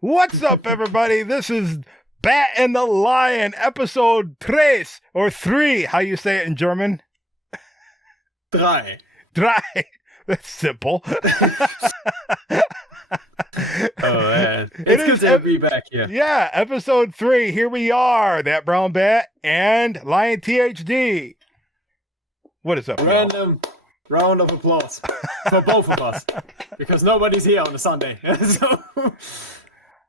What's up, everybody? This is Bat and the Lion, episode tres, or three, how you say it in German? Drei. Drei. That's simple. Oh, man. It It's good to be back here. Yeah, episode 3. Here we are. That Brown Bat and LionTHD. What is up, y'all? Random round of applause for both of us. Because nobody's here on a Sunday. So,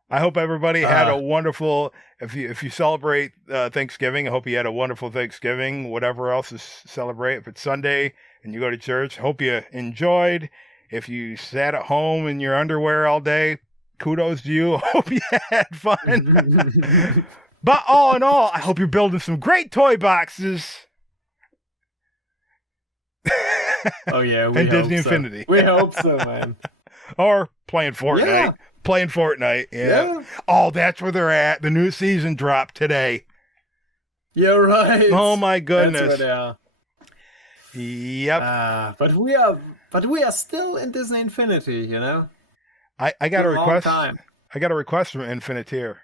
I hope everybody had a wonderful. If you celebrate Thanksgiving, I hope you had a wonderful Thanksgiving. Whatever else is celebrate. If it's Sunday and you go to church, hope you enjoyed. If you sat at home in your underwear all day, kudos to you. Hope you had fun. But all in all, I hope you're building some great toy boxes. oh yeah, we and hope Disney so. Infinity. We hope so, man. Or playing Fortnite. Yeah. Playing Fortnite, yeah. Oh, that's where they're at. The new season dropped today. You're right. Oh my goodness. That's where they are. Yep. But we are still in Disney Infinity, you know. I got a request. Time. I got a request from Infiniteer.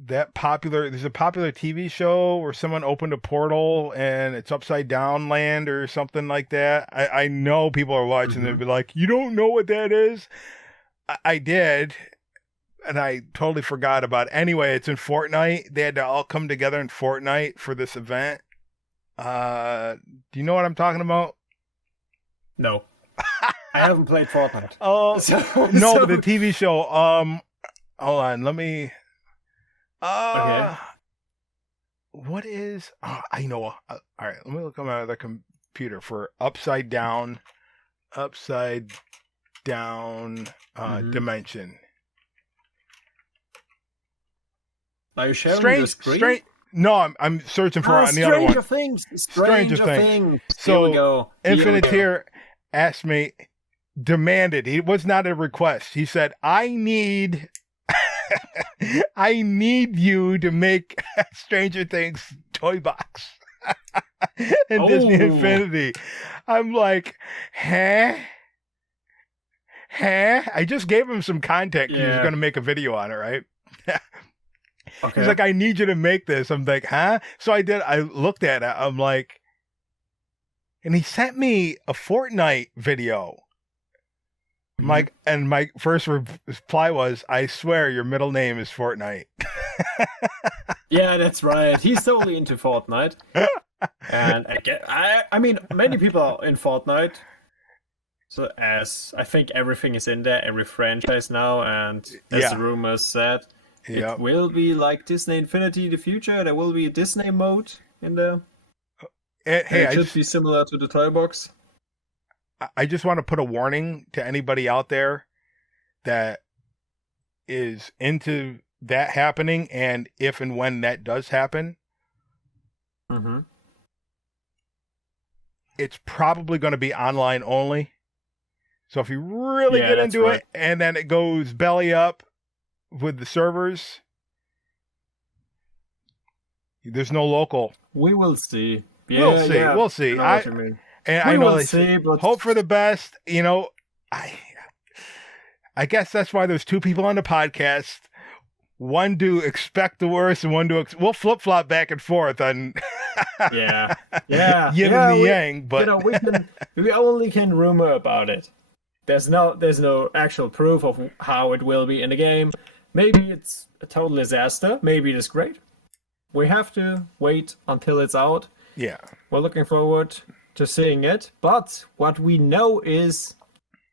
There's a popular TV show where someone opened a portal and it's upside down land or something like that. I know people are watching and be like, you don't know what that is? I did, and I totally forgot about it. Anyway, it's in Fortnite. They had to all come together in Fortnite for this event. Do you know what I'm talking about? No. I haven't played Fortnite. Oh, no, but the TV show. Hold on, let me. Okay. What is? Oh, I know. All right, let me look on my other computer for upside down dimension. Are you sharing the screen? No, I'm searching for on the other one. Stranger Things. So, here we go. Infiniteer asked me, demanded. It was not a request. He said, I need you to make Stranger Things toy box in Disney Infinity. I'm like, huh? I just gave him some content because he was going to make a video on it, right? Okay. He's like, I need you to make this. I'm like, huh? So I did. I looked at it. I'm like, and he sent me a Fortnite video. Mike, and my first reply was, I swear your middle name is Fortnite. Yeah, that's right. He's totally into Fortnite. And I mean, many people are in Fortnite. So as I think everything is in there, every franchise now, and as the rumors said, it will be like Disney Infinity in the future. There will be a Disney mode in there. It should be similar to the toy box. I just want to put a warning to anybody out there that is into that happening, and if and when that does happen, it's probably going to be online only. So if you really get into it, and then it goes belly up with the servers, there's no local. We will see. Yeah, we'll see. I know what you mean. And I know but hope for the best. You know, I guess that's why there's two people on the podcast. One to expect the worst, and one to we'll flip flop back and forth on. yeah, yin and the yang. But you know, we only can rumor about it. There's no actual proof of how it will be in the game. Maybe it's a total disaster. Maybe it is great. We have to wait until it's out. Yeah, we're looking forward to seeing it. But what we know is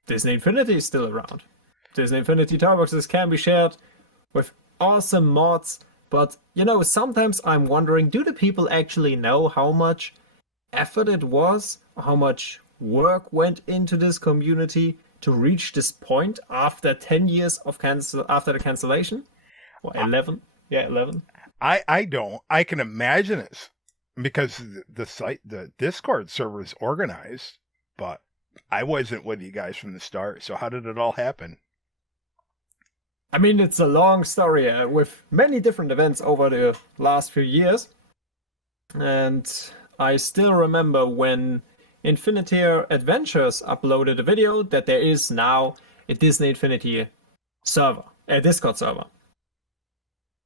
Disney Infinity is still around. Disney Infinity toy boxes can be shared with awesome mods. But you know, sometimes I'm wondering, do the people actually know how much effort it was, or how much work went into this community to reach this point after 10 years of after the cancellation? Or 11? Yeah, 11. I don't. I can imagine it because the Discord server is organized, but I wasn't with you guys from the start. So how did it all happen? I mean, it's a long story with many different events over the last few years. And I still remember when Infiniteer Adventures uploaded a video that there is now a Disney Infinity server, a Discord server.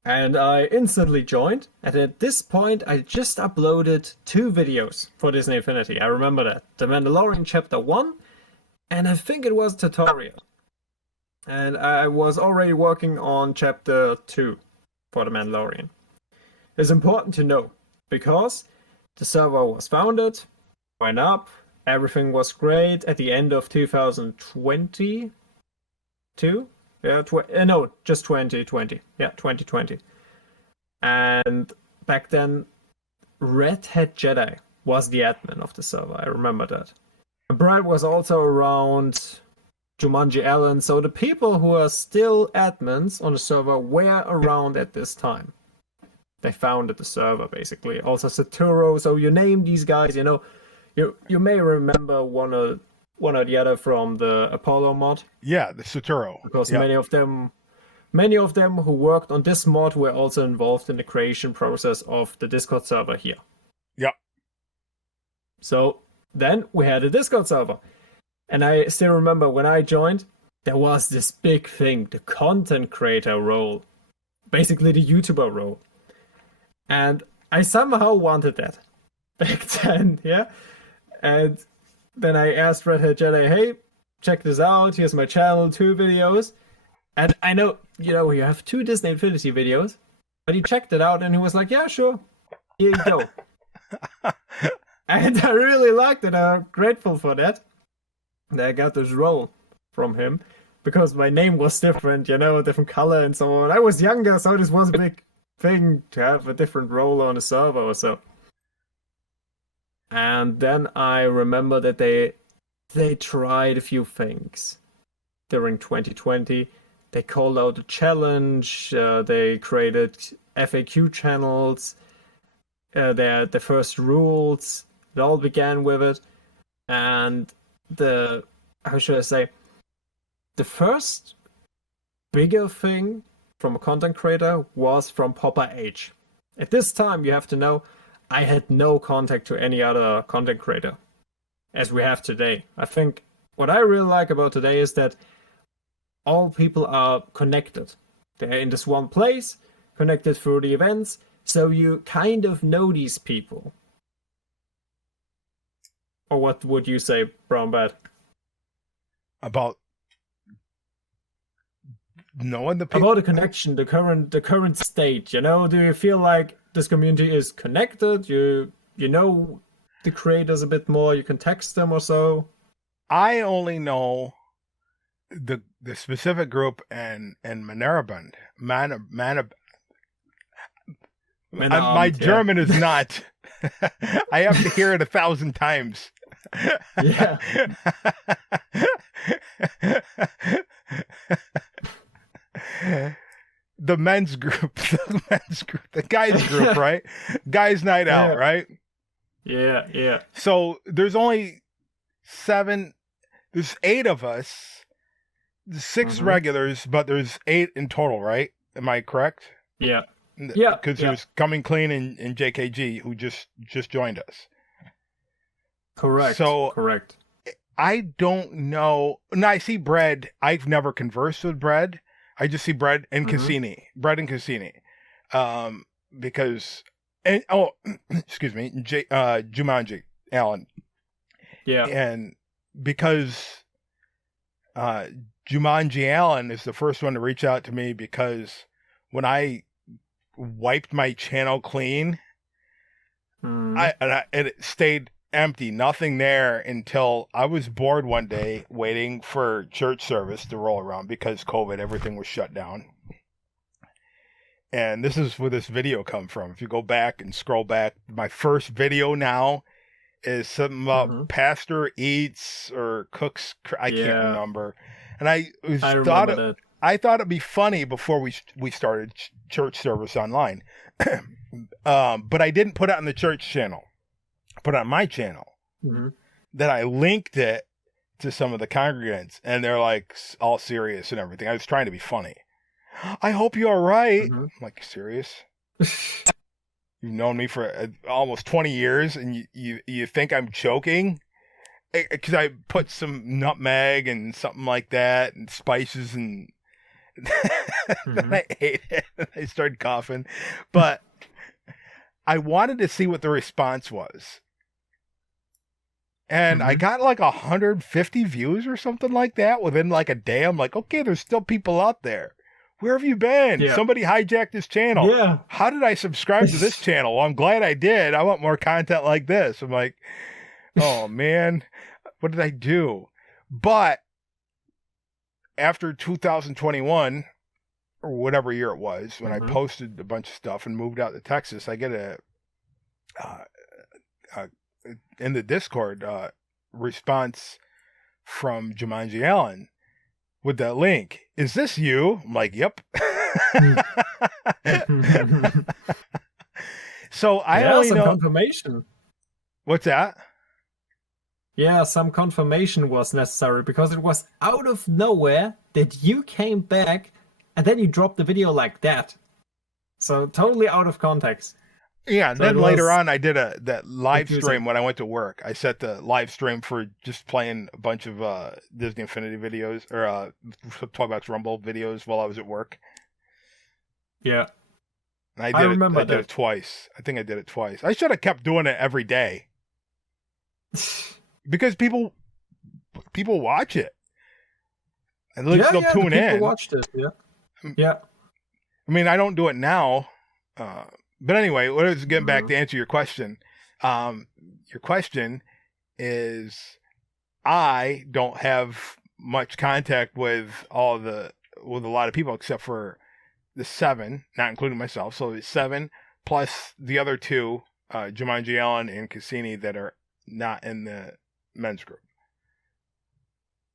And I instantly joined. And at this point, I just uploaded 2 videos for Disney Infinity. I remember that. The Mandalorian Chapter 1, and I think it was a tutorial. And I was already working on Chapter 2 for the Mandalorian. It's important to know, because the server was founded, went up, everything was great at the end of 2022. Yeah, no, just 2020. Yeah, 2020. And back then, Red Hat Jedi was the admin of the server. I remember that. Brad was also around, Jumanji Allen. So the people who are still admins on the server were around at this time. They founded the server, basically. Also Saturo. So you name these guys, you may remember one or the other from the Apollo mod. Yeah, the Saturo. Because many of them who worked on this mod were also involved in the creation process of the Discord server here. Yep. So then we had a Discord server. And I still remember when I joined, there was this big thing, the content creator role. Basically the YouTuber role. And I somehow wanted that back then, yeah? And then I asked Red Hat Jedi, hey, check this out, here's my channel, 2 videos. And I know, you have 2 Disney Infinity videos, but he checked it out and he was like, yeah, sure, here you go. And I really liked it, I'm grateful for that. And I got this role from him, because my name was different, different color and so on. I was younger, so this was a big thing to have a different role on a server or so. And then I remember that they tried a few things during 2020. They called out a challenge. They created FAQ channels. The first rules. It all began with it. And how should I say? The first bigger thing from a content creator was from Popper H. At this time, you have to know, I had no contact to any other content creator as we have today. I think what I really like about today is that all people are connected. They're in this one place, connected through the events, so you kind of know these people. Or what would you say, Brown Bat? About knowing the people? About the connection, the current state, do you feel like this community is connected? You know the creators a bit more, you can text them or so? I only know the specific group and Manaraband. My German is not. I have to hear it 1,000 times. Yeah. The men's group, the guys group, right? Guys night out, right? Yeah. So there's only 7, there's 8 of us, 6 regulars, but there's 8 in total, right? Am I correct? Yeah. Because there's Coming Clean and JKG who just joined us. Correct. So correct. I don't know. No, I see Bread. I've never conversed with Bread. I just see Bread and Cassini. Bread and Cassini. Because, excuse me, Jumanji Allen. Yeah. And because Jumanji Allen is the first one to reach out to me, because when I wiped my channel clean, it stayed empty, nothing there, until I was bored one day waiting for church service to roll around because COVID, everything was shut down. And this is where this video come from. If you go back and scroll back, my first video now is something about pastor eats or cooks. I can't remember. And I thought it'd be funny before we started church service online. But I didn't put it on the church channel. Put it on my channel. Then I linked it to some of the congregants, and they're like all serious and everything. I was trying to be funny. I hope you're all right. I'm like, serious? You've known me for almost 20 years, and you think I'm joking? Because I put some nutmeg and something like that, and spices, and Then I ate it. I started coughing, but I wanted to see what the response was. And I got like 150 views or something like that within like a day. I'm like, okay, there's still people out there. Where have you been? Yeah. Somebody hijacked this channel. Yeah. How did I subscribe to this channel? Well, I'm glad I did. I want more content like this. I'm like, oh man, what did I do? But after 2021 or whatever year it was, when I posted a bunch of stuff and moved out to Texas, I get a in the Discord response from Jumanji Allen with that link. Is this you? I'm like, yep. So I only know confirmation. What's that? Yeah, some confirmation was necessary because it was out of nowhere that you came back and then you dropped the video like that. So totally out of context. Yeah, and so then later on I did that live stream when I went to work. I set the live stream for just playing a bunch of Disney Infinity videos or Toybox Rumble videos while I was at work. Yeah. And I did it twice. I think I did it twice. I should have kept doing it every day. Because people watch it. At least they'll tune in. People watched it, yeah. Yeah. I mean, I don't do it now. But anyway, let's get back to answer your question. Your question is, I don't have much contact with a lot of people except for the 7, not including myself. So it's 7 plus the other 2, Jumanji Allen and Cassini, that are not in the men's group.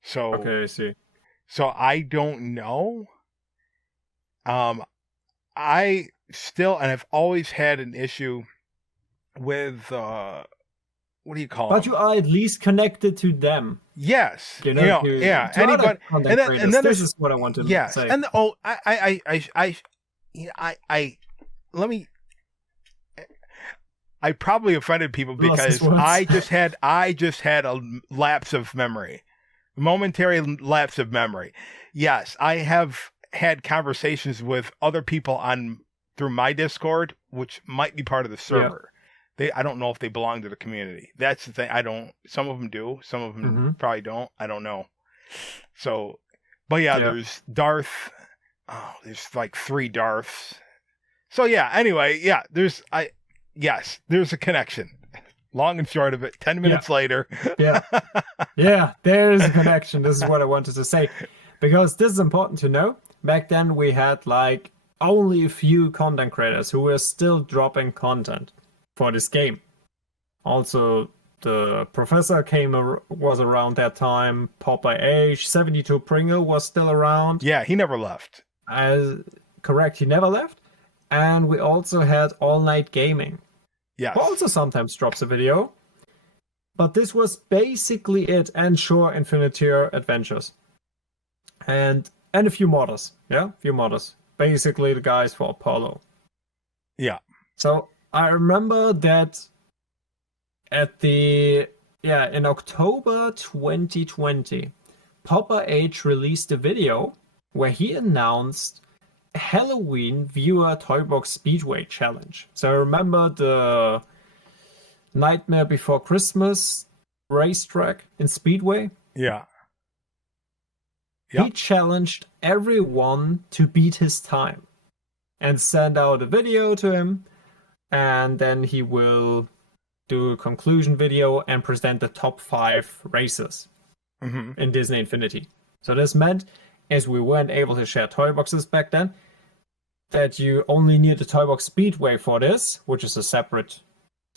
So okay, I see. So I don't know. I still, and I've always had an issue with what do you call? But you are at least connected to them. Yes, yeah. Anybody, and then this is what I want to say. And I probably offended people because I just had a lapse of memory, momentary lapse of memory. Yes, I have had conversations with other people through my Discord, which might be part of the server. Yeah. I don't know if they belong to the community. That's the thing. Some of them do. Some of them probably don't. I don't know. So, but there's Darth. Oh, there's like 3 Darths. So yeah, anyway, there's a connection. Long and short of it, 10 minutes later. There's a connection. This is what I wanted to say. Because this is important to know. Back then we had like only a few content creators who were still dropping content for this game. Also, the Professor was around that time. Popeye H, 72 Pringle was still around. Yeah, he never left. Correct, he never left. And we also had All Night Gaming. Yeah. Who also sometimes drops a video. But this was basically it. And sure, Infiniteer Adventures. And a few modders. Yeah, a few modders. Basically the guys for Apollo. Yeah. So I remember that in October 2020, Popper H released a video where he announced a Halloween viewer Toybox Speedway challenge. So I remember the Nightmare Before Christmas racetrack in Speedway. Yeah. He challenged everyone to beat his time and send out a video to him, and then he will do a conclusion video and present the top 5 races in Disney Infinity. So this meant, as we weren't able to share toy boxes back then, that you only need the Toybox Speedway for this, which is a separate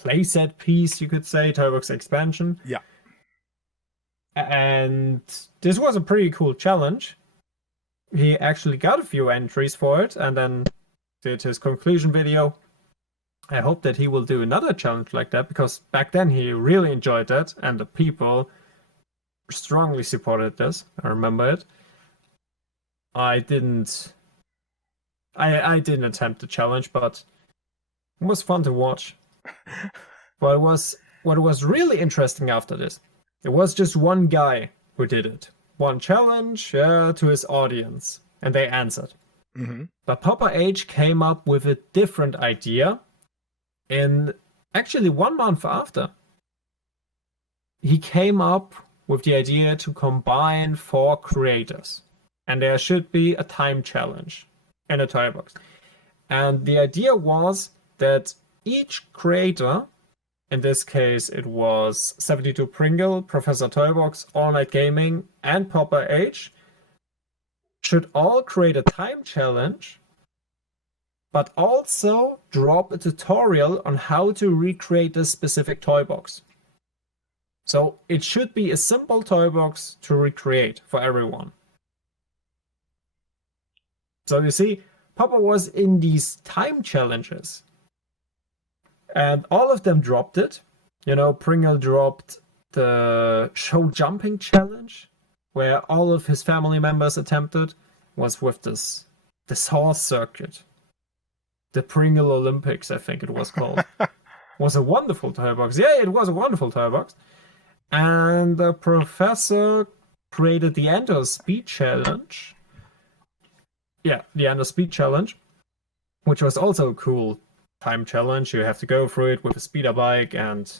playset piece, you could say, Toybox expansion. Yeah. And this was a pretty cool challenge. He actually got a few entries for it and then did his conclusion video. I hope that he will do another challenge like that, because back then he really enjoyed that and the people strongly supported this. I remember it. I didn't attempt the challenge, but it was fun to watch. But what was really interesting after this, it was just one guy who did it. One challenge to his audience. and they answered. Mm-hmm. But Papa H came up with a different idea in actually 1 month after. He came up with the idea to combine 4 creators, and there should be a time challenge in a toy box. And the idea was that each creator, in this case it was 72 Pringle, Professor Toybox, All Night Gaming, and Papa H, should all create a time challenge, but also drop a tutorial on how to recreate this specific toy box. So it should be a simple toy box to recreate for everyone. So you see, Papa was in these time challenges, and all of them dropped it. You know, Pringle dropped the show jumping challenge, where all of his family members attempted, was with this horse circuit. The Pringle Olympics, I think it was called. Was a wonderful toy box. Yeah, it was a wonderful toy box. And the professor created the Ender Speed Challenge. Yeah, the Ender Speed Challenge, which was also a cool time challenge. You have to go through it with a speeder bike and,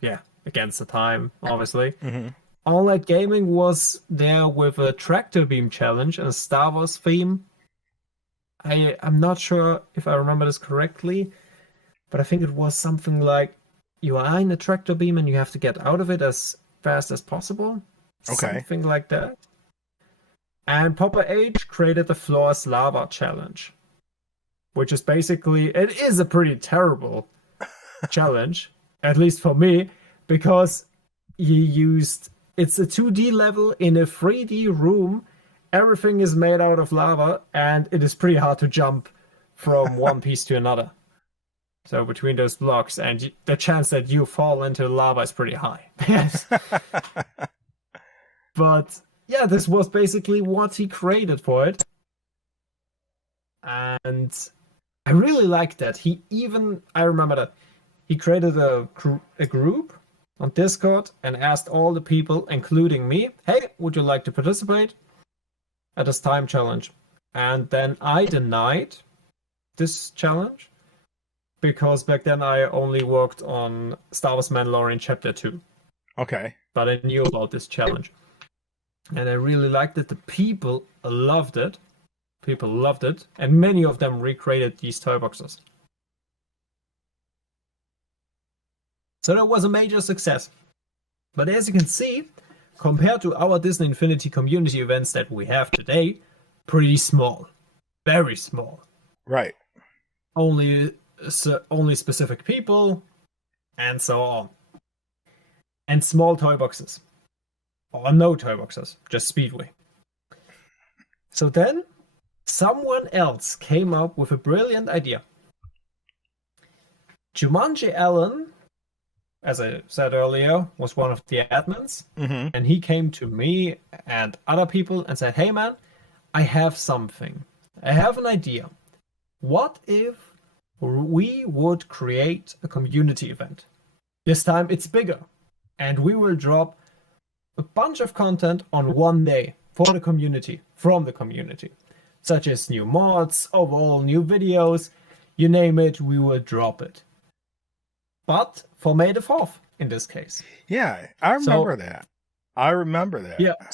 yeah, against the time, obviously. Mm-hmm. All Night Gaming was there with a tractor beam challenge and a Star Wars theme. I'm not sure if I remember this correctly, but I think it was something like you are in a tractor beam and you have to get out of it as fast as possible. Okay. Something like that. And Papa H created the Floor's Lava Challenge, which is basically, it is a pretty terrible challenge, at least for me, because it's a 2D level in a 3D room. Everything is made out of lava, and it is pretty hard to jump from one piece to another. So between those blocks, and the chance that you fall into lava is pretty high. Yes. But yeah, this was basically what he created for it. And I really liked that. I remember that he created a group on Discord and asked all the people, including me, hey, would you like to participate at this time challenge? And then I denied this challenge because back then I only worked on Star Wars Mandalorian Chapter 2. Okay. But I knew about this challenge. And I really liked it. The people loved it. And many of them recreated these toy boxes. So that was a major success. But as you can see, compared to our Disney Infinity community events that we have today, pretty small. Very small. Right. Only specific people, and so on. And small toy boxes. Or no toy boxes, just Speedway. So then, someone else came up with a brilliant idea. Jumanji Allen, as I said earlier, was one of the admins, Mm-hmm. and he came to me and other people and said, hey man, I have something. I have an idea. What if we would create a community event? This time it's bigger, and we will drop a bunch of content on one day for the community, from the community, such as new mods, overall new videos, you name it, we will drop it. But for May the 4th, in this case. Yeah, I remember that. I remember that.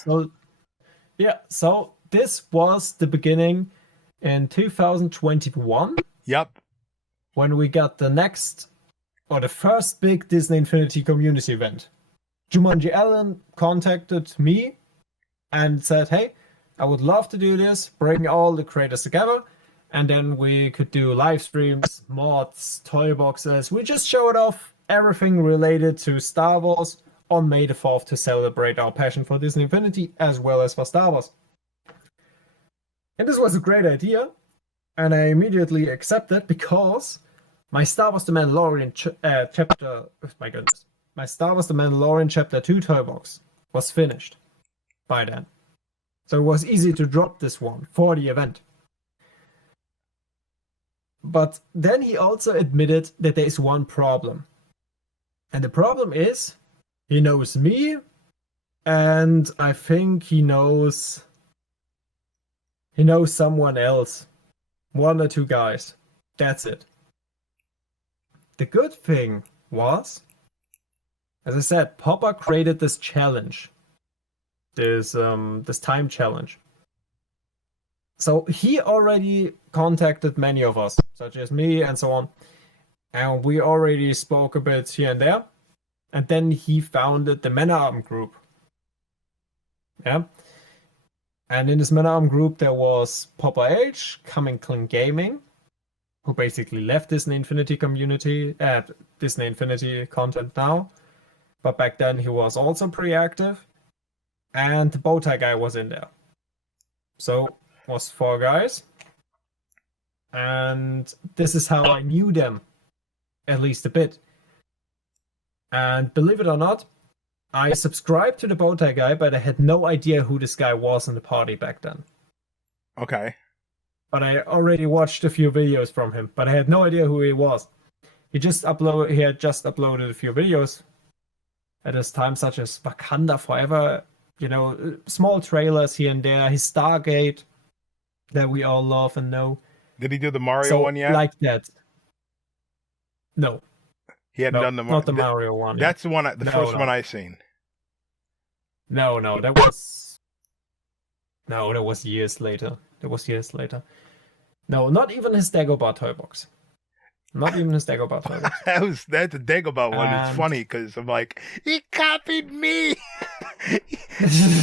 So this was the beginning in 2021. Yep. When we got the first big Disney Infinity community event. Jumanji Allen contacted me and said, hey, I would love to do this, bring all the creators together, and then we could do live streams, mods, toy boxes. We just showed off everything related to Star Wars on May the 4th to celebrate our passion for Disney Infinity as well as for Star Wars. And this was a great idea, and I immediately accepted because my Star Wars The Mandalorian my Star Wars The Mandalorian Chapter 2 toy box was finished by then. So it was easy to drop this one for the event. But then he also admitted that there is one problem. And the problem is, he knows me, and I think he knows He knows someone else. 1 or 2 guys. That's it. The good thing was, as I said, Popper created this challenge. This time challenge. So he already contacted many of us, such as me and so on. And we already spoke a bit here and there. And then he founded the Männerabend group. Yeah. And in this Männerabend group, there was Popper H, Coming Clean Gaming, who basically left Disney Infinity community, Disney Infinity content now. But back then he was also pretty active. And the Bowtie guy was in there. So was 4 guys. And this is how I knew them, at least a bit. And believe it or not, I subscribed to the Bowtie guy, but I had no idea who this guy was in the party back then. Okay. But I already watched a few videos from him, but I had no idea who he was. He had just uploaded a few videos at this time, such as Wakanda Forever, small trailers here and there, his Stargate that we all love and know. Did he do the Mario one yet? Like that. No. He hadn't done not the Mario one. That's the one, first one I seen. No, that was years later. No, not even his Dagobah toy box. Not even his Dagobah toy box. That's a Dagobah one. It's funny because I'm like, he copied me.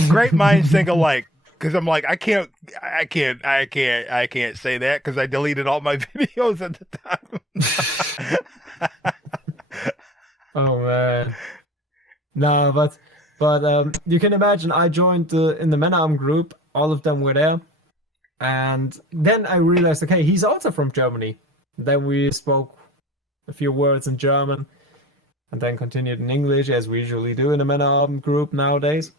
Great minds think alike. Because I'm like, I can't say that because I deleted all my videos at the time. Oh man. No, but you can imagine I joined in the Männerabend group. All of them were there, and then I realized, okay, he's also from Germany. Then we spoke a few words in German, and then continued in English as we usually do in the Männerabend group nowadays.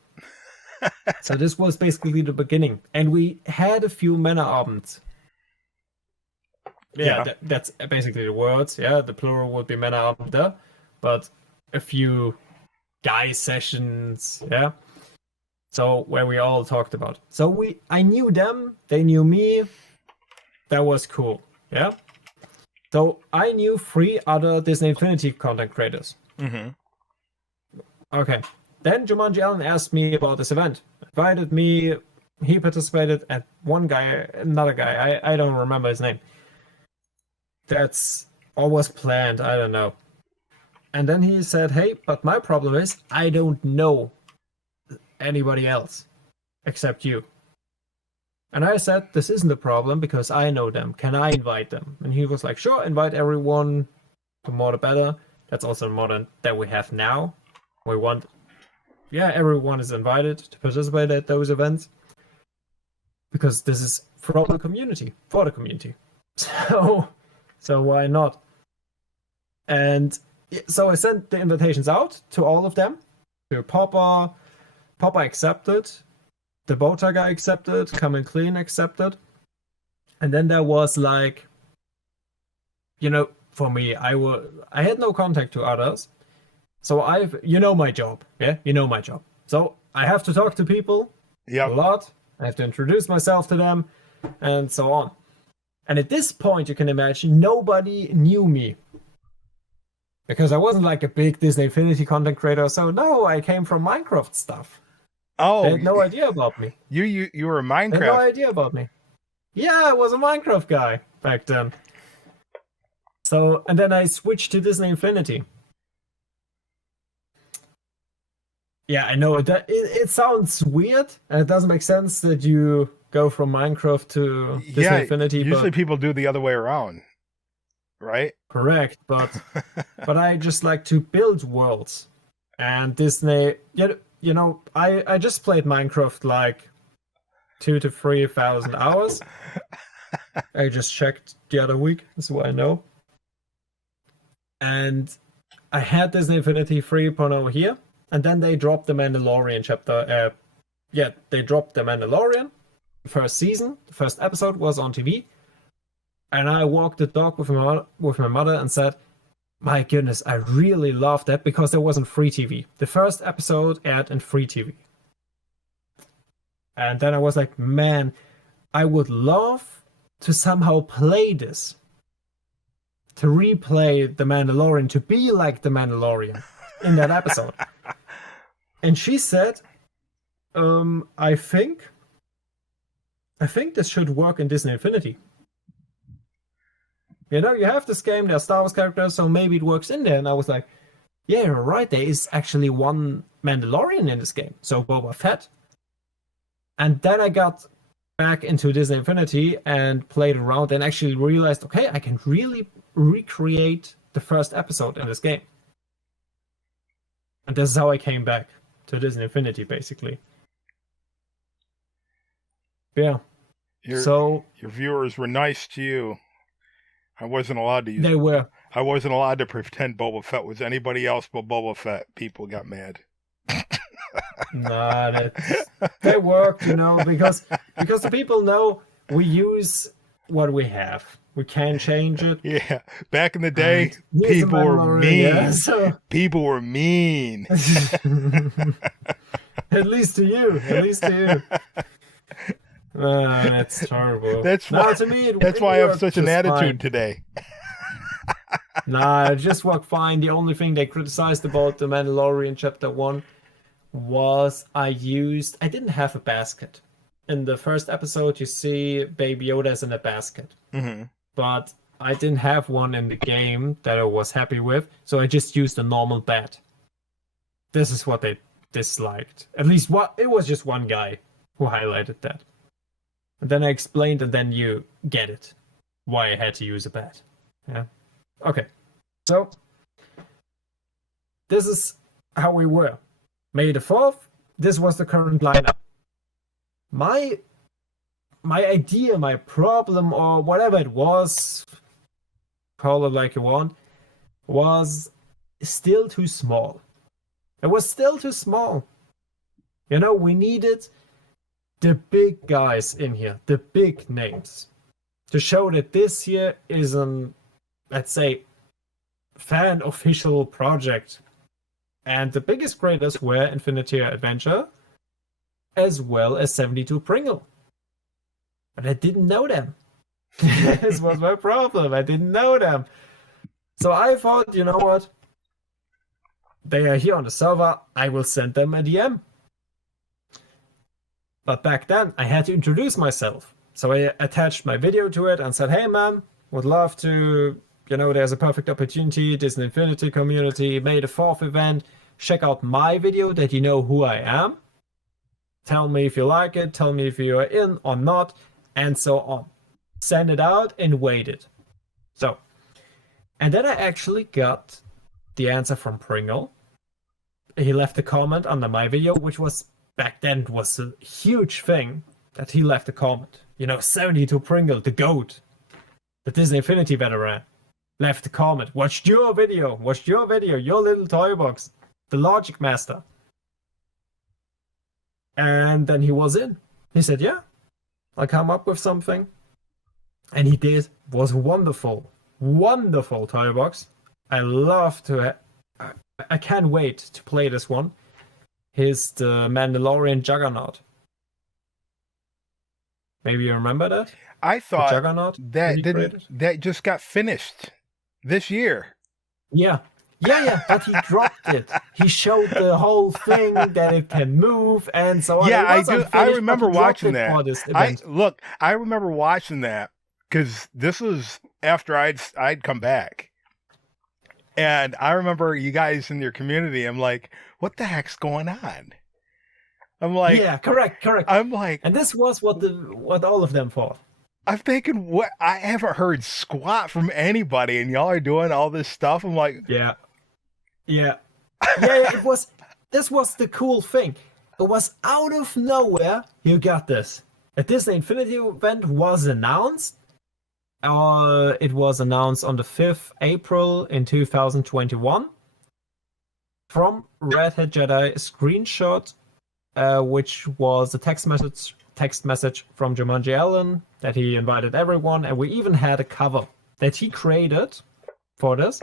So this was basically the beginning, and we had a few Männerabends. Yeah. That's basically the words. Yeah, the plural would be Männerabende, but a few guy sessions. Yeah. So where we all talked about. So I knew them, they knew me. That was cool. Yeah. So I knew 3 other Disney Infinity content creators. Mm-hmm. Okay. Then Jumanji Allen asked me about this event. Invited me. He participated, and another guy, I don't remember his name. That's always planned. I don't know. And then he said, hey, but my problem is I don't know anybody else except you. And I said, this isn't a problem because I know them. Can I invite them? And he was like, sure, invite everyone. The more the better. That's also the modern that we have now. Everyone is invited to participate at those events. Because this is for the community. So why not? And so I sent the invitations out to all of them. To Popper accepted. The Bowtie guy accepted. Coming Clean accepted. And then there was like, for me, I had no contact to others. So my job. Yeah, my job. So I have to talk to people a lot. I have to introduce myself to them and so on. And at this point, you can imagine nobody knew me. Because I wasn't like a big Disney Infinity content creator. So no, I came from Minecraft stuff. Oh. They had no idea about me. You were a Minecraft. They had no idea about me. Yeah, I was a Minecraft guy back then. So, and then I switched to Disney Infinity. Yeah, I know that it sounds weird, and it doesn't make sense that you go from Minecraft to Disney Infinity. Usually people do the other way around, right? Correct, but I just like to build worlds, and Disney. I just played Minecraft like 2,000 to 3,000 hours. I just checked the other week, so I know. And I had Disney Infinity 3.0 here. And then they dropped the Mandalorian chapter. They dropped the Mandalorian. The first season, the first episode was on TV. And I walked the dog with my mother and said, my goodness, I really love that because there wasn't free TV. The first episode aired in free TV. And then I was like, man, I would love to somehow play this, to replay The Mandalorian, to be like The Mandalorian in that episode. And she said, I think this should work in Disney Infinity. You know, you have this game, there are Star Wars characters, so maybe it works in there. And I was like, yeah, you're right, there is actually one Mandalorian in this game, so Boba Fett. And then I got back into Disney Infinity and played around and actually realized, okay, I can really recreate the first episode in this game. And this is how I came back to Disney Infinity, basically. Yeah. Your viewers were nice to you. I wasn't allowed to use. They were. I wasn't allowed to pretend Boba Fett was anybody else but Boba Fett. People got mad. Nah, they worked, you know, because the people know we use what we have. We can't change it. Yeah, back in the day, people were mean. Yeah, so... People were mean. At least to you. That's terrible. That's why, to me, that's why I have such an attitude today. Nah, it just worked fine. The only thing they criticized about The Mandalorian Chapter 1 was I didn't have a basket. In the first episode, you see Baby Yoda's in a basket. Mm-hmm. But I didn't have one in the game that I was happy with, so I just used a normal bat. This is what they disliked. At least it was just one guy who highlighted that. And then I explained, and then you get it. Why I had to use a bat. Yeah. Okay. So, this is how we were. May the 4th, this was the current lineup. My idea, my problem, or whatever it was, call it like you want, was still too small. It was still too small. You know, we needed the big guys in here, the big names, to show that this here is an, let's say, fan official project. And the biggest creators were Infinity Adventure, as well as 72 Pringle. But I didn't know them. This was my problem. I didn't know them. So I thought, you know what? They are here on the server. I will send them a DM. But back then, I had to introduce myself. So I attached my video to it and said, hey, man, would love to, you know, there's a perfect opportunity. Disney Infinity community, May the 4th event. Check out my video that you know who I am. Tell me if you like it. Tell me if you are in or not. And so on. Send it out and waited. So, and then I actually got the answer from Pringle. He left a comment under my video, which was, back then, was a huge thing that he left a comment. You know, 72 Pringle, the GOAT, the Disney Infinity veteran, left a comment. Watched your video, your little toy box, the Logic Master. And then he was in. He said, yeah, I'll come up with something. And he did. It was wonderful. Wonderful toy box. I love to... I can't wait to play this one. He's the Mandalorian Juggernaut. Maybe you remember that? I thought that that just got finished this year. Yeah. But he dropped it. He showed the whole thing that it can move and so on. Yeah, I do. I remember watching that. I remember watching that because this was after I'd come back, and I remember you guys in your community. I'm like, what the heck's going on? I'm like, yeah, correct. I'm like, and this was what all of them thought. I'm thinking, what? I haven't heard squat from anybody, and y'all are doing all this stuff. I'm like, yeah. It was. This was the cool thing. It was out of nowhere. You got this. A Disney Infinity event was announced. It was announced on the 5th April in 2021 from Red Hat Jedi screenshot, which was a text message from Jumanji Allen that he invited everyone, and we even had a cover that he created for this.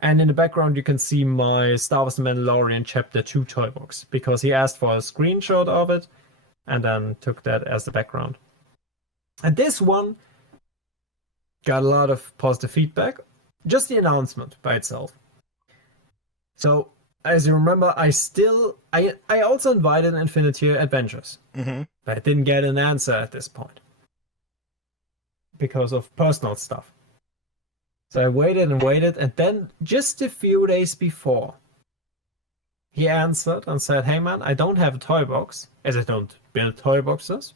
And in the background, you can see my Star Wars The Mandalorian Chapter 2 toy box, because he asked for a screenshot of it and then took that as the background. And this one got a lot of positive feedback. Just the announcement by itself. So, as you remember, I also invited Infinity Adventures, Mm-hmm. but I didn't get an answer at this point because of personal stuff. So I waited and waited, and then just a few days before, he answered and said, "Hey man, I don't have a toy box, as I don't build toy boxes,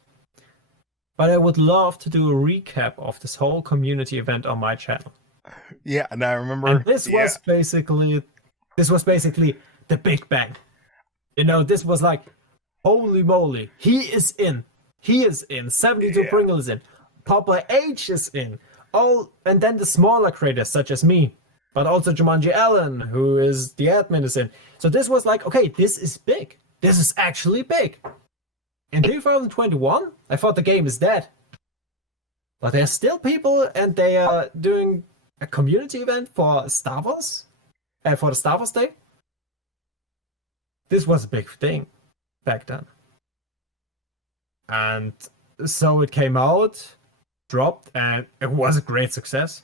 but I would love to do a recap of this whole community event on my channel." Yeah, and I remember. And this was basically the Big Bang. You know, this was like, holy moly, he is in. 72 Pringle is in. Papa H is in. And then the smaller creators such as me, but also Jumanji Allen, who is the admin, is in. So this was like, okay, this is big. This is actually big. In 2021, I thought the game is dead. But there's still people, and they are doing a community event for Star Wars, for the Star Wars Day. This was a big thing back then. And so it came out, dropped, and it was a great success.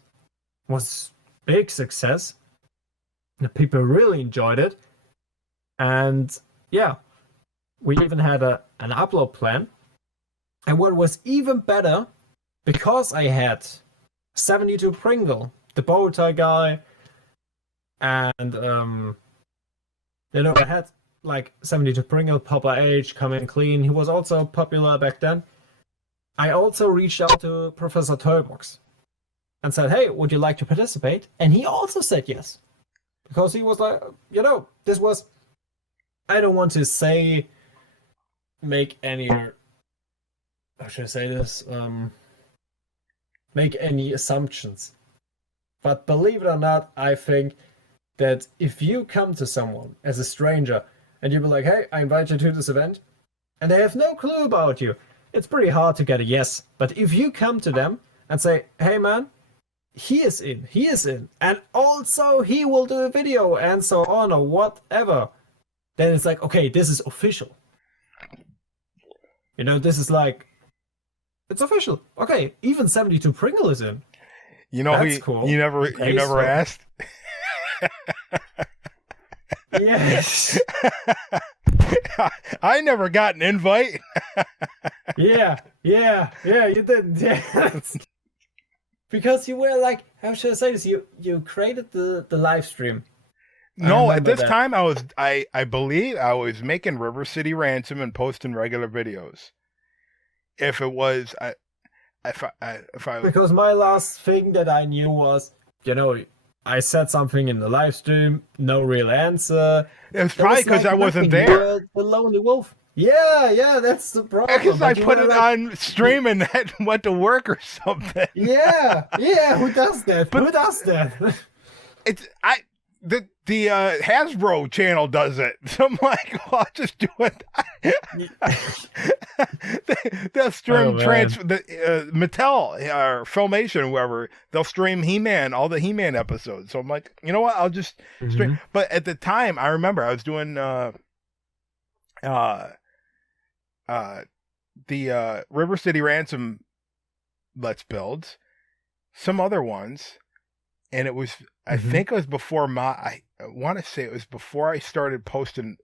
It was big success. The people really enjoyed it. And yeah, we even had an upload plan. And what was even better, because I had 72 Pringle, the bow tie guy, and I had like 72 Pringle, Papa H, Coming Clean. He was also popular back then. I also reached out to Professor Toybox and said, "Hey, would you like to participate?" And he also said yes. Because he was like, this was, I don't want to say, make any, how should I say this? Make any assumptions. But believe it or not, I think that if you come to someone as a stranger and you be like, "Hey, I invite you to this event," and they have no clue about you, it's pretty hard to get a yes. But if you come to them and say, "Hey man, he is in, and also he will do a video," and so on, or whatever, then it's like, okay, this is official. This is like, it's official. Okay, even 72 Pringle is in. That's cool. You never asked. Yes. I never got an invite. Yeah, you didn't. Yeah. Because you were like, how should I say this? You created the live stream. No, at this time I believe I was making River City Ransom and posting regular videos. If it was because my last thing that I knew was, I said something in the live stream, no real answer. It's probably because I wasn't there. The Lonely Wolf. Yeah, that's the problem. Because I put it on stream and that went to work or something. Yeah, who does that? Who does that? The Hasbro channel does it. So I'm like, well, I'll just do it. They'll stream Mattel or Filmation, whoever, they'll stream He-Man, all the He-Man episodes. So I'm like, you know what? I'll just stream. Mm-hmm. But at the time, I remember I was doing the River City Ransom Let's Builds, some other ones, and it was, I think it was before I want to say it was before I started posting.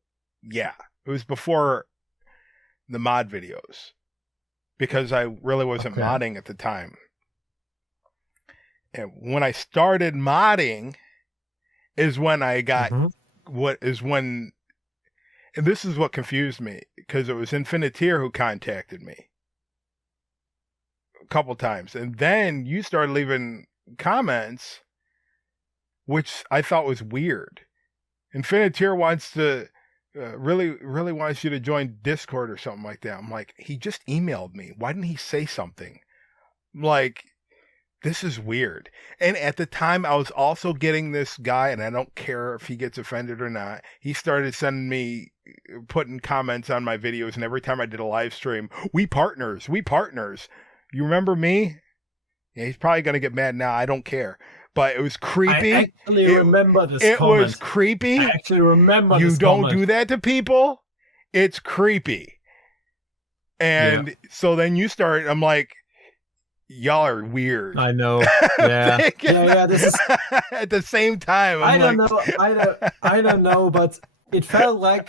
Yeah, it was before the mod videos, because I really wasn't modding at the time. And when I started modding is when I got and this is what confused me, because it was Infiniteer who contacted me a couple times, and then you started leaving comments, which I thought was weird. Infiniteer wants to really wants you to join Discord or something like that. I'm like, he just emailed me. Why didn't he say something? I'm like, this is weird. And at the time, I was also getting this guy, and I don't care if he gets offended or not. He started sending me, putting comments on my videos, and every time I did a live stream, we partners. You remember me? Yeah, he's probably going to get mad now. I don't care. But it was creepy. I actually remember this comment. It was creepy. creepy. I actually remember you this don't comment. do that to people. It's creepy. And so then you start, I'm like, y'all are weird. I know. Yeah. Yeah. This is at the same time. I don't know. I don't know, but it felt like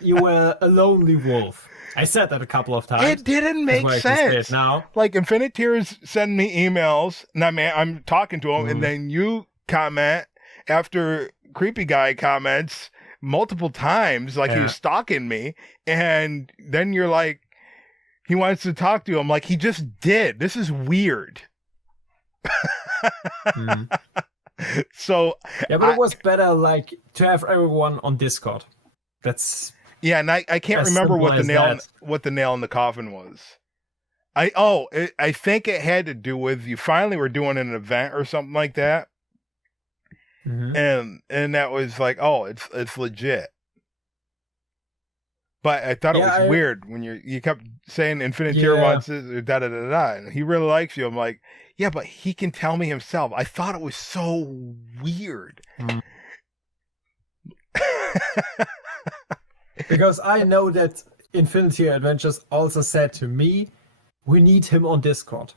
you were a lonely wolf. I said that a couple of times. It didn't make sense. Now, like Infiniteers send me emails, and I'm talking to them, and then you comment after Creepy Guy comments multiple times, like he was stalking me, and then you're like, he wants to talk to you. I'm like, he just did. This is weird. So yeah, but it was better like to have everyone on Discord. That's and I can't remember what the nail in the coffin was. I think it had to do with you finally were doing an event or something like that. And that was like, oh, it's legit. But I thought it was weird when you kept saying Infiniteer wants this or da da da da, and he really likes you. I'm like, yeah, but he can tell me himself. I thought it was so weird. Because I know that Infinity Adventures also said to me, we need him on Discord.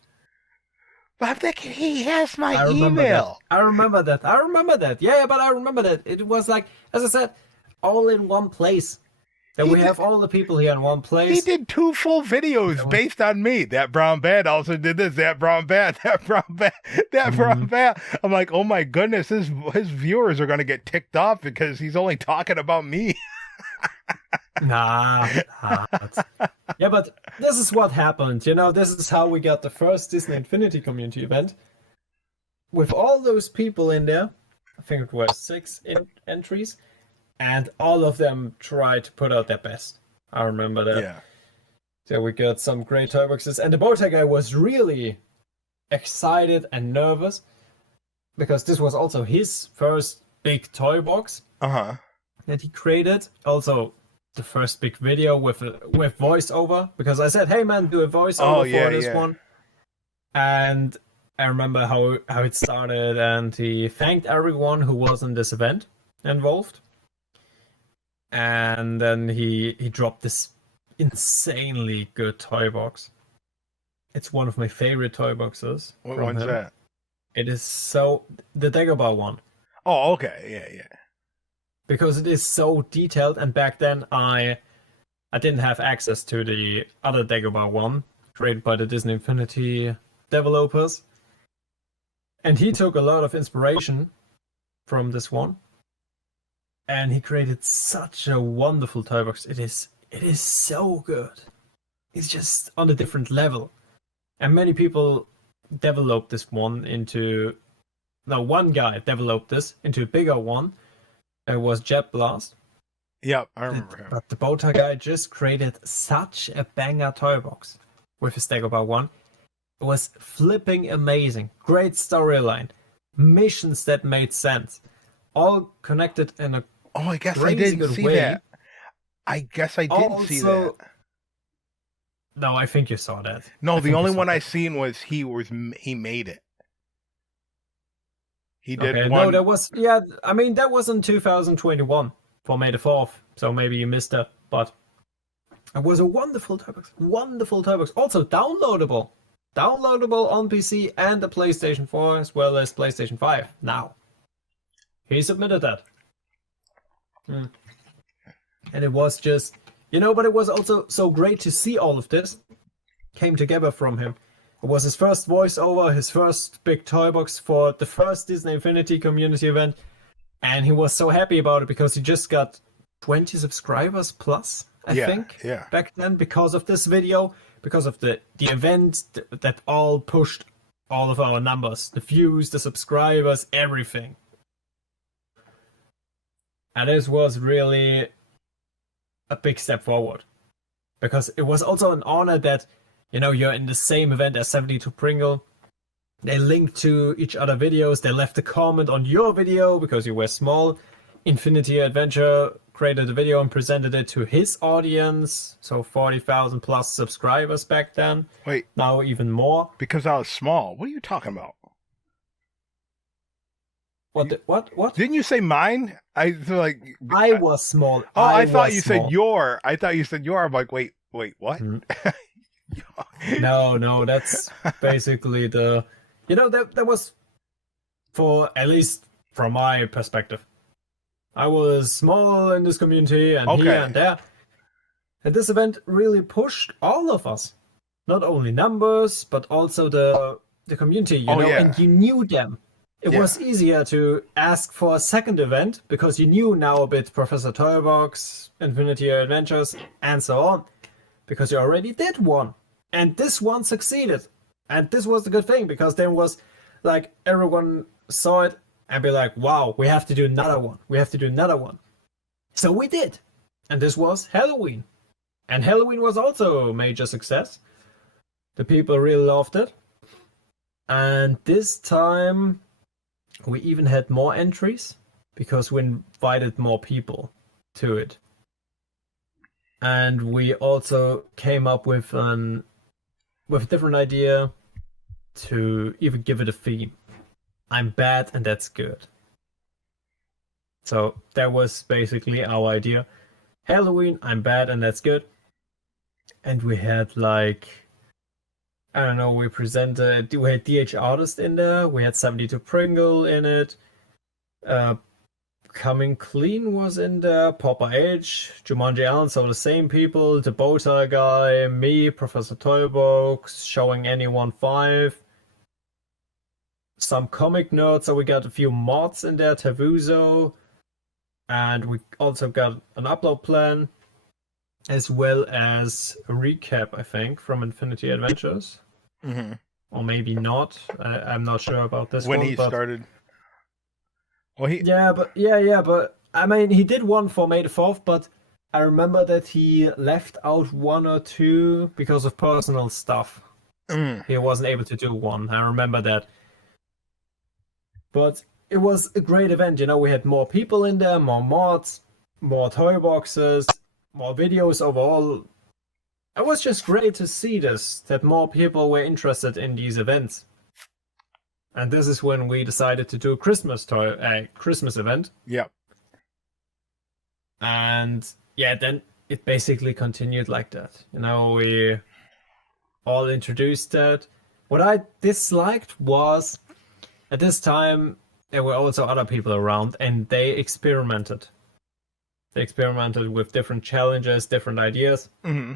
But I think he has my email. I remember that. Yeah, but I remember that. It was like, as I said, all in one place. That we have all the people here in one place. He did 2 full videos based on me. That brown band also did this. That brown band. That brown band. That brown band. I'm like, oh my goodness, his viewers are going to get ticked off because he's only talking about me. Nah. Yeah, but this is what happened. This is how we got the first Disney Infinity community event. With all those people in there, I think it was 6 entries. And all of them tried to put out their best. I remember that. Yeah. So we got some great toy boxes. And the Bowtie guy was really excited and nervous. Because this was also his first big toy box. That he created. Also, the first big video with voiceover. Because I said, hey man, do a voiceover for this one. And I remember how it started. And he thanked everyone who was in this event involved. And then he dropped this insanely good toy box. It's one of my favorite toy boxes. What one's that? It is the Dagobah one. Oh, okay, yeah. Because it is so detailed, and back then I didn't have access to the other Dagobah one created by the Disney Infinity developers. And he took a lot of inspiration from this one. And he created such a wonderful toy box. It is so good. It's just on a different level. And many people developed this one into... No, one guy developed this into a bigger one. It was Jet Blast. Yep, I remember him. But the Bowtie guy just created such a banger toy box with his Dagobah one. It was flipping amazing. Great storyline. Missions that made sense. All connected in a I guess I didn't see that. I guess I didn't see that. No, I think you saw that. No, the only one I seen was he made it. He did one. No, that was that was in 2021 for May the 4th. So maybe you missed that, but it was a wonderful toy box. Wonderful toy box. Also downloadable. Downloadable on PC and the PlayStation 4 as well as PlayStation 5 now. He submitted that. And it was just, but it was also so great to see all of this came together from him. It was his first voiceover, his first big toy box for the first Disney Infinity community event. And he was so happy about it because he just got 20 subscribers plus, I think, back then because of this video, because of the event that all pushed all of our numbers, the views, the subscribers, everything. And this was really a big step forward. Because it was also an honor that, you're in the same event as 72 Pringle. They linked to each other videos. They left a comment on your video because you were small. Infinity Adventure created a video and presented it to his audience. So 40,000 plus subscribers back then. Wait. Now even more. Because I was small. What are you talking about? What? Didn't you say mine? I was small. Oh, I thought you said your. I thought you said your. I'm like, wait, what? No, that's basically the, that was, for at least from my perspective. I was small in this community and here Okay. and there, and this event really pushed all of us. Not only numbers, but also the community, Oh and yeah. you knew them. It Yeah. was easier to ask for a second event because you knew now a bit Professor Toybox, Infinity Adventures, and so on, because you already did one. And this one succeeded. And this was the good thing, because then was like everyone saw it and be like, wow, we have to do another one. We have to do another one. So we did. And this was Halloween. And Halloween was also a major success. The people really loved it. And this time we even had more entries because we invited more people to it. And we also came up with a different idea to even give it a theme. I'm bad and that's good. So that was basically our idea. Halloween, I'm bad and that's good. And we had I don't know, we had DH Artist in there, we had 72 Pringle in it, Coming Clean was in there, Popper H, Jumanji Allen, so the same people, the Bowtie guy, me, Professor Toybox, Showing Anyone 5, some comic nerds, so we got a few mods in there, Tavuzo, and we also got an upload plan, as well as a recap, I think, from Infinity Adventures. Mm-hmm. Or maybe not. I'm not sure about this When one. he but... started. Well, he. but I mean, he did one for May the 4th, but I remember that he left out one or two because of personal stuff. He wasn't able to do one. I remember that. But it was a great event. We had more people in there, more mods, more toy boxes, more videos overall. It was just great to see that more people were interested in these events. And this is when we decided to do a Christmas event. Yep. And yeah, then it basically continued like that. We all introduced that. What I disliked was, at this time, there were also other people around, and they experimented. They experimented with different challenges, different ideas. Mm-hmm.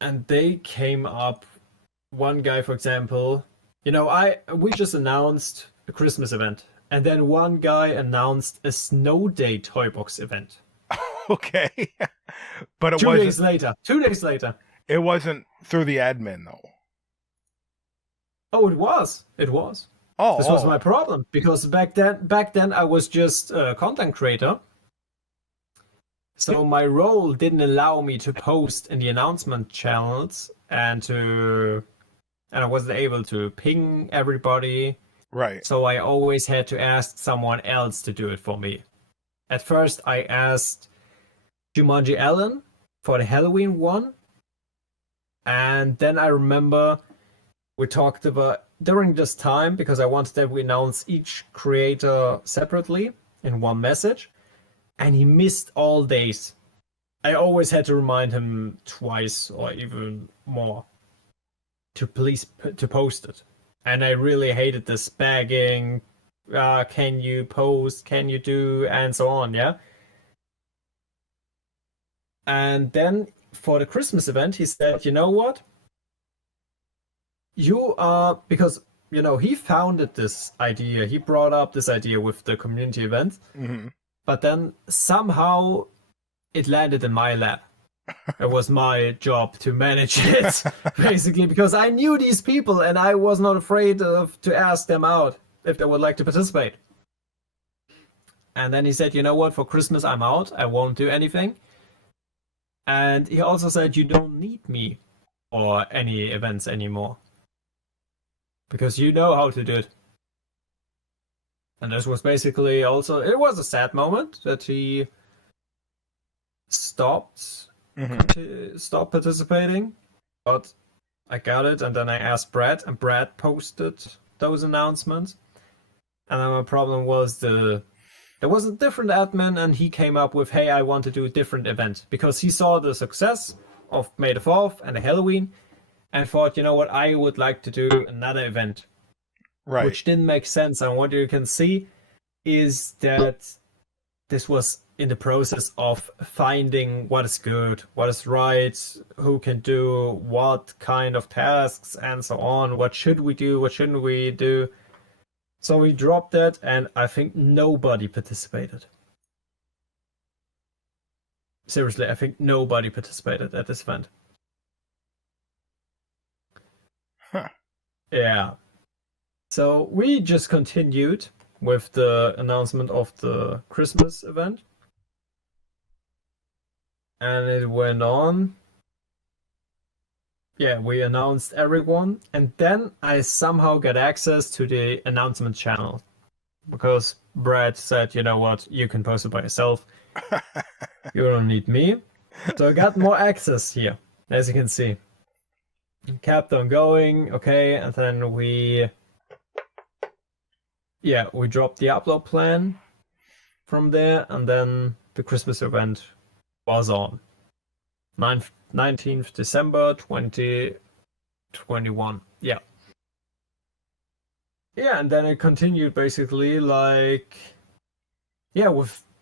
And they came up, one guy, for example, we just announced a Christmas event, and then one guy announced a Snow Day Toy Box event. Okay. But it 2 wasn't. days later. 2 days later. It wasn't through the admin, though. Oh, it was. It was. Oh. This was my problem, because back then I was just a content creator. So my role didn't allow me to post in the announcement channels, and I wasn't able to ping everybody. Right. So I always had to ask someone else to do it for me. At first I asked Jumanji Allen for the Halloween one. And then I remember we talked about during this time, because I wanted that we announce each creator separately in one message, and he missed all days. I always had to remind him twice or even more to please to post it. And I really hated this begging, can you post, can you do, and so on, yeah? And then for the Christmas event, he said, you know what? You are, because, he founded this idea. He brought up this idea with the community event. Mm-hmm. But then somehow it landed in my lap. It was my job to manage it, basically, because I knew these people and I was not afraid to ask them out if they would like to participate. And then he said, you know what, for Christmas I'm out. I won't do anything. And he also said, you don't need me or any events anymore, because you know how to do it. And this was basically also, it was a sad moment that he stopped participating, but I got it. And then I asked Brad, and Brad posted those announcements. And then my problem was there was a different admin, and he came up with, hey, I want to do a different event, because he saw the success of May the 4th and the Halloween, and thought, you know what, I would like to do another event, Right. which didn't make sense. And what you can see is that this was in the process of finding what is good, what is right, who can do what kind of tasks, and so on. What should we do? What shouldn't we do? So we dropped it, and I think nobody participated. Seriously, I think nobody participated at this event. Huh. Yeah. So we just continued with the announcement of the Christmas event. And it went on. Yeah, we announced everyone. And then I somehow got access to the announcement channel. Because Brad said, you know what, you can post it by yourself. You don't need me. So I got more access here, as you can see. Kept on going, okay, and then we dropped the upload plan from there, and then the Christmas event was on 19th December 2021. Yeah, and then it continued basically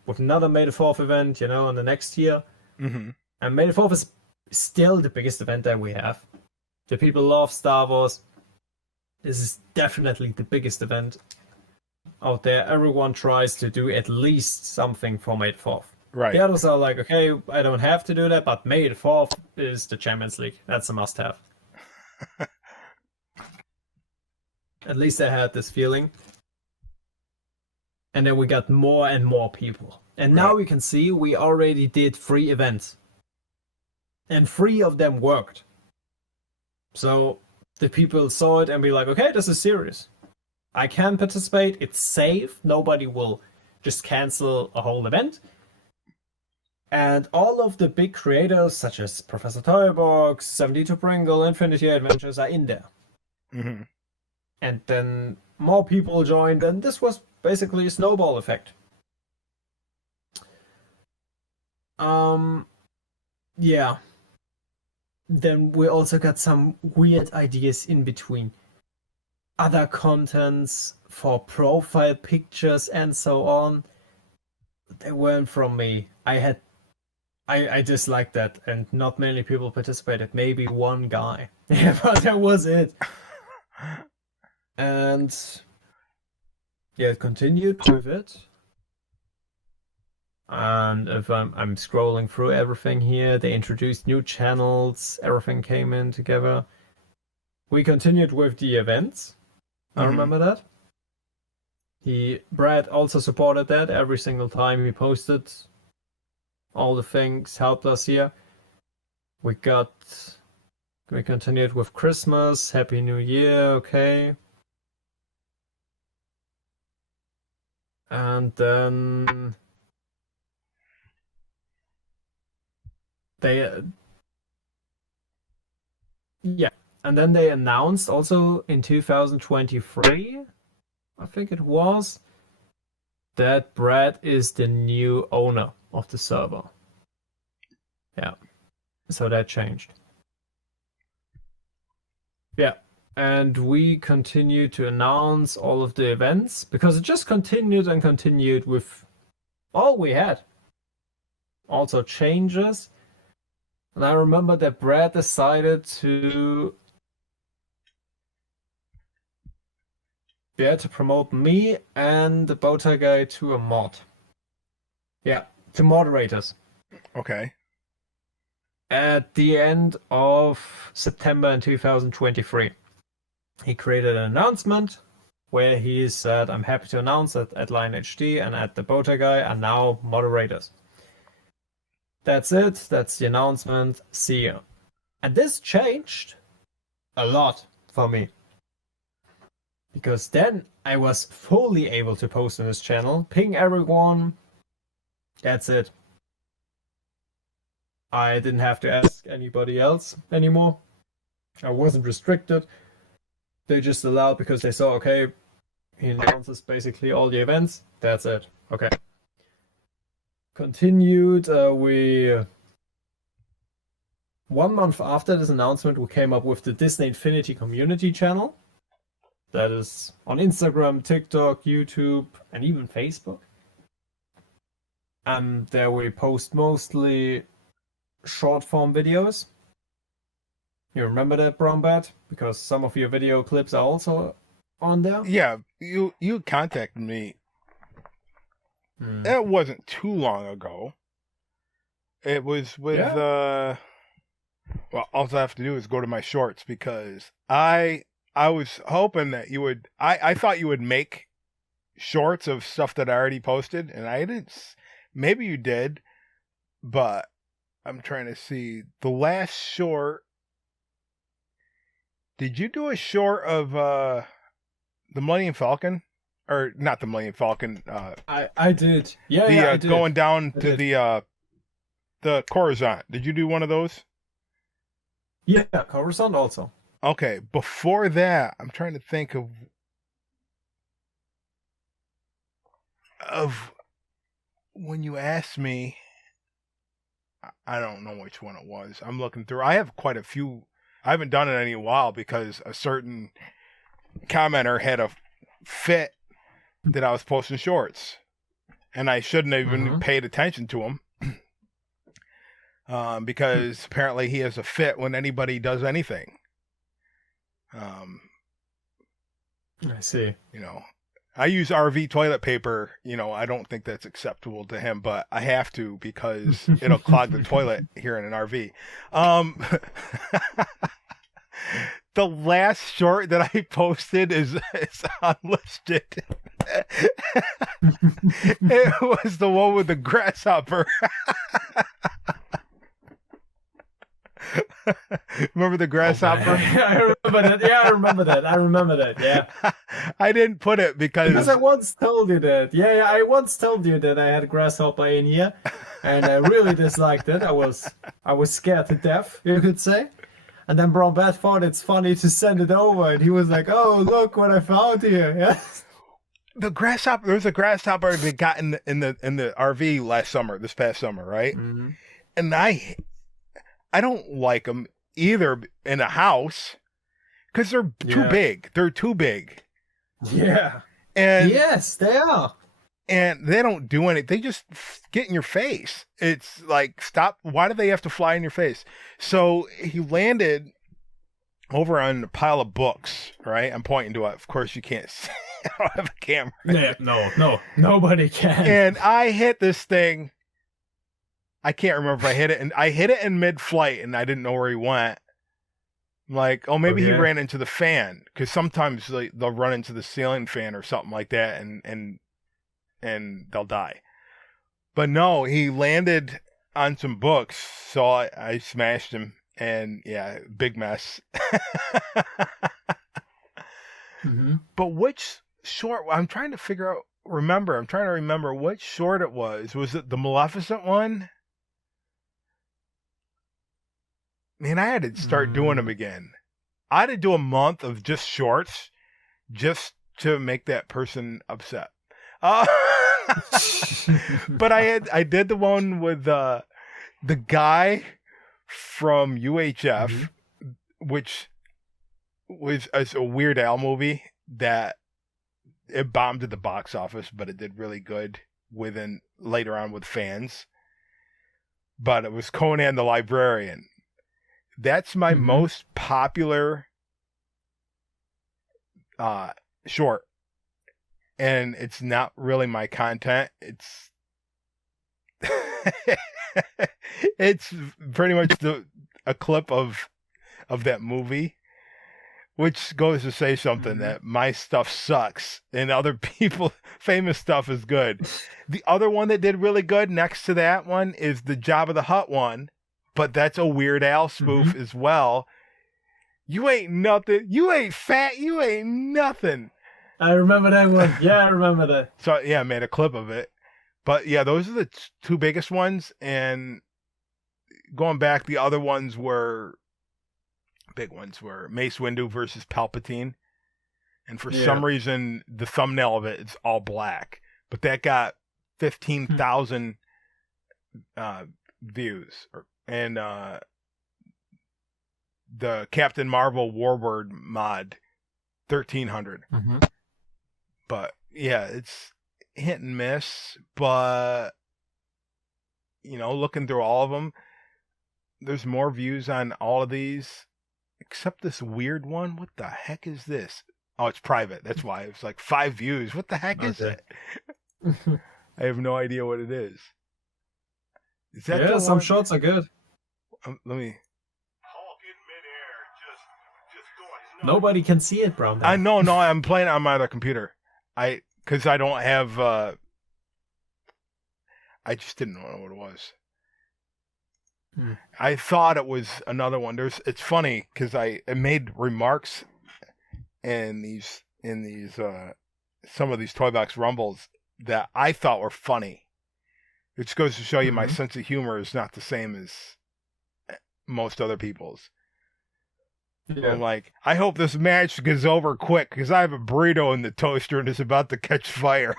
with another May the 4th event, in the next year. Mm-hmm. And May the 4th is still the biggest event that we have. The people love Star Wars. This is definitely the biggest event out there. Everyone tries to do at least something for May the 4th. Right. The others are like, okay, I don't have to do that, but May the 4th is the Champions League. That's a must-have. At least I had this feeling. And then we got more and more people. And now we can see we already did 3 events. And 3 of them worked. So the people saw it and be like, okay, this is serious. I can participate. It's safe. Nobody will just cancel a whole event. And all of the big creators, such as Professor Toybox, 72 Pringle, Infinity Adventures, are in there. Mm-hmm. And then more people joined, and this was basically a snowball effect. Yeah. Then we also got some weird ideas in between. Other contents for profile pictures and so on. They weren't from me. I disliked that, and not many people participated. Maybe one guy. Yeah, but that was it. And yeah, it continued with it. And if I'm scrolling through everything here, they introduced new channels, everything came in together. We continued with the events. I remember that. Brad also supported that every single time he posted. All the things helped us here. We continued with Christmas, Happy New Year, okay. And then and then they announced also in 2023, I think it was, that Brad is the new owner of the server. Yeah, so that changed. Yeah, and we continued to announce all of the events because it just continued and continued with all we had. Also changes. And I remember that Brad decided to promote me and the Bowtie guy to a mod. Yeah, to moderators. Okay. At the end of September in 2023, he created an announcement where he said, I'm happy to announce that at LionHD and at the Bowtie guy are now moderators. That's it. That's the announcement. See you. And this changed a lot for me. Because then I was fully able to post on this channel, ping everyone. That's it. I didn't have to ask anybody else anymore. I wasn't restricted. They just allowed because they saw, okay, he announces basically all the events. That's it. Okay. Continued. We 1 month after this announcement, we came up with the Disney Infinity community channel. That is on Instagram, TikTok, YouTube, and even Facebook. And there we post mostly short form videos. You remember that, Brown Bat? Because some of your video clips are also on there. Yeah, you contacted me. It wasn't too long ago. It was with well, all I have to do is go to my shorts, because I was hoping that you would. I thought you would make shorts of stuff that I already posted, and I didn't. Maybe you did, but I'm trying to see the last short. Did you do a short of the Millennium Falcon? Or not the Millennium Falcon. I did. Yeah, I did. Going down to the Coruscant. Did you do one of those? Yeah, Coruscant also. Okay, before that, I'm trying to think of when you asked me. I don't know which one it was. I'm looking through. I have quite a few. I haven't done it in a while because a certain commenter had a fit that I was posting shorts, and I shouldn't have even paid attention to him. Because apparently he has a fit when anybody does anything. I see. You know, I use RV toilet paper. You know, I don't think that's acceptable to him, but I have to because it'll clog the toilet here in an RV. The last short that I posted is unlisted. It was the one with the grasshopper. Remember the grasshopper? I remember that. Yeah, I remember that. Yeah. I didn't put it because I once told you that. Yeah, I once told you that I had a grasshopper in here, and I really disliked it. I was scared to death, you could say. And then Brown Bat thought it's funny to send it over, and he was like, "Oh, look what I found here!" Yeah. The grasshopper. There was a grasshopper that got in the RV this past summer, right? Mm-hmm. And I don't like them either in a house because they're too big. They're too big. Yeah. And yes, they are. And they don't do anything. They just get in your face. It's like, stop. Why do they have to fly in your face? So he landed over on a pile of books, right? I'm pointing to it. Of course, you can't see. I don't have a camera. Yeah, no, nobody can. And I hit this thing. I can't remember if I hit it. And I hit it in mid-flight, and I didn't know where he went. I'm like, oh, maybe he ran into the fan. Because sometimes they'll run into the ceiling fan or something like that, and they'll die. But no, he landed on some books, so I smashed him, and yeah, big mess. But which short? I'm trying to remember which short it was. Was it the Maleficent one? Man, I had to start doing them again. I had to do a month of just shorts just to make that person upset. But I did the one with the guy from UHF, which was a Weird Al movie that it bombed at the box office, but it did really good later on with fans. But it was Conan the Librarian. That's my most popular short. And it's not really my content. It's it's pretty much a clip of that movie, which goes to say something that my stuff sucks and other people famous stuff is good. The other one that did really good next to that one is the Jabba the Hutt one, but that's a Weird Al spoof as well. You ain't nothing. You ain't fat. You ain't nothing. I remember that one. Yeah, I remember that. So, yeah, I made a clip of it. But, yeah, those are the two biggest ones. And going back, the other ones were Mace Windu versus Palpatine. And for some reason, the thumbnail of it is all black. But that got 15,000 views. And the Captain Marvel Warbird mod, 1300. Mm-hmm. But yeah, it's hit and miss. But looking through all of them, there's more views on all of these, except this weird one. What the heck is this? Oh, it's private. That's why it's like 5 views. What the heck is it? I have no idea what it is. Is that the some one? shots are good. Let me. Nobody can see it, Brown. I know. No, I'm playing on my other computer. Because I don't have. I just didn't know what it was. I thought it was another one. It's funny because I made remarks in these some of these Toy Box Rumbles that I thought were funny. It just goes to show you my sense of humor is not the same as most other people's. Yeah. I'm like, I hope this match gets over quick because I have a burrito in the toaster and it's about to catch fire.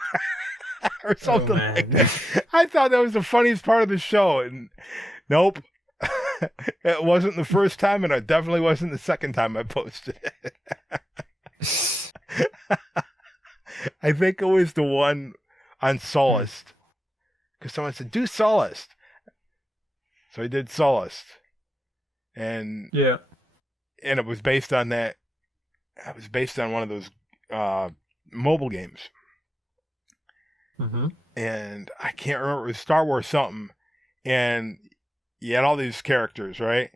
Or something like that. I thought that was the funniest part of the show, and nope. It wasn't the first time, and it definitely wasn't the second time I posted it. I think it was the one on Solist. Because someone said, do Solist. So I did Solist. And it was based on that. It was based on one of those mobile games. Mm-hmm. And I can't remember. It was Star Wars something. And you had all these characters, right?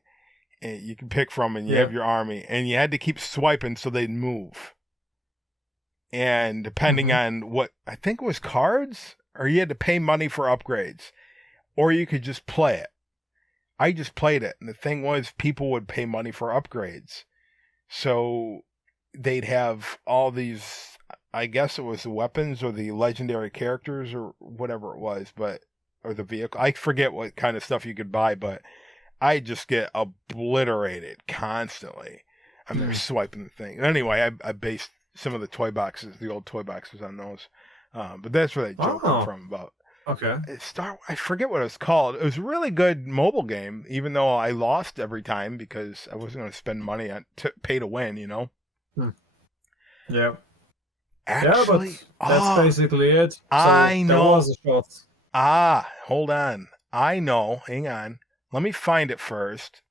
And you can pick from, and you have your army. And you had to keep swiping so they'd move. And depending on what, I think it was cards, or you had to pay money for upgrades. Or you could just play it. I just played it. And the thing was, people would pay money for upgrades. So they'd have all these, I guess it was the weapons or the legendary characters or whatever it was, or the vehicle. I forget what kind of stuff you could buy, but I just get obliterated constantly. I'm there swiping the thing. Anyway, I based some of the toy boxes, the old toy boxes, on those. But that's where that joke came from about. Okay. I forget what it was called. It was a really good mobile game, even though I lost every time because I wasn't going to spend money on pay to win, Yeah. Actually, that's basically it. So I know. Was a shot. Hold on. I know. Hang on. Let me find it first.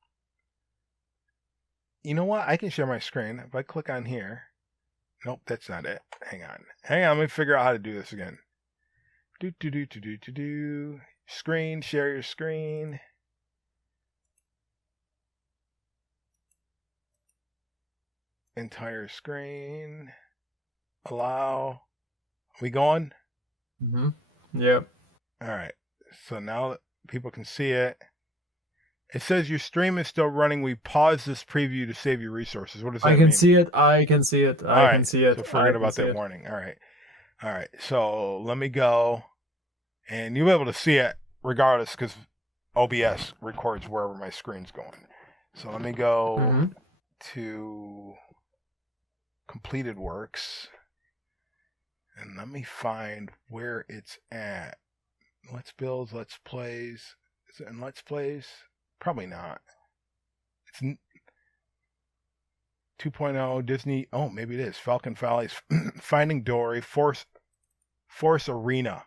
You know what? I can share my screen. If I click on here. Nope, that's not it. Hang on. Let me figure out how to do this again. Screen, share your screen. Entire screen. Allow. We going? Yep. All right. So now that people can see it, it says your stream is still running. We paused this preview to save you resources. What does that mean? I can see it. I can see it. I can see it. So forget about that warning. All right. So let me go, and you'll be able to see it regardless because OBS records wherever my screen's going. So let me go to completed works. And let me find where it's at. Let's Builds, Let's Plays. Is it in Let's Plays? Probably not. It's 2.0 Disney. Oh, maybe it is. Falcon Follies, Finding Dory, Force Arena.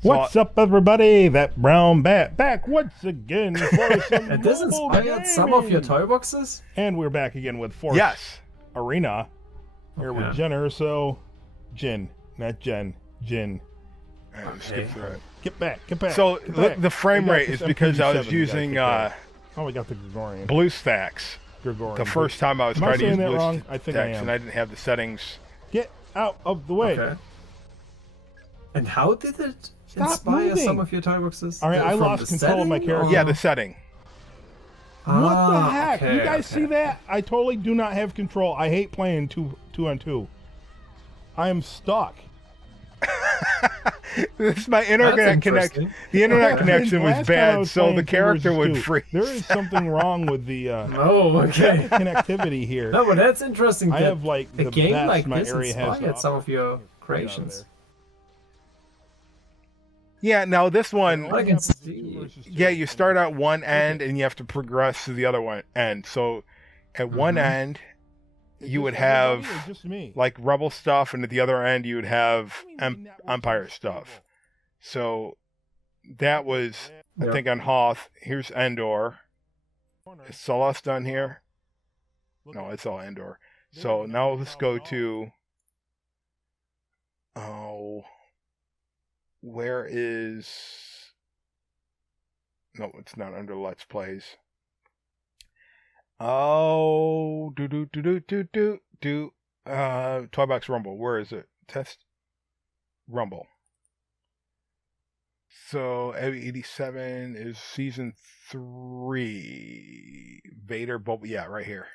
What's up, everybody? That brown bat back once again for some And this inspired some of your toy boxes? And we're back again with Force Arena. Here with Jen Urso. Jin, not Jen. Jin. Right, skip through it. Get back. So the frame rate is because I was using we got the Gregorian. BlueStacks. The first time I was trying to use BlueStacks, and I didn't have the settings. Get out of the way. Okay. And how did it inspire some of your toy boxes? All right, I lost control of my character. Yeah, the setting. What the heck? You guys see that? I totally do not have control. I hate playing two on two. I am stuck. This is my internet connection. The internet connection was bad, so the character would freeze. There is something wrong with the connectivity here. No, but that's interesting. I have like a the game best like my this area has. inspired some of your creations. Yeah, now this one, I can see. yeah, you start at one end and you have to progress to the other one end. So at one end, you would have just me? like Rebel stuff, and at the other end, you would have What do you mean network Empire is stuff. stable? So that was, I Yeah. think, on Hoth. Here's Endor. Is Solas done here? No, it's all Endor. So now let's go to. Oh, where is? No, it's not under Let's Plays. Oh, Toybox Rumble. Where is it? Test Rumble. So 87 is season 3. Vader, Boba. Yeah, right here.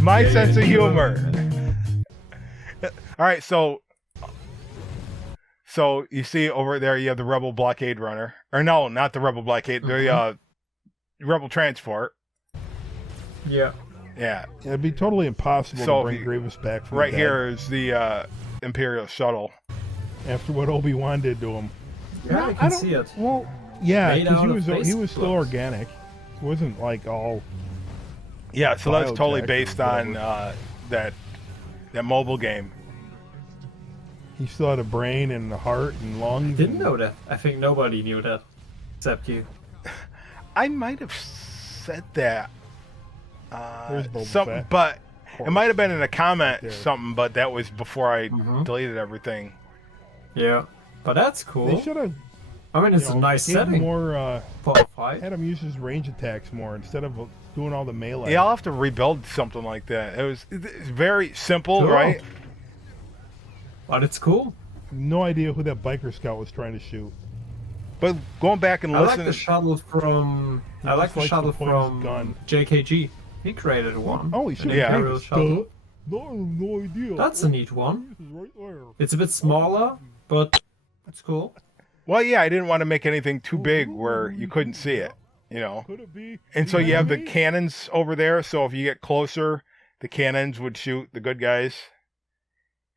My sense of humor. All right, so you see over there, you have the Rebel Blockade Runner, or no, not the Rebel Blockade, the Rebel Transport. Yeah. Yeah. It'd be totally impossible So to bring Grievous back from Right the dead here is the Imperial shuttle. after what Obi-Wan did to him. Yeah, I can see it. Well, yeah, Made because out of he face was still blocks. organic. He wasn't like all. Yeah, so that's totally Biotech or based on whatever. that mobile game. He still had a brain and a heart and lungs. Didn't and- know that. I think nobody knew that, except you. I might have said that. There's Boba Something, Fett. but Of course. it might have been in a comment There. something, but that was before I Mhm. deleted everything. Yeah, but that's They cool. should have. I mean, it's a nice setting More. for a fight. Had him use his range attacks more instead of doing all the melee. Yeah, I'll have to rebuild something like that. It's very simple, Cool. right? But it's cool. No idea who that biker scout was trying to shoot. But going back and I like listening, the shuttle from. I like just the likes shuttle to point his from gun. JKG. He created one. Oh, he should An Yeah. have Imperial shuttle. No idea. That's a neat one. This is right there. It's a bit smaller, but it's cool. well, yeah, I didn't want to make anything too big where you couldn't see it, you know. Could it be? And so you have the me? cannons over there. So if you get closer, the cannons would shoot the good guys.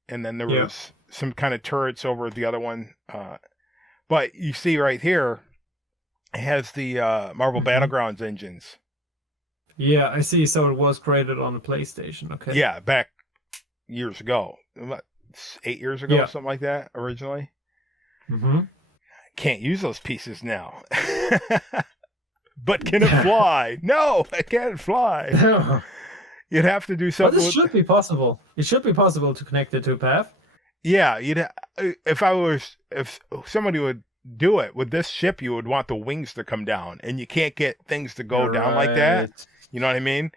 And then there Yeah. was some kind of turrets over at the other one. But you see right here, it has the Marvel Mhm. Battlegrounds engines. Yeah, I see. So it was created on the PlayStation. Okay. Yeah, back years ago. About 8 years ago, Yeah. something like that, originally. Mm-hmm. Can't use those pieces now. But can it fly? No, it can't fly. You'd have to do But something this with... should be possible. It should be possible to connect it to a path. Yeah, if somebody would do it with this ship, you would want the wings to come down, and you can't get things to go down like that. You know what I mean?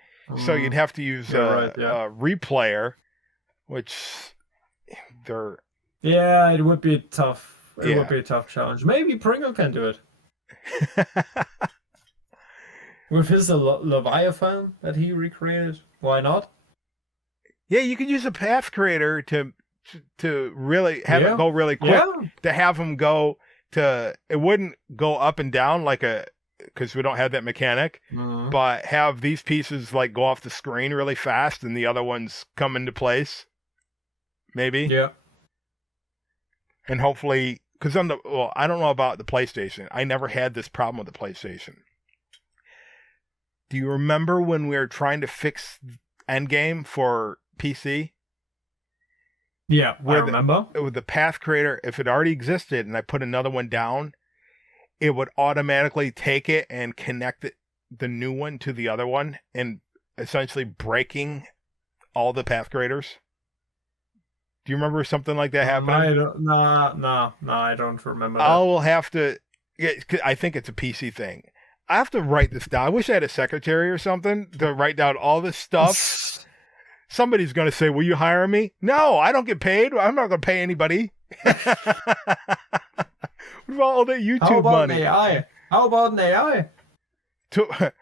So you'd have to use You're right, yeah. a replayer, which they're Yeah, it would be tough. It Yeah. would be a tough challenge. Maybe Pringle can do it with his Leviathan that he recreated. Why not? Yeah, you could use a path creator to really have Yeah. it go really quick. Yeah. To have them go to, it wouldn't go up and down because we don't have that mechanic. Mhm. But have these pieces like go off the screen really fast, and the other ones come into place. Maybe, Yeah. and hopefully, because I don't know about the PlayStation. I never had this problem with the PlayStation. Do you remember when we were trying to fix Endgame for PC? Yeah. I Where the- remember. With the path creator, if it already existed and I put another one down, it would automatically take it and connect the new one to the other one, and essentially breaking all the path creators. Do you remember something like that happening? I don't. Nah. I don't remember. I will have to. Yeah, 'cause I think it's a PC thing. I have to write this down. I wish I had a secretary or something to write down all this that. stuff. Somebody's going to say, "Will you hire me?" No, I don't get paid. I'm not going to pay anybody. What about all that How YouTube about money? an AI? How about an AI? To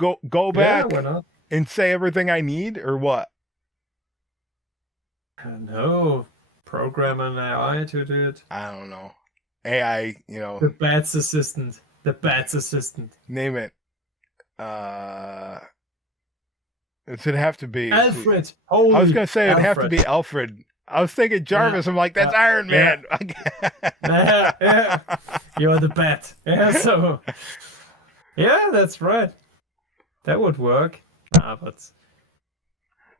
go Yeah, back why not? and say everything I need, or what? No, program an AI to do it. I don't know. AI, The Bats Assistant. The Bats Assistant. name it. It'd have to be Alfred. I was Holy gonna say it'd have to be Alfred. I was thinking Jarvis. I'm like, that's Iron Man. Yeah. You're the bat. Yeah, so yeah, that's right. That would work. But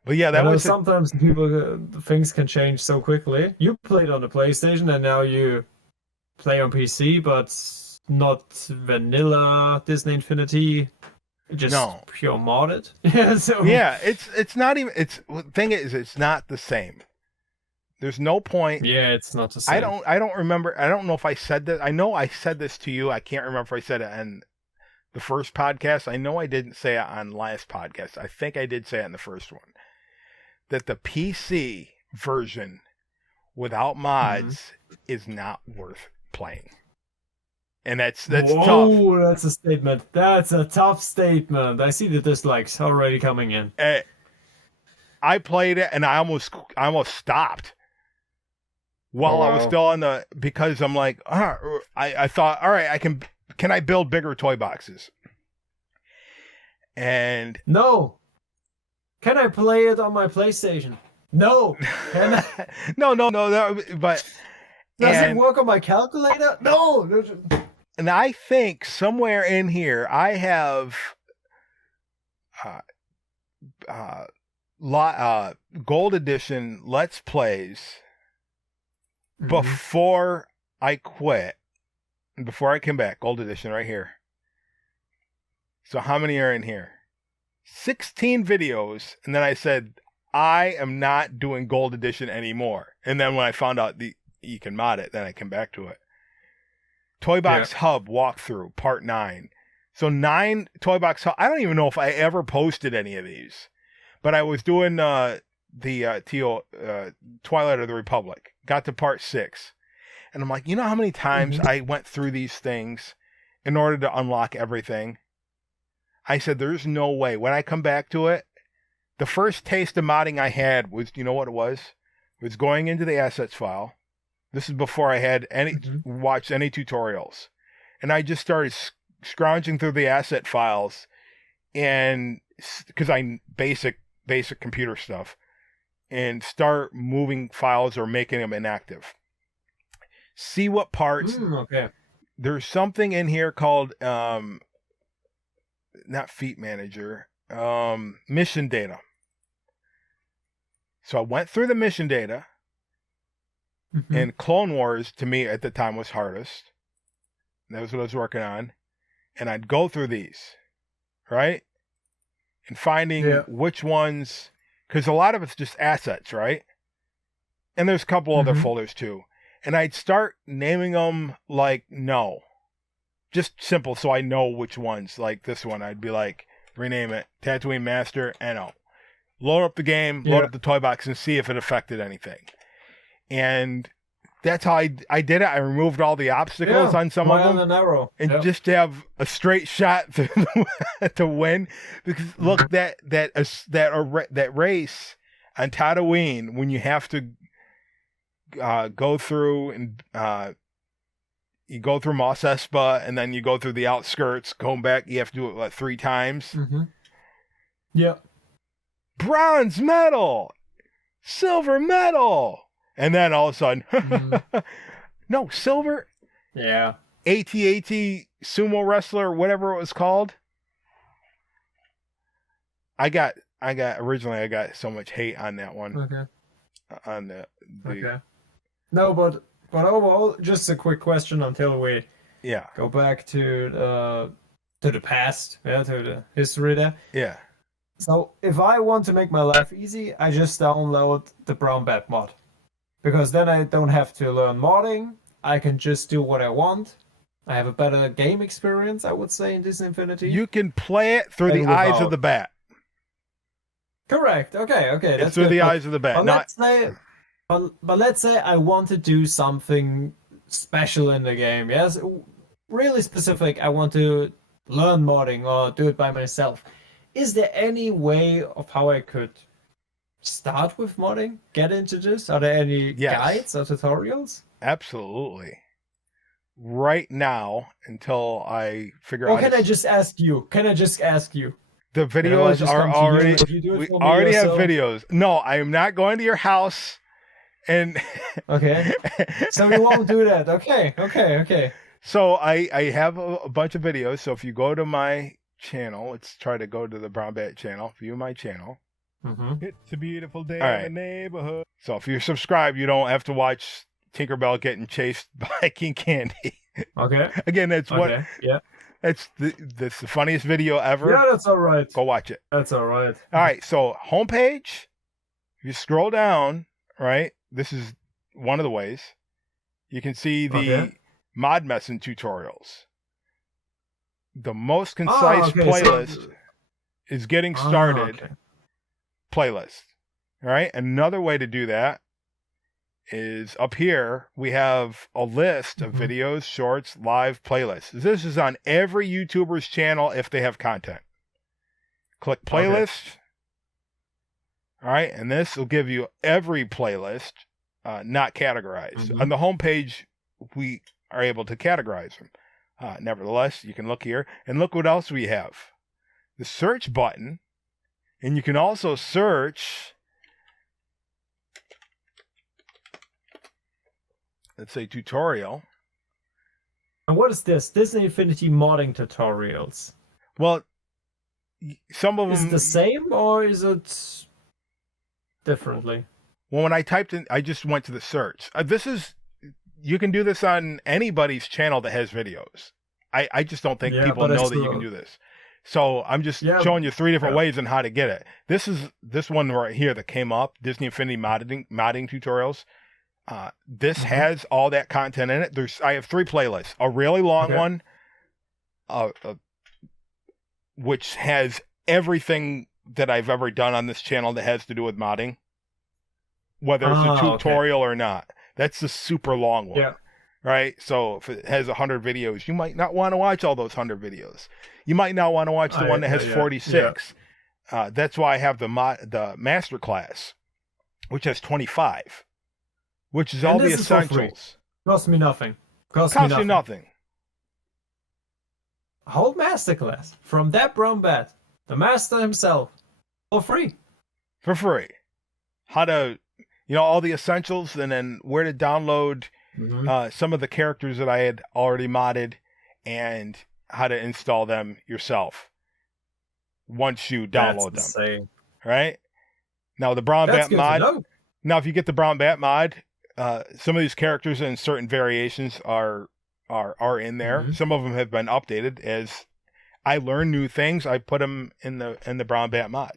yeah, that was sometimes people things can change so quickly. You played on the PlayStation and now you play on PC, but not vanilla Disney Infinity. Just pure modded. Yeah, so yeah, it's not even. The thing is, it's not the same. There's no point. Yeah, it's not the same. I don't remember. I don't know if I said that. I know I said this to you. I can't remember if I said it on the first podcast. I know I didn't say it on last podcast. I think I did say it in the first one. That the PC version without mods is not worth playing. And that's tough. Whoa, that's a statement. That's a tough statement. I see the dislikes already coming in. I played it and I almost stopped while I was still on because I'm like, I thought, all right, can I build bigger toy boxes? And no. Can I play it on my PlayStation? No. Can I? No. But does it work on my calculator? No. And I think somewhere in here I have Gold Edition Let's Plays before I quit, before I came back. Gold Edition right here. So how many are in here? 16 videos. And then I said, I am not doing Gold Edition anymore. And then when I found out you can mod it, then I came back to it. Toy Box Hub walkthrough, part 9. So 9 Toy Box Hub. I don't even know if I ever posted any of these, but I was doing Twilight of the Republic. Got to part 6, and I'm like, you know how many times I went through these things in order to unlock everything? I said, there's no way. When I come back to it, the first taste of modding I had was, you know what it was? It was going into the assets file. This is before I had watched any tutorials. And I just started scrounging through the asset files, and because I basic computer stuff, and start moving files or making them inactive. See what parts. There's something in here called not Feat Manager, mission data. So I went through the mission data. And Clone Wars, to me, at the time, was hardest. That was what I was working on. And I'd go through these, right? And finding which ones, because a lot of it's just assets, right? And there's a couple other folders, too. And I'd start naming them like, no. Just simple, so I know which ones. Like this one, I'd be like, rename it, Tatooine Master, NO. Load up the game, load up the toy box, and see if it affected anything. And that's how I did it. I removed all the obstacles on some of them, and just to have a straight shot to win. Because look, that race on Tatooine, when you have to go through and you go through Mos Espa, and then you go through the outskirts, going back. You have to do it 3 times. Yeah. Bronze medal, silver medal. And then all of a sudden, no, silver. Yeah. AT sumo wrestler, whatever it was called. I got so much hate on that one. Okay. On the okay. No, but overall, just a quick question until we go back to the past, to the history there. Yeah. So if I want to make my life easy, I just download the Brown Bat mod. Because then I don't have to learn modding. I can just do what I want. I have a better game experience, I would say, in Disney Infinity. You can play it through the eyes of the bat. Correct. Okay. That's through the eyes of the bat. But let's say I want to do something special in the game. Yes, really specific. I want to learn modding or do it by myself. Is there any way of how I could start with modding, get into this? Are there any guides or tutorials? Absolutely. Right now, until I figure out. Or can I just ask you? The Can I videos just are come to already. you if you do it We for me already have yourself? videos. No, I am not going to your house. And Okay. So we won't do that. Okay. so I have a bunch of videos. So if you go to my channel, let's try to go to the Brown Bat channel. View my channel. Mm-hmm. It's a beautiful day All in right. the neighborhood. So if you're subscribed, you don't have to watch Tinkerbell getting chased by King Candy. Okay. Again, that's Okay. Yeah. that's the funniest video ever. Yeah, that's all right. Go watch it. That's all right. All right, so homepage. If you scroll down, right, this is one of the ways. You can see the Okay. mod messing tutorials. The most concise okay, playlist is getting started okay. playlist. All right, another way to do that is up here. We have a list of videos, shorts, live playlists. This is on every YouTuber's channel if they have content. Click playlist. All right, and this will give you every playlist, not categorized. On the homepage, we are able to categorize them. Nevertheless, you can look here, and look what else we have. The search button, and you can also search, let's say tutorial. And what is this? Disney Infinity modding tutorials. Well, some of Is them... it the same or is it differently? Well, when I typed in, I just went to the search. You can do this on anybody's channel that has videos. I just don't think people know that you can do this. So I'm just showing you 3 different ways on how to get it. This one right here that came up, Disney Infinity modding tutorials. This has all that content in it. I have 3 playlists. A really long one, which has everything that I've ever done on this channel that has to do with modding, whether it's a tutorial or not. That's the super long one. Yeah. Right? So if it has 100 videos, you might not want to watch all those 100 videos. You might not want to watch the one that has 46. Yeah. That's why I have the master class, which has 25, which is all the essentials. Cost me nothing. Cost you nothing. A whole masterclass from that Brown Bat, the master himself, for free. For free. How to, all the essentials, and then where to download some of the characters that I had already modded, and how to install them yourself once you download them. Right? Now the Brown Bat mod. Now if you get the Brown Bat mod, some of these characters and certain variations are in there. Some of them have been updated as I learn new things. I put them in the Brown Bat mod.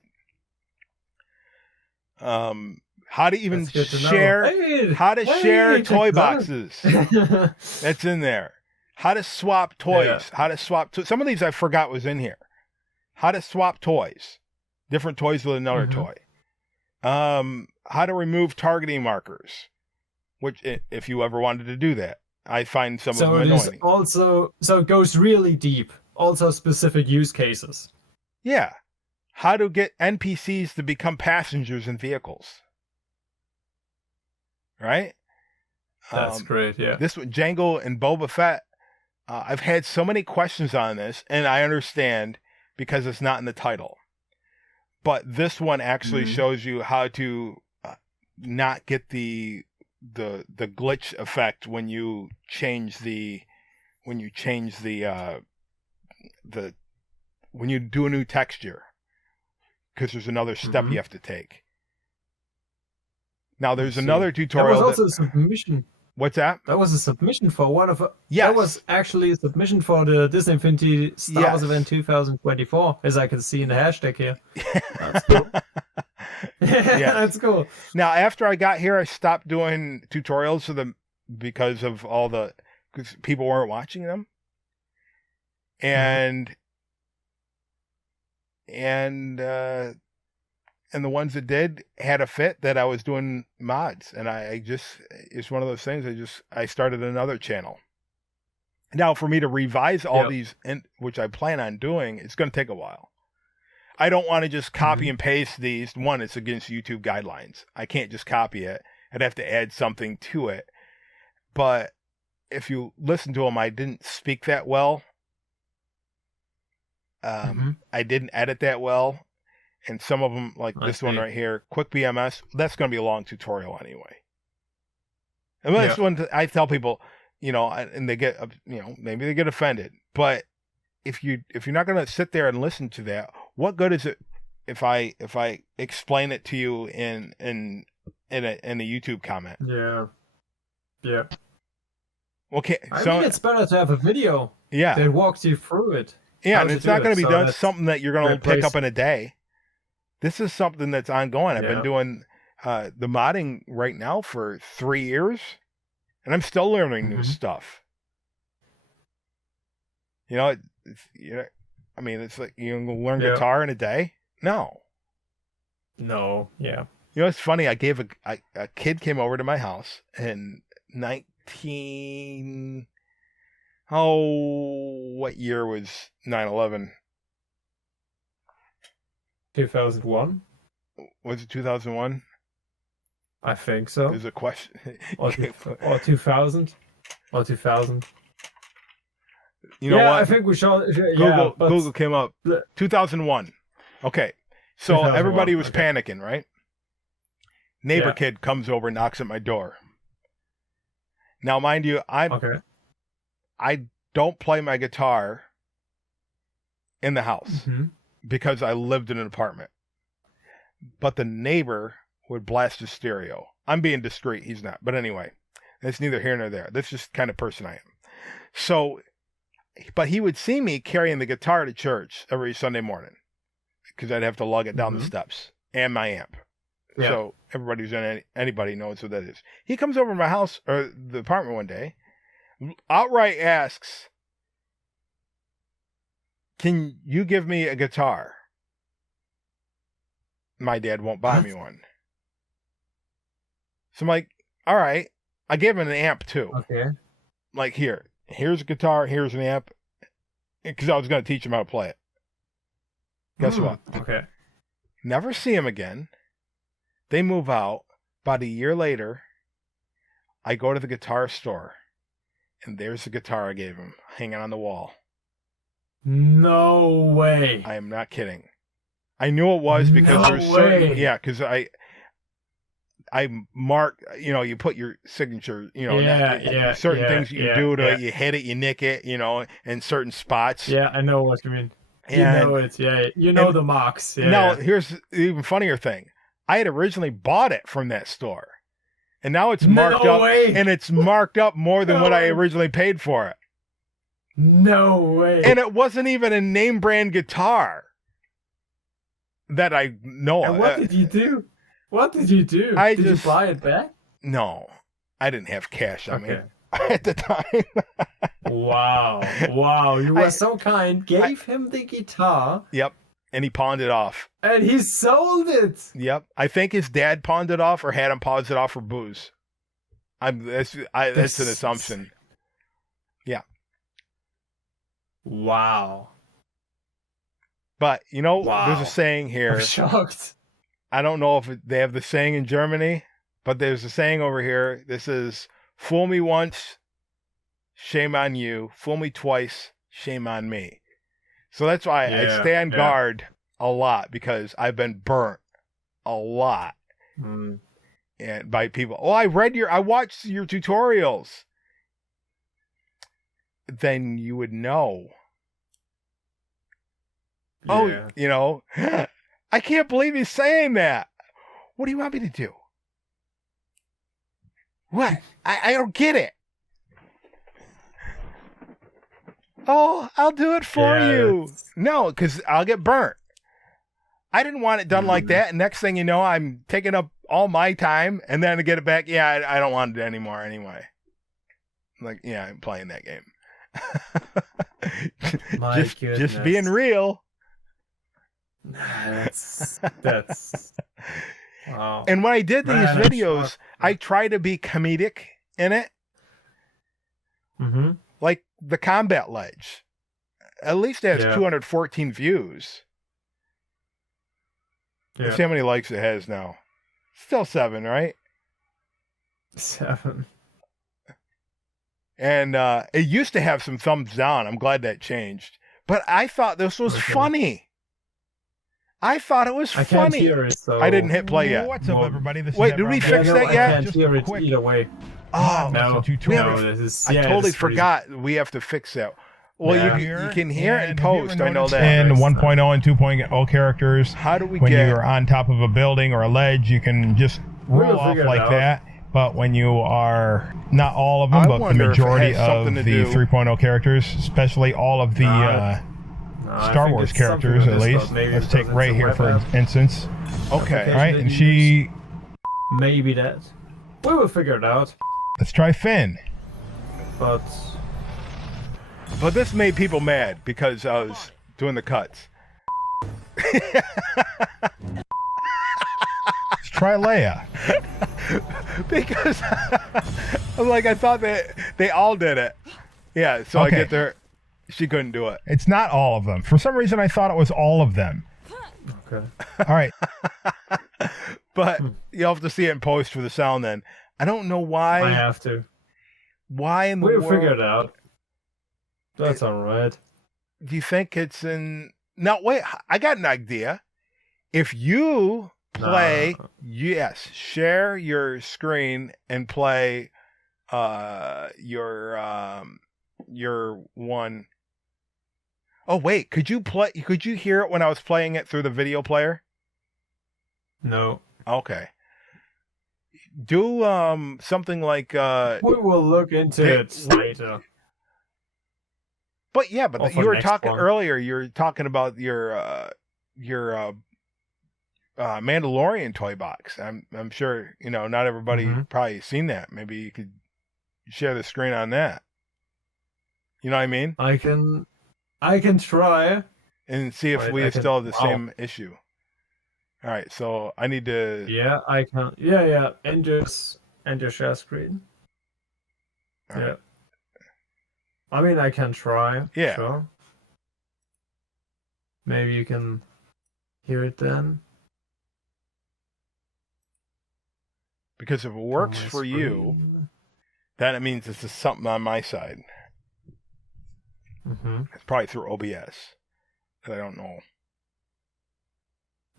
How to even share, share toy boxes. That's in there. How to swap toys. How to swap. Some of these I forgot was in here. How to swap toys. Different toys with another toy. How to remove targeting markers. Which, if you ever wanted to do that, I find some of them annoying. So it goes really deep. Also specific use cases. Yeah. How to get NPCs to become passengers in vehicles. Right? That's great, yeah. This one, Django and Boba Fett, I've had so many questions on this, and I understand because it's not in the title. But this one actually shows you how to not get the glitch effect when you change when you do a new texture, because there's another step you have to take. Now there's another tutorial. That was also a submission. What's that? That was a submission for one of. Yes. That was actually a submission for the Disney Infinity Star Wars event 2024, as I can see in the hashtag here. That's cool. That's cool. Now, after I got here, I stopped doing tutorials because people weren't watching them, and the ones that did had a fit that I was doing mods, and it's one of those things. I started another channel. Now, for me to revise all these, which I plan on doing, it's going to take a while. I don't want to just copy and paste these. One, it's against YouTube guidelines. I can't just copy it. I'd have to add something to it. But if you listen to them, I didn't speak that well. I didn't edit that well. And some of them, like this one right here, Quick BMS, that's going to be a long tutorial anyway. And that's one I tell people, and they get, maybe they get offended. But if you're not going to sit there and listen to that, what good is it if I explain it to you in a YouTube comment? Yeah. Okay, I mean, it's better to have a video that walks you through it. Yeah, and it's not going to be done something that you're going to pick up in a day. This is something that's ongoing. I've been doing the modding right now for 3 years, and I'm still learning new stuff. It's like you're going to learn guitar in a day? No. Yeah. It's funny. I gave a kid came over to my house in what year was 9/11? 2001? Was it 2001? I think so. There's a question. Or 2000? Or 2000? You know what? I think we should. Google came up. 2001. Okay. So 2001, everybody was panicking, right? Neighbor kid comes over, knocks at my door. Now, mind you, I don't play my guitar in the house because I lived in an apartment. But the neighbor would blast his stereo. I'm being discreet. He's not. But anyway, it's neither here nor there. That's just the kind of person I am. So, but he would see me carrying the guitar to church every Sunday morning because I'd have to lug it down the steps and my amp. Yeah. So anybody knows what that is. He comes over to my house or the apartment one day, outright asks, "Can you give me a guitar?" My dad won't buy me one. So I'm like, all right. I gave him an amp too. Okay. Like, here's a guitar, here's an amp. Because I was going to teach him how to play it. Guess what? Okay. Never see him again. They move out. About a year later, I go to the guitar store. And there's the guitar I gave him hanging on the wall. No way. I am not kidding. I knew it was because there's certain, because I mark, you put your signature, certain things you do to it, you hit it, you nick it, in certain spots. Yeah, I know what you mean. The marks. Yeah, now, here's the even funnier thing. I had originally bought it from that store. And now it's marked up, and it's marked up more than what I originally paid for it. No way. And it wasn't even a name brand guitar that I know of. And what did you do? Did you buy it back? No, I didn't have cash on me at the time. Wow. You were so kind. Gave him the guitar. Yep. And he pawned it off. And he sold it. Yep. I think his dad pawned it off or had him pawn it off for booze. That's an assumption. Yeah. Wow. But, there's a saying here. I'm shocked. I don't know if they have the saying in Germany, but there's a saying over here. This is, fool me once, shame on you. Fool me twice, shame on me. So that's why I stay on guard a lot because I've been burnt a lot and by people. Oh, I watched your tutorials. Then you would know. Yeah. Oh, I can't believe he's saying that. What do you want me to do? What? I don't get it. Oh, I'll do it for you. No, because I'll get burnt. I didn't want it done like that. And next thing you know, I'm taking up all my time and then to get it back. Yeah, I don't want it anymore anyway. Like, I'm playing that game. just being real. That's wow. And when I did these videos, I try to be comedic in it. Like the Combat Ledge. At least it has 214 views. Yeah. See how many likes it has now. Still 7, right? 7. And it used to have some thumbs down. I'm glad that changed. But I thought this was funny. I thought it was I funny. can't hear it, so... I didn't hit play yet. What's up, everybody? This Wait, is did we Embark. fix that I yet? can't Just hear a it quick- either way. Oh, No, This is... I yeah, totally it's pretty- forgot. We have to fix that. Well, Yeah. you can hear it in And have you ever post. I know noticed that. In 1.0 and 2.0 characters, How do we when get? you're on top of a building or a ledge, you can just We'll roll off figure it like out. that. But when you are, not all of them, I but the wonder if it majority has of something the to do- 3.0 characters, especially all of the No, I Star think Wars it's something characters with at this, least. but maybe Let's because take it's Rey a here web for app. instance. Okay. Right, that and you she... Maybe that. We will figure it out. Let's try Finn. But... But this made people mad because I was doing the cuts. Let's try Leia. Because I'm like, I thought that they all did it. Yeah, so I Okay. get there. She couldn't do it. It's not all of them. For some reason, I thought it was all of them. Okay. All right. But you'll have to see it in post for the sound then. I don't know why. I have to. Why in the We'll world figure it out. That's alright. do you think it's in... Now, wait, I got an idea. If you play... Nah. Yes, share your screen and play your one... Oh, wait, could you hear it when I was playing it through the video player? No. Okay. Do something like We will look into They- it later. but yeah, but Or you for were next talking one. earlier, you were talking about your Mandalorian toy box. I'm sure, not everybody Mhm. probably seen that. Maybe you could share the screen on that. You know what I mean? I can try. And see if Wait, we I can- still have the wow. same issue. All right, so I need to... Yeah, I can. Yeah. End your share screen. All Yeah. right. I mean, I can try. Yeah. Sure. Maybe you can hear it then. Because if it on works my for you, screen. then it means this is something on my side. Mhm. It's probably through OBS. I don't know.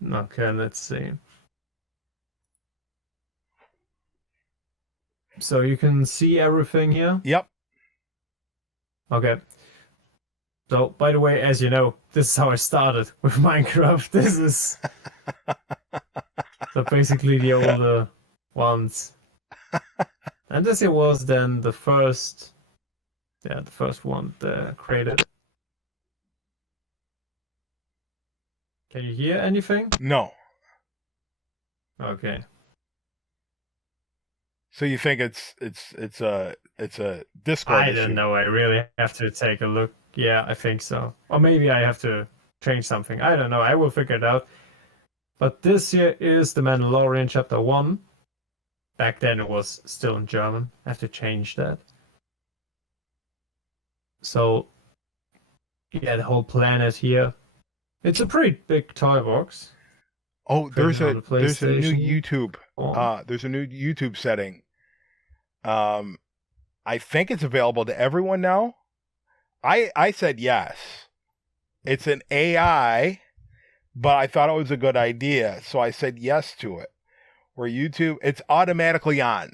Okay, let's see. So you can see everything here? Yep. Okay. So, by the way, as you know, this is how I started with Minecraft. This is... So basically the older ones. And this here was then the first... Yeah, the first one created. Can you hear anything? No. Okay. So you think it's a Discord I issue? don't know. I really have to take a look. Yeah, I think so. Or maybe I have to change something. I don't know. I will figure it out. But this here is The Mandalorian Chapter 1. Back then it was still in German. I have to change that. So, yeah, the whole planet here. It's a pretty big toy box. Oh, there's a on the there's a new PlayStation. YouTube. Oh, There's a new YouTube setting. I think it's available to everyone now. I said yes. It's an AI, but I thought it was a good idea, so I said yes to it. Where YouTube, it's automatically on.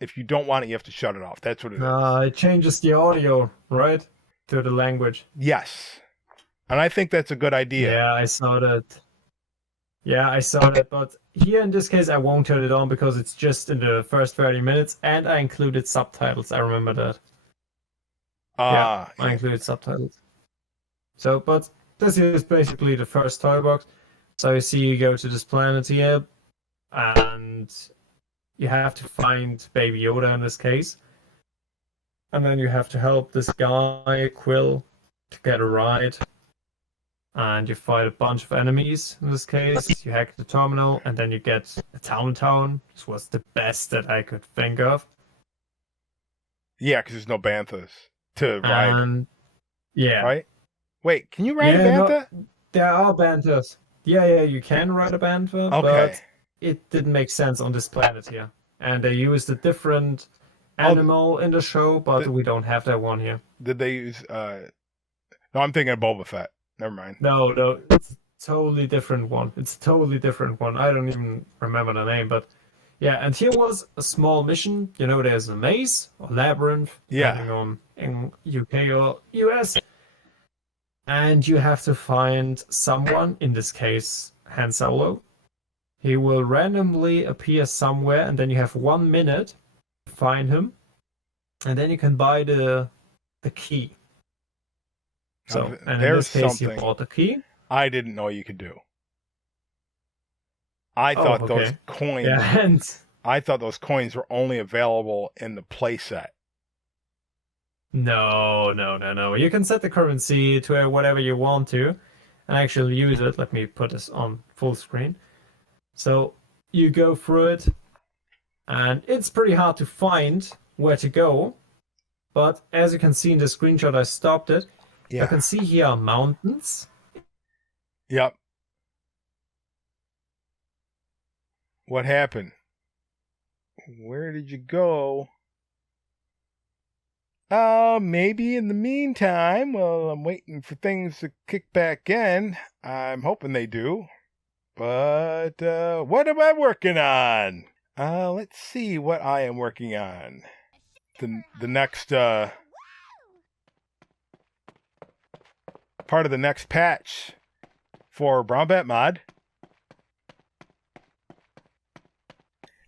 If you don't want it, you have to shut it off. That's what it is. it changes the audio, right? To the language. Yes. And I think that's a good idea. Yeah, I saw that. Yeah, I saw that, but here in this case I won't turn it on because it's just in the first 30 minutes and I included subtitles. I remember that. Yeah, I included subtitles. So, but this is basically the first toy box. So you see you go to this planet here and you have to find Baby Yoda in this case. And then you have to help this guy, Quill, to get a ride. And you fight a bunch of enemies in this case. You hack the terminal, and then you get a town. This was the best that I could think of. Yeah, because there's no banthas to ride, And yeah, right? Wait, can you ride a Yeah, no, bantha? there are banthas. Yeah, you can ride a bantha, Okay. but it didn't make sense on this planet here. And they used a different animal in the show, but we don't have that one here. Did they use No, I'm thinking of Boba Fett. Never mind. No, it's a totally different one. It's a totally different one. I don't even remember the name, but yeah. And here was a small mission. You know, there's a maze or labyrinth, depending on in UK or US, and you have to find someone. In this case, Han Solo. He will randomly appear somewhere, and then you have 1 minute to find him, and then you can buy the key. So, and in this case, you bought the key. I didn't know you could do. I thought those coins. Yeah, and I thought those coins were only available in the playset. No. You can set the currency to whatever you want to, and actually use it. Let me put this on full screen. So you go through it, and it's pretty hard to find where to go. But as you can see in the screenshot, I stopped it. Yeah. I can see here are mountains. Yep. What happened? Where did you go? Maybe in the meantime, well, I'm waiting for things to kick back in. I'm hoping they do. But, what am I working on? Let's see what I am working on. The next, part of the next patch for Brown Bat Mod.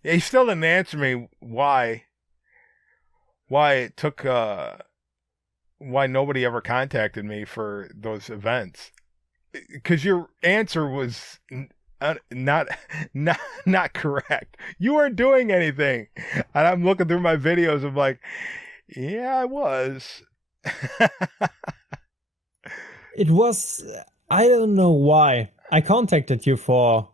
Yeah, he still didn't answer me why it took, why nobody ever contacted me for those events. Because your answer was not correct. You weren't doing anything. And I'm looking through my videos. I'm like, yeah, I was. It was, I don't know why. I contacted you for...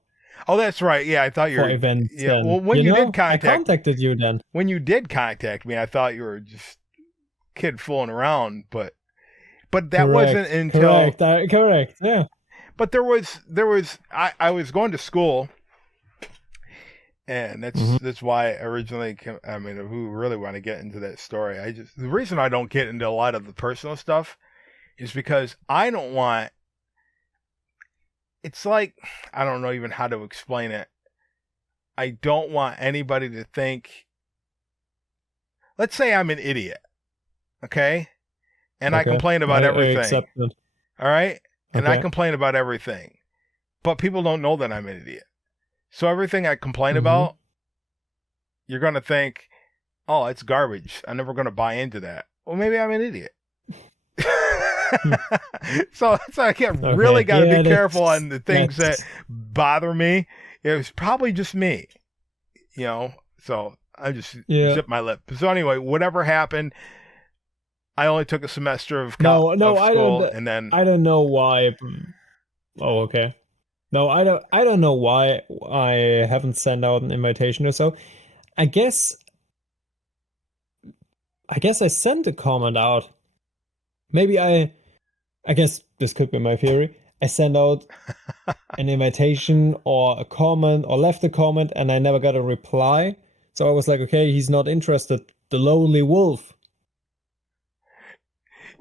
Oh, that's right. Yeah, I thought you were... events. Yeah, well, when you did contact... I contacted you then. When you did contact me, I thought you were just kid fooling around, but that wasn't until... Correct, yeah. But there was I was going to school, and that's why I originally came, I mean, if we really want to get into that story, the reason I don't get into a lot of the personal stuff is because I don't want, it's like, I don't know even how to explain it. I don't want anybody to think, let's say I'm an idiot, okay? And I complain about everything. I accept it. All right? And I complain about everything. But people don't know that I'm an idiot. So everything I complain about, you're going to think, oh, it's garbage. I'm never going to buy into that. Well, maybe I'm an idiot. So I really got to be careful on the things that bother me. It was probably just me, you know. So I just zip my lip. So anyway, whatever happened, I only took a semester of school, and then I don't know why. Oh, okay. No, I don't know why I haven't sent out an invitation or so. I guess I sent a comment out. Maybe I guess this could be my theory. I sent out an invitation or a comment or left a comment and I never got a reply. So I was like, okay, he's not interested. The lonely wolf.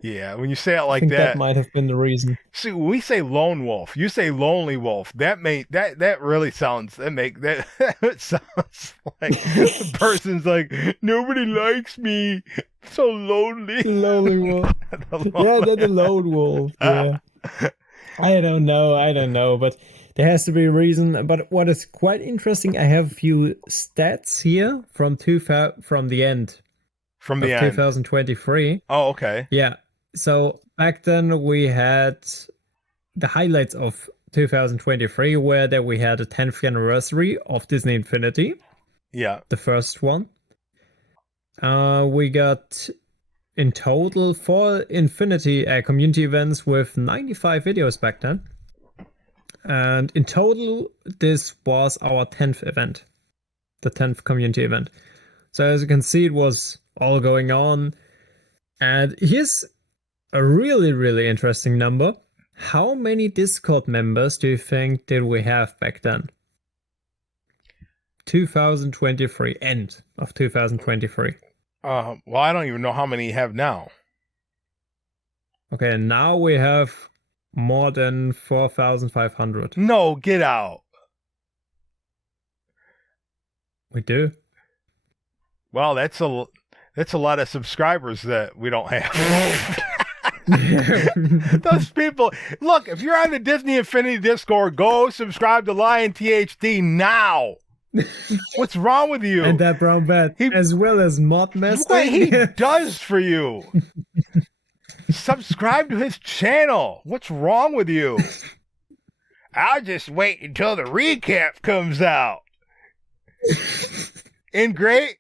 Yeah, when you say it like that might have been the reason. See, when we say lone wolf, you say lonely wolf. That really sounds it sounds like the person's like, nobody likes me. So lonely. Lonely wolf. Yeah, they're the lone wolf. Yeah. I don't know, but there has to be a reason. But what is quite interesting, I have a few stats here from the end. From the end. 2023. Oh, okay. Yeah. So back then we had the highlights of 2023 where that we had the 10th anniversary of Disney Infinity. Yeah. The first one. We got in total 4 Infinity community events with 95 videos back then. And in total, this was our 10th event. The 10th community event. So as you can see, it was all going on. And here's a really, really interesting number. How many Discord members do you think did we have back then? 2023, end of 2023. Well, I don't even know how many you have now. Okay, now we have more than 4,500. No, get out. We do. Well, that's a lot of subscribers that we don't have. Those people, look, if you're on the Disney Infinity Discord, go subscribe to LionTHD now. What's wrong with you? And that brown bat, as well as Mod Master. What he does for you. Subscribe to his channel. What's wrong with you? I'll just wait until the recap comes out. In great.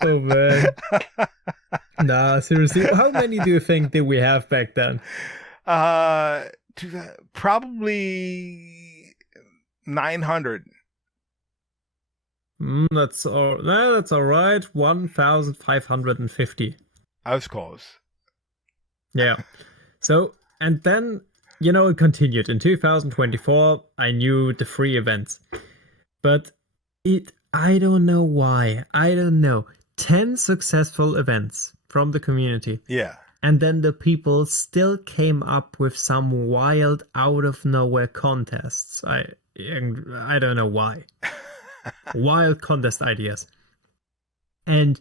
Oh man. Nah, seriously. How many do you think did we have back then? Probably 900. That's all right. 1,550. I was close. Yeah. So, and then, it continued. In 2024, I knew the free events. But I don't know why. I don't know. 10 successful events from the community. Yeah. And then the people still came up with some wild, out of nowhere contests. I don't know why. Wild contest ideas. And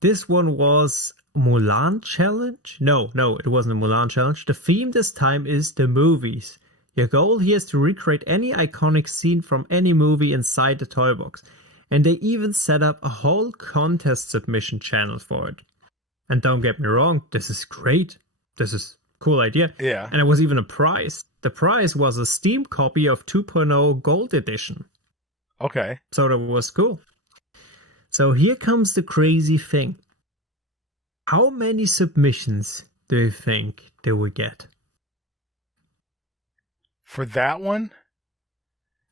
this one was Mulan Challenge? No, it wasn't a Mulan Challenge. The theme this time is the movies. Your goal here is to recreate any iconic scene from any movie inside the toy box. And they even set up a whole contest submission channel for it. And don't get me wrong, this is great. This is a cool idea. Yeah. And it was even a prize. The prize was a Steam copy of 2.0 Gold Edition. Okay. So that was cool. So here comes the crazy thing. How many submissions do you think they would get? For that one?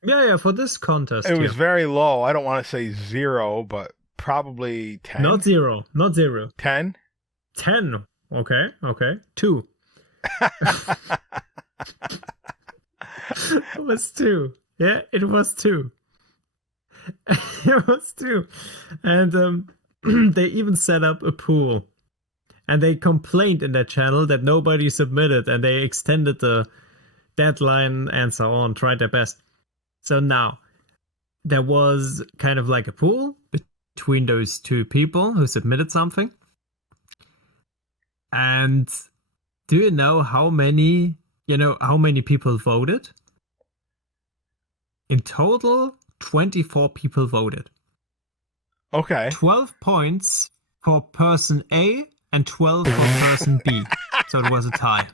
Yeah, for this contest. It was very low. I don't want to say 0, but probably 10. Not 0. 10? 10. Okay. 2. It was 2. Yeah, it was 2. It was 2. And they even set up a pool. And they complained in their channel that nobody submitted, and they extended the deadline and so on, tried their best. So now, there was kind of like a pool between those two people who submitted something. And do you know how many people voted? In total, 24 people voted. Okay. 12 points for person A and 12 for person B. So it was a tie.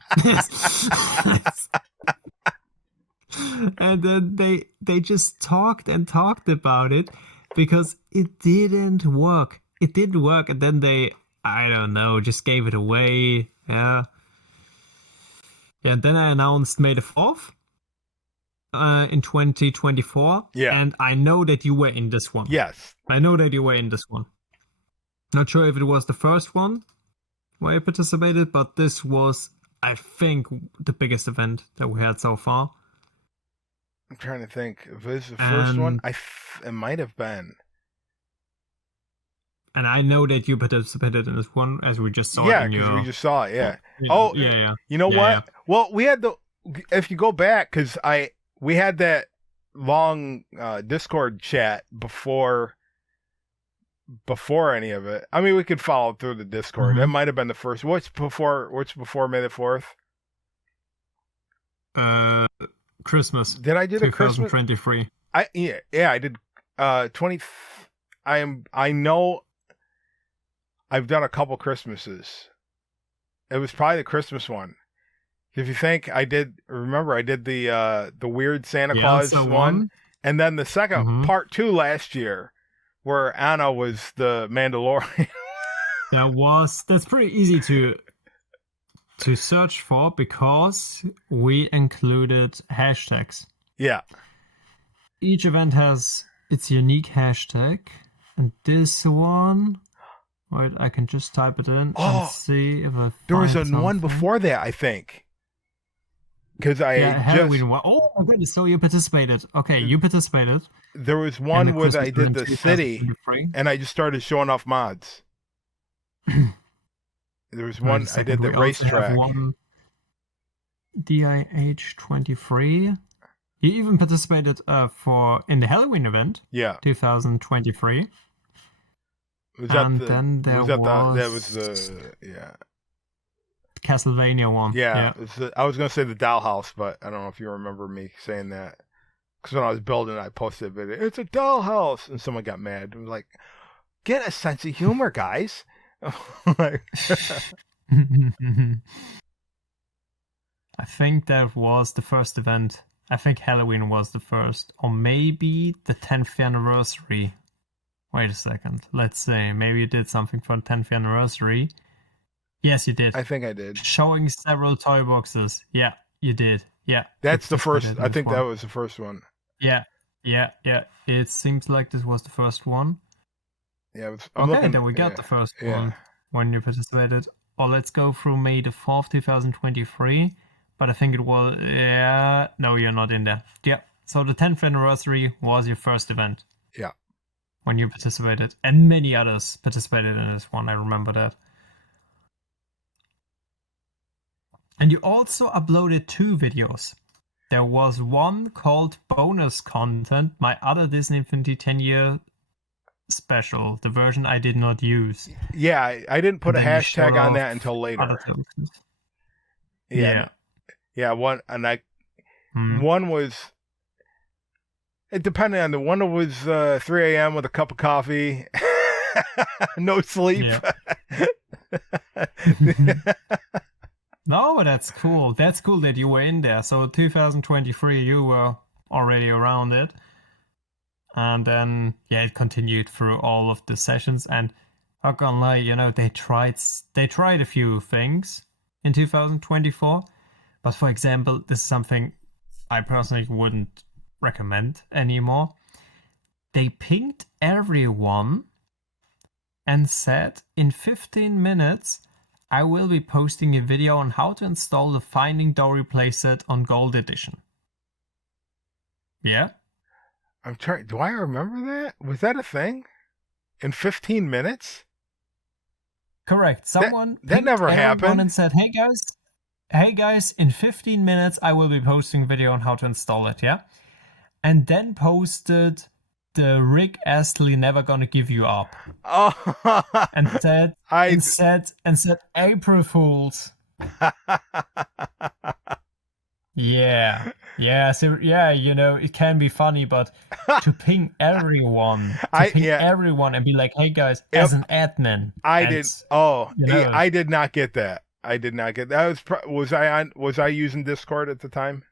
And then they just talked and talked about it because it didn't work. It didn't work, and then they, I don't know, just gave it away. Yeah. And then I announced May the 4th in 2024. Yeah. And I know that you were in this one. Yes. I know that you were in this one. Not sure if it was the first one where I participated, but this was, I think, the biggest event that we had so far. I'm trying to think. If it was the first one, it might have been. And I know that you participated in this one, as we just saw. Yeah, because we just saw it. Yeah. Yeah. You know what? Yeah. Well, we had if you go back, because we had that long Discord chat before any of it. I mean, we could follow through the Discord. Mm-hmm. It might have been the first. What's before May the 4th? Christmas. Did I do the Christmas? 2023. I did 20. I know I've done a couple Christmases. It was probably the Christmas one. If you think I did the weird Santa Claus one, and then the second part 2 last year, where Anna was the Mandalorian. That's pretty easy to search for because we included hashtags. Yeah. Each event has its unique hashtag, and this one, wait, I can just type it in and see if I find there was something. one before that, I think. because Halloween one. Oh my goodness! So you participated. Okay, you participated. there was in one the where Christmas I did event the city, 2023. and I just started showing off mods. There was Wait a one I second, did the we also have racetrack. one DIH23. You even participated in the Halloween event, Yeah, 2023. was that And the? then there was that was that was the? Yeah, Castlevania one. yeah. I was gonna say the dollhouse, but I don't know if you remember me saying that. Because when I was building, I posted a video. It's a dollhouse, and someone got mad. I was like, "Get a sense of humor, guys." Like, I think that was the first event. I think Halloween was the first, or maybe the 10th anniversary. Wait a second. Let's say maybe you did something for the 10th anniversary. Yes, you did. I think I did. Showing several toy boxes. Yeah, you did. Yeah. That's the first. participated in I this think one. that was the first one. Yeah. It seems like this was the first one. Yeah. I'm looking. Then we got the first one when you participated. Or let's go through May the 4th, 2023. But I think it was. Yeah. No, you're not in there. Yeah. So the 10th anniversary was your first event. Yeah. When you participated. And many others participated in this one. I remember that. And you also uploaded 2 videos. There was one called Bonus Content, my other Disney Infinity 10-year special, the version I did not use. Yeah, I didn't put a And then you hashtag showed on off that until other later. tokens. Yeah. One one was. It depended on the one. It was 3 a.m. with a cup of coffee, no sleep. No, but that's cool. That's cool that you were in there. So 2023, you were already around it. And then, it continued through all of the sessions. And how can I lie, they tried a few things in 2024. But for example, this is something I personally wouldn't recommend anymore. They pinged everyone and said, in 15 minutes, I will be posting a video on how to install the Finding Dory playset on Gold Edition. Yeah? I'm trying. Do I remember that? Was that a thing? In 15 minutes? Correct. Someone that never happened and said, hey guys, in 15 minutes I will be posting a video on how to install it, yeah? And then posted the Rick Astley Never Gonna Give You Up. Oh, and said April Fools. Yeah. So it can be funny, but to ping everyone, everyone and be like, hey guys, as an admin. I did not get that. I did not get that. Was I using Discord at the time?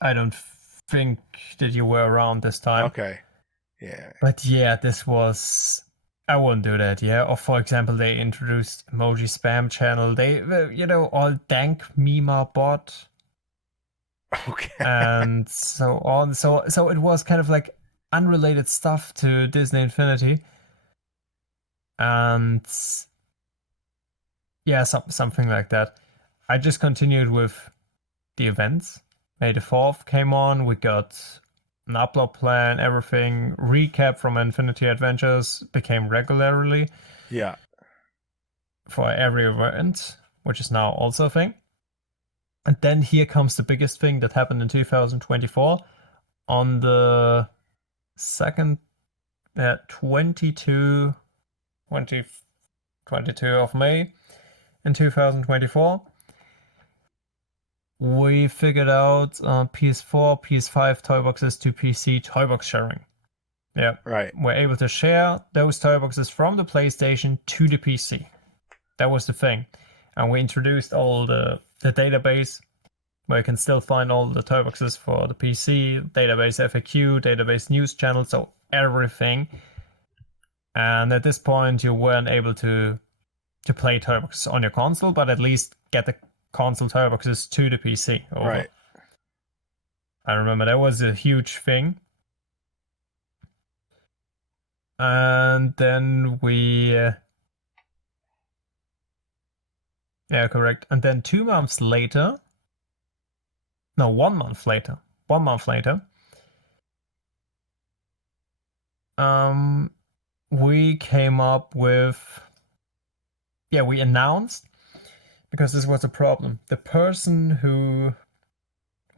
I don't think that you were around this time. Okay. Yeah. But this was. I wouldn't do that, yeah. Or for example, they introduced emoji spam channel. They, all dank meme bot. Okay. And so on. So it was kind of like unrelated stuff to Disney Infinity. And something like that. I just continued with the events. May the 4th came on. We got an upload plan, everything. Recap from Infinity Adventures became regularly. Yeah. For every event, which is now also a thing. And then here comes the biggest thing that happened in 2024. On the 2nd, 22 of May in 2024. We figured out PS4, PS5 toy boxes to PC toy box sharing. Yeah. Right. We're able to share those toy boxes from the PlayStation to the PC. That was the thing. And we introduced all the database where you can still find all the toy boxes for the PC, database FAQ, database news channel, so everything. And at this point, you weren't able to play toy boxes on your console, but at least get the console toy boxes to the PC. Right. I remember that was a huge thing. And then we Yeah, correct. And then 2 months later, no, 1 month later, we came up with, we announced, because this was a problem. The person who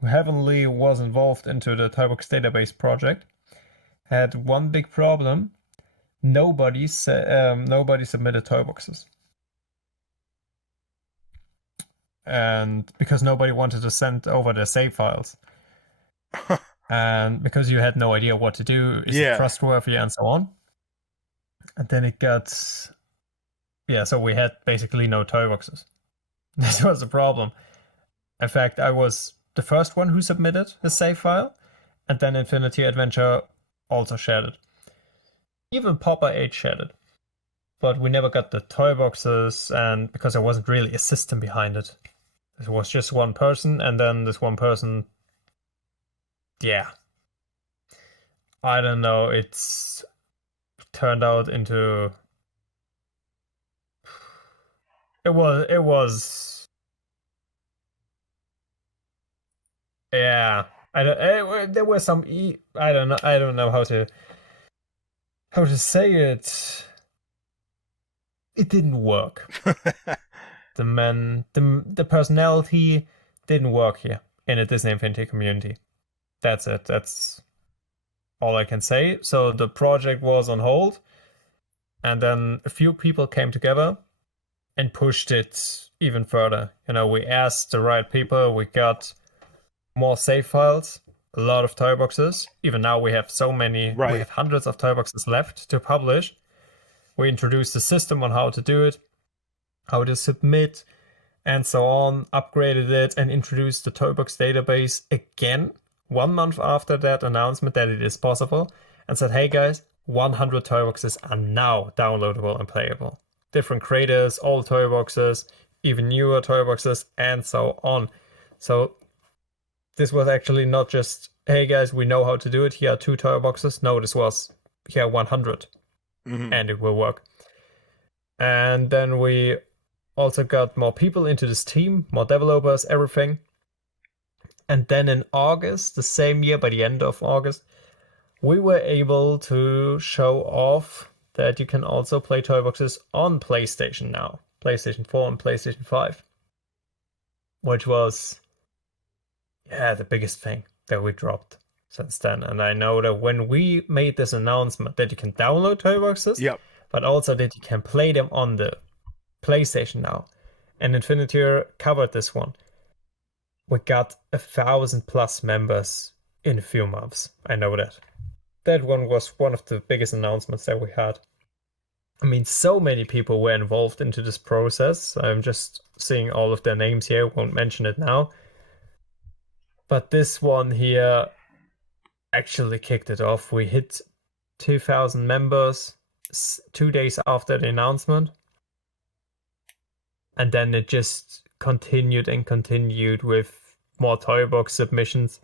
heavily was involved into the Toybox database project had one big problem. Nobody submitted Toyboxes. And because nobody wanted to send over their save files. And because you had no idea what to do, is it trustworthy, and so on. And then it got, so we had basically no Toyboxes. This was a problem. In fact, I was the first one who submitted the save file, and then Infinity Adventure also shared it. Even Popper 8 shared it. But we never got the Toyboxes, and because there wasn't really a system behind it. It was just one person, and then this one person, I don't know, it's turned out into, it was there were some, I don't know how to say it. It didn't work. The personality didn't work here in a Disney Infinity community. That's it. That's all I can say. So the project was on hold, and then a few people came together and pushed it even further. We asked the right people. We got more save files, a lot of Toyboxes. Even now we have so many. Right. We have hundreds of Toyboxes left to publish. We introduced the system on how to do it, how to submit, and so on, upgraded it, and introduced the Toybox database again 1 month after that announcement that it is possible, and said, hey guys, 100 Toyboxes are now downloadable and playable. Different creators, old Toyboxes, even newer Toyboxes, and so on. So this was actually not just, hey guys, we know how to do it, here are 2 Toyboxes. No, this was, here are 100. And it will work. And then we also got more people into this team, more developers, everything. And then in August, the same year, by the end of August, we were able to show off that you can also play Toyboxes on PlayStation now. PlayStation 4 and PlayStation 5. Which was, the biggest thing that we dropped since then. And I know that when we made this announcement that you can download Toyboxes, but also that you can play them on the PlayStation now, and Infinity covered this one, we got 1,000+ members in a few months. I know that. That one was one of the biggest announcements that we had. I mean, so many people were involved into this process. I'm just seeing all of their names here. Won't mention it now. But this one here actually kicked it off. We hit 2,000 members 2 days after the announcement. And then it just continued and continued with more Toybox submissions,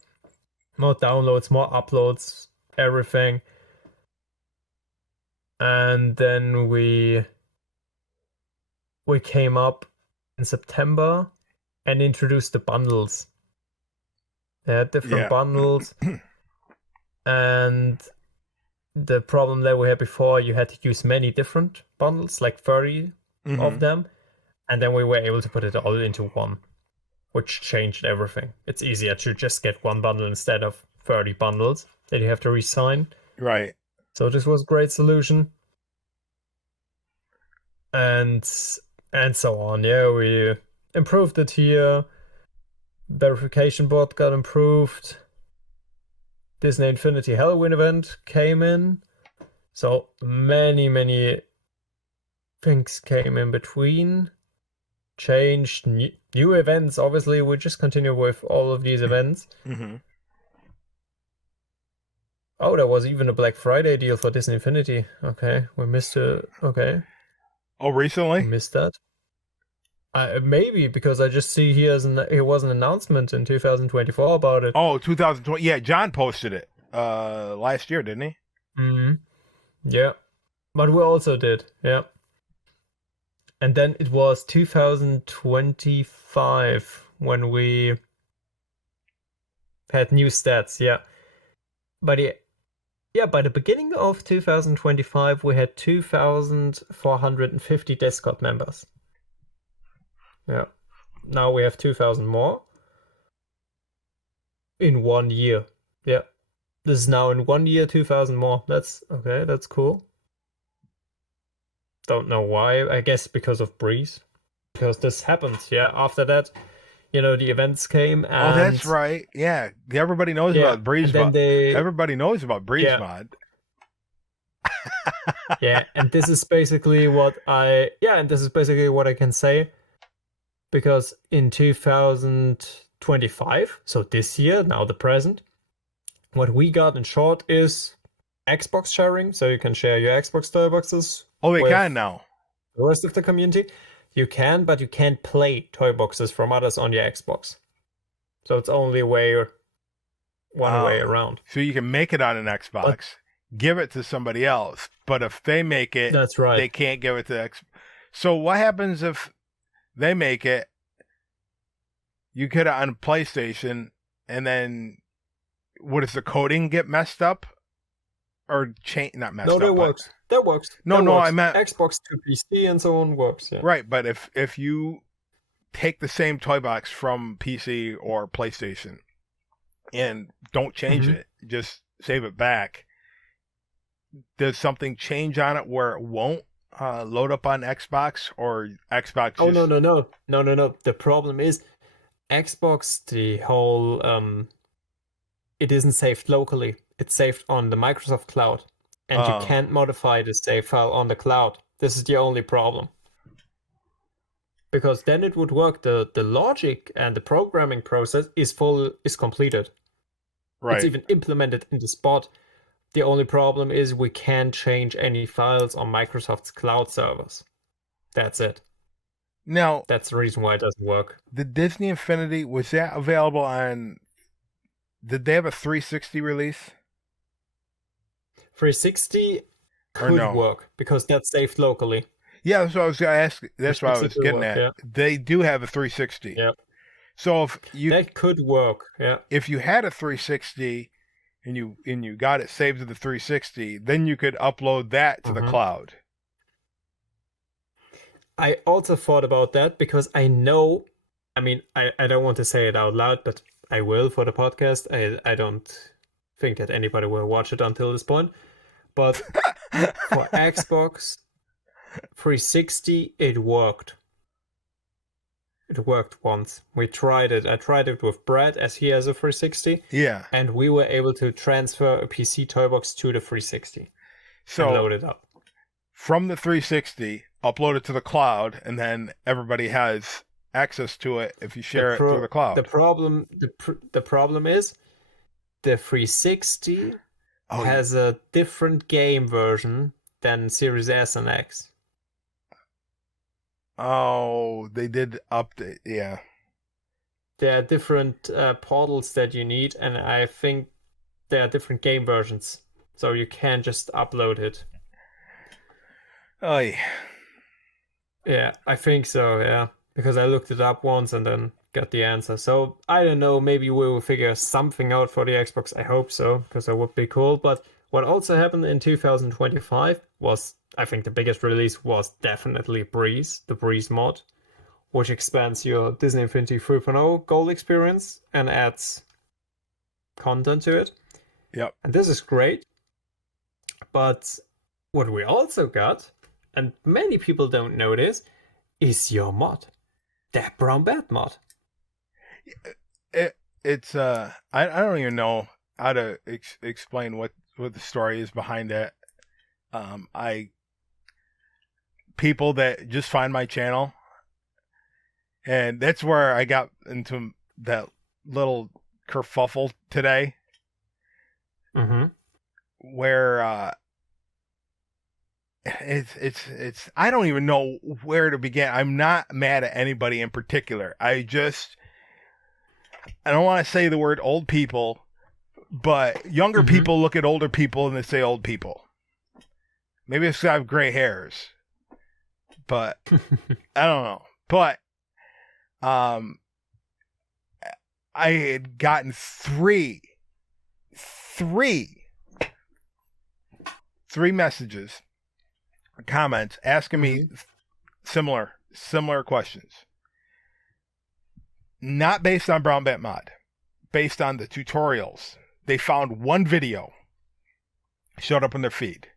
more downloads, more uploads, everything. And then we came up in September and introduced the bundles. They had different bundles. And the problem that we had before, you had to use many different bundles, like 30 of them. And then we were able to put it all into one, which changed everything. It's easier to just get one bundle instead of 30 bundles that you have to re-sign. Right. So this was a great solution. And so on. Yeah, we improved it here. Verification bot got improved. Disney Infinity Halloween event came in. So many things came in between. Changed, new events. Obviously, we just continue with all of these events. Oh, there was even a Black Friday deal for Disney Infinity. Okay, we missed it. Okay. Oh, recently? We missed that. Maybe because I just see here it was an announcement in 2024 about it. Oh, 2020. Yeah, John posted it last year, didn't he? Yeah, but we also did. Yeah. And then it was 2025 when we had new stats, yeah. By the beginning of 2025, we had 2,450 Discord members. Yeah. Now we have 2,000 more in 1 year. Yeah. This is now in 1 year, 2,000 more. That's okay, that's cool. Don't know why. I guess because of Breeze. Because this happened, yeah. After that, the events came and... Oh, that's right. Yeah. Everybody knows about Breeze Mod. Everybody knows about Breeze Mod. Yeah, and this is basically what I can say. Because in 2025, so this year, now the present, what we got in short is Xbox sharing, so you can share your Xbox toy boxes. Oh, they can now. The rest of the community. You can, but you can't play toy boxes from others on your Xbox. So it's only one way around. So you can make it on an Xbox, give it to somebody else, but if they make it, that's right, they can't give it to Xbox. So what happens if they make it, you get it on PlayStation, and then what, does the coding get messed up? Or not messed up? No, that works. That works. No, I meant Xbox to PC and so on works. Yeah. Right, but if you take the same toy box from PC or PlayStation and don't change it, just save it back, does something change on it where it won't load up on Xbox, or Xbox? Oh, no. The problem is Xbox, the whole it isn't saved locally. It's saved on the Microsoft cloud, and you can't modify the save file on the cloud. This is the only problem. Because then it would work. The logic and the programming process is completed. Right. It's even implemented in the spot. The only problem is we can't change any files on Microsoft's cloud servers. That's it. Now, that's the reason why it doesn't work. The Disney Infinity, was that available on... Did they have a 360 release? 360 could work, because that's saved locally. Yeah, that's what I was going to ask. That's what I was getting at. Yeah. They do have a 360. Yep. So if you... That could work, yeah. If you had a 360 and you got it saved to the 360, then you could upload that to the cloud. I also thought about that, because I know... I mean, I don't want to say it out loud, but I will for the podcast. I don't think that anybody will watch it until this point. But for Xbox 360, it worked. It worked once. We tried it. I tried it with Brad, as he has a 360. Yeah. And we were able to transfer a PC toy box to the 360. So and load it up. From the 360, upload it to the cloud, and then everybody has access to it if you share it through the cloud. The problem is the 360 has a different game version than Series S and X. Oh, they did update, yeah. There are different portals that you need, and I think there are different game versions, so you can't just upload it. Oh, yeah. Yeah, I think so, yeah. Because I looked it up once and then got the answer. So, I don't know, maybe we will figure something out for the Xbox. I hope so, because that would be cool. But what also happened in 2025 was, I think the biggest release was definitely Breeze, the Breeze mod, which expands your Disney Infinity 3.0 Gold experience and adds content to it. Yep. And this is great. But what we also got, and many people don't know this, is your mod. That Brown Bat mod. It's I don't even know how to explain what the story is behind it. People that just find my channel, and that's where I got into that little kerfuffle today. Mm-hmm. Where it's I don't even know where to begin. I'm not mad at anybody in particular. I don't want to say the word old people, but younger people look at older people and they say old people. Maybe it's 'cause I have gray hairs, but I don't know. But I had gotten three messages, comments asking me similar questions. Not based on Brown Bet Mod, based on the tutorials. They found one video showed up in their feed.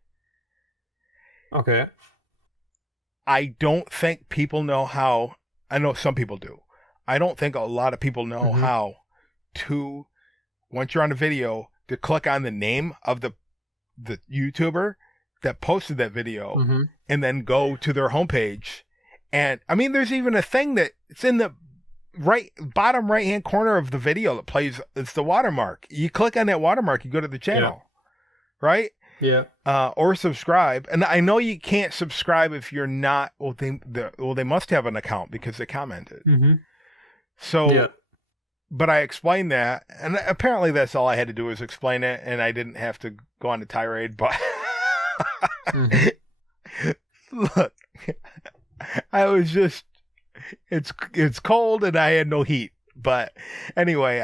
Okay. I don't think people know how. I know some people do. I don't think a lot of people know how to, once you're on a video, to click on the name of the YouTuber that posted that video and then go to their homepage. And I mean, there's even a thing that it's in the bottom right hand corner of the video that plays. It's the watermark. You click on that watermark, you go to the channel, right? Yeah. Or subscribe. And I know you can't subscribe if you're not. Well, they must have an account because they commented. So, but I explained that, and apparently that's all I had to do was explain it, and I didn't have to go on a tirade. But look, I was just. It's cold and I had no heat. But anyway,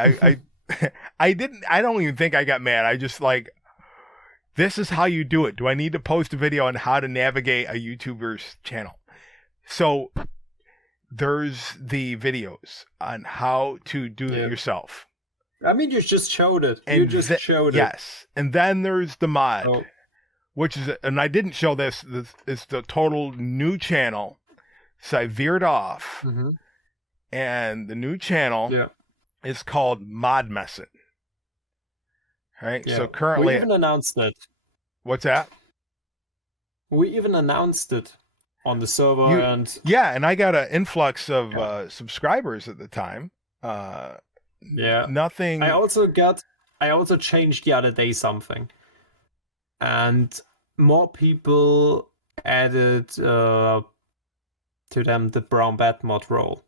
I don't even think I got mad. I just like, this is how you do it. Do I need to post a video on how to navigate a YouTuber's channel? So there's the videos on how to do it yourself. I mean, you just showed it. You just showed it. Yes. And then there's the mod, which is, and I didn't show this is the total new channel. So I veered off, and the new channel is called Mod Messin. Right? So currently... We even announced it. What's that? We even announced it on the server and... Yeah, and I got an influx of subscribers at the time. Nothing... I also changed the other day something. And more people added... to them the Brown Bet Mod role.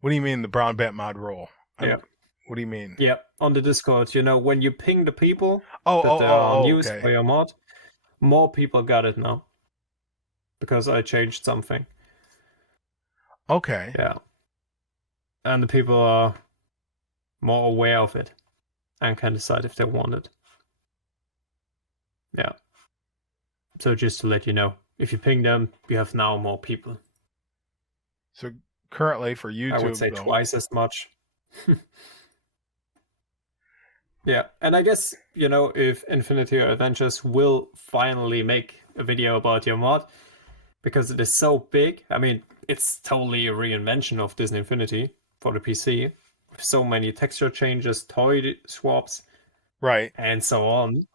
What do you mean the Brown Bet Mod role? What do you mean? Yeah, on the Discord, when you ping the people that there are news for your mod, more people got it now. Because I changed something. Okay. Yeah. And the people are more aware of it and can decide if they want it. Yeah. So just to let you know. If you ping them, you have now more people. So currently for YouTube, I would say twice as much. Yeah, and I guess, if Infinity Adventures will finally make a video about your mod, because it is so big, I mean, it's totally a reinvention of Disney Infinity for the PC, with so many texture changes, toy swaps, right, and so on.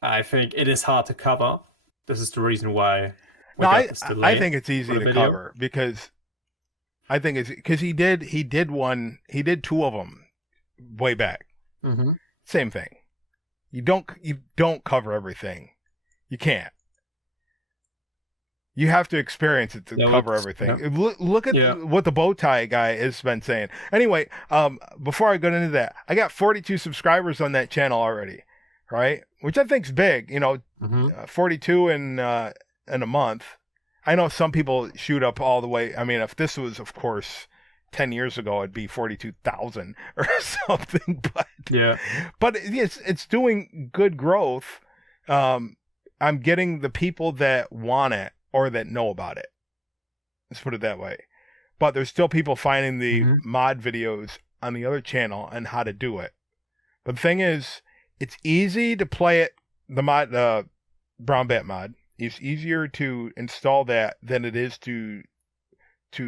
I think it is hard to cover. This is the reason why I think it's easy to cover because I think it's because he did two of them way back. Same thing. You don't cover everything. You can't. You have to experience it to cover everything. Yeah. Look at what the bow tie guy has been saying. Anyway, before I go into that, I got 42 subscribers on that channel already. Right, which I think's big, 42 in a month. I know some people shoot up all the way. I mean, if this was, of course, 10 years ago, it'd be 42,000 or something. But it's doing good growth. I'm getting the people that want it or that know about it. Let's put it that way. But there's still people finding the mod videos on the other channel and how to do it. But the thing is, it's easy to play it, the Brown Bet mod. It's easier to install that than it is to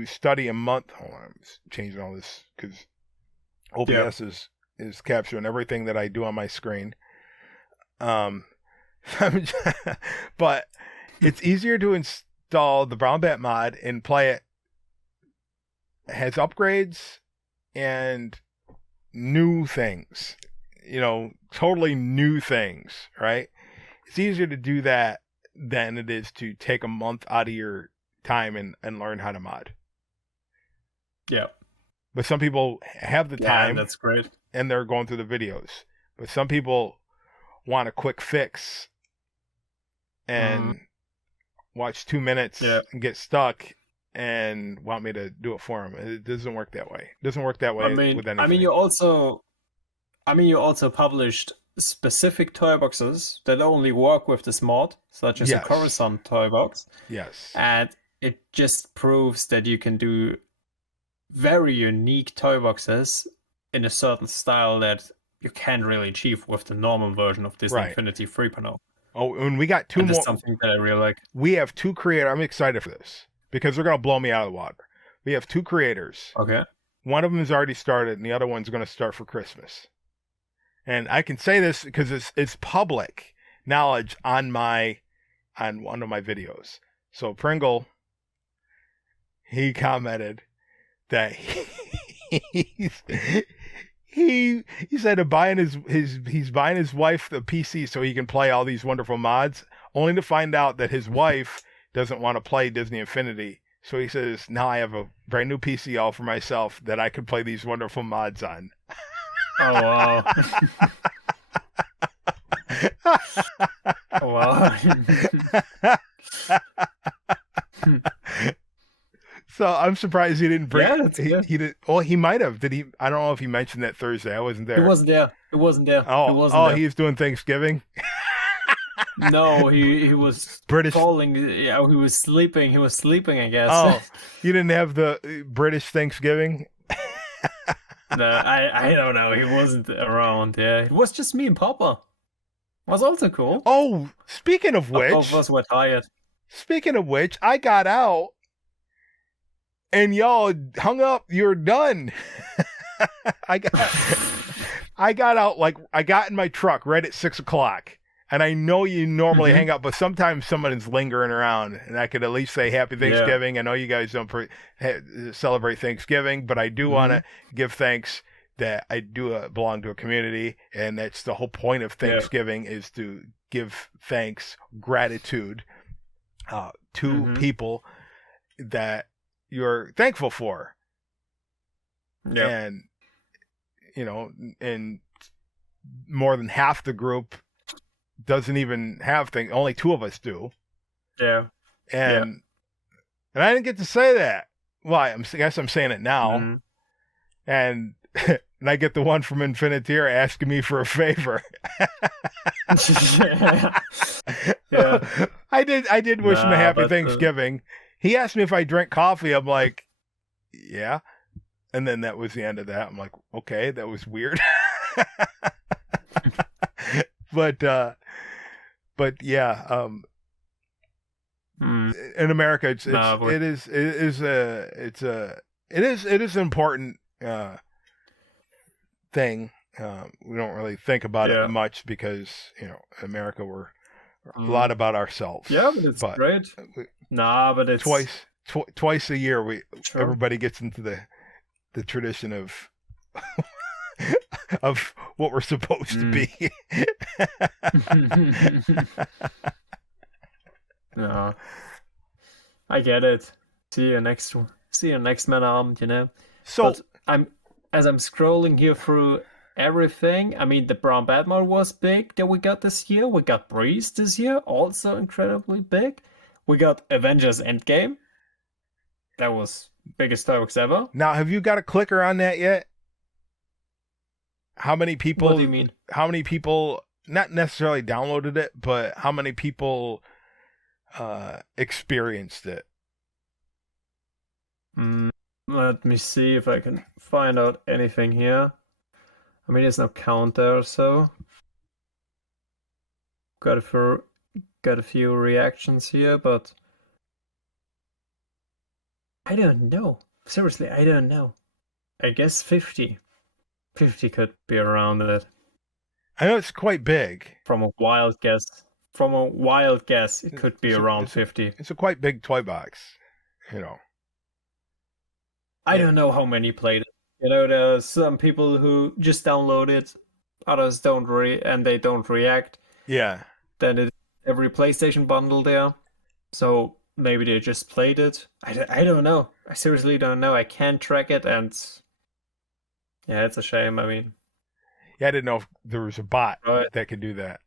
study a month. Hold on, I'm changing all this because OBS is capturing everything that I do on my screen. But it's easier to install the Brown Bet mod and play it. It has upgrades and new things. Totally new things, right? It's easier to do that than it is to take a month out of your time and learn how to mod. Yeah. But some people have the time. That's great. And they're going through the videos. But some people want a quick fix and watch 2 minutes Yeah. and get stuck and want me to do it for them. It doesn't work that way. It doesn't work that way with anything. I mean, you also published specific toy boxes that only work with this mod, such as Yes. the Coruscant toy box. Yes. And it just proves that you can do very unique toy boxes in a certain style that you can't really achieve with the normal version of Disney Right. Infinity 3.0. Oh, and we got 2 And more. that's something that I really like. We have 2 creators. I'm excited for this because they're going to blow me out of the water. We have 2 creators. Okay. One of them has already started, and the other one's going to start for Christmas. And I can say this because it's public knowledge on one of my videos. So Pringle, he commented that he said he's buying his wife the PC so he can play all these wonderful mods, only to find out that his wife doesn't want to play Disney Infinity. So he says, now I have a brand new PC all for myself that I can play these wonderful mods on. Oh, wow. Wow. So I'm surprised he didn't bring. Yeah, that's good. He did. Well, he might have. Did he? I don't know if he mentioned that Thursday. I wasn't there. It wasn't there. Oh, he's doing Thanksgiving. No, he was British. calling. Yeah, he was sleeping. He was sleeping, I guess. Oh, you didn't have the British Thanksgiving. No, I don't know. He wasn't around. Yeah, it was just me and Papa. Was also cool. Oh, speaking of which, both of us were tired. I got out, and y'all hung up. You're done. I got out, like, I got in my truck right at 6:00. And I know you normally hang up, but sometimes someone's lingering around, and I could at least say Happy Thanksgiving. Yeah. I know you guys don't celebrate Thanksgiving, but I do want to give thanks that I do belong to a community, and that's the whole point of Thanksgiving is to give thanks, gratitude to people that you're thankful for. Yeah. And, you know, and more than half the group doesn't even have things. Only 2 of us do. Yeah. And I didn't get to say that. Well, I guess I'm saying it now. Mm-hmm. And I get the one from Infiniteer asking me for a favor. Yeah. I did wish him a happy Thanksgiving. He asked me if I drink coffee. I'm like, yeah. And then that was the end of that. I'm like, okay, that was weird. But yeah, in America, it is an important thing. We don't really think about it much because, you know, in America we're a lot about ourselves. Yeah, but it's great. But it's twice a year everybody gets into the tradition of of what we're supposed to be. No, I get it. See you next man armed, you know. So but I'm scrolling here through everything. I mean, the Brown Batman was big that we got this year. We got Breeze this year, also incredibly big. We got Avengers Endgame. That was biggest topics ever. Now, have you got a clicker on that yet? How many people? What do you mean? How many people not necessarily downloaded it, but how many people experienced it? Let me see if I can find out anything here. I mean, there's no count there, so got a few reactions here, but I don't know. Seriously, I don't know. I guess 50. 50 could be around it. I know it's quite big. From a wild guess, it could be around 50. It's a quite big toy box, you know. I don't know how many played it. You know, there are some people who just download it, others don't and they don't react. Yeah. Then it's every PlayStation bundle there. So maybe they just played it. I don't know. I seriously don't know. I can't track it, and yeah, it's a shame. I mean, yeah, I didn't know if there was a bot that could do that.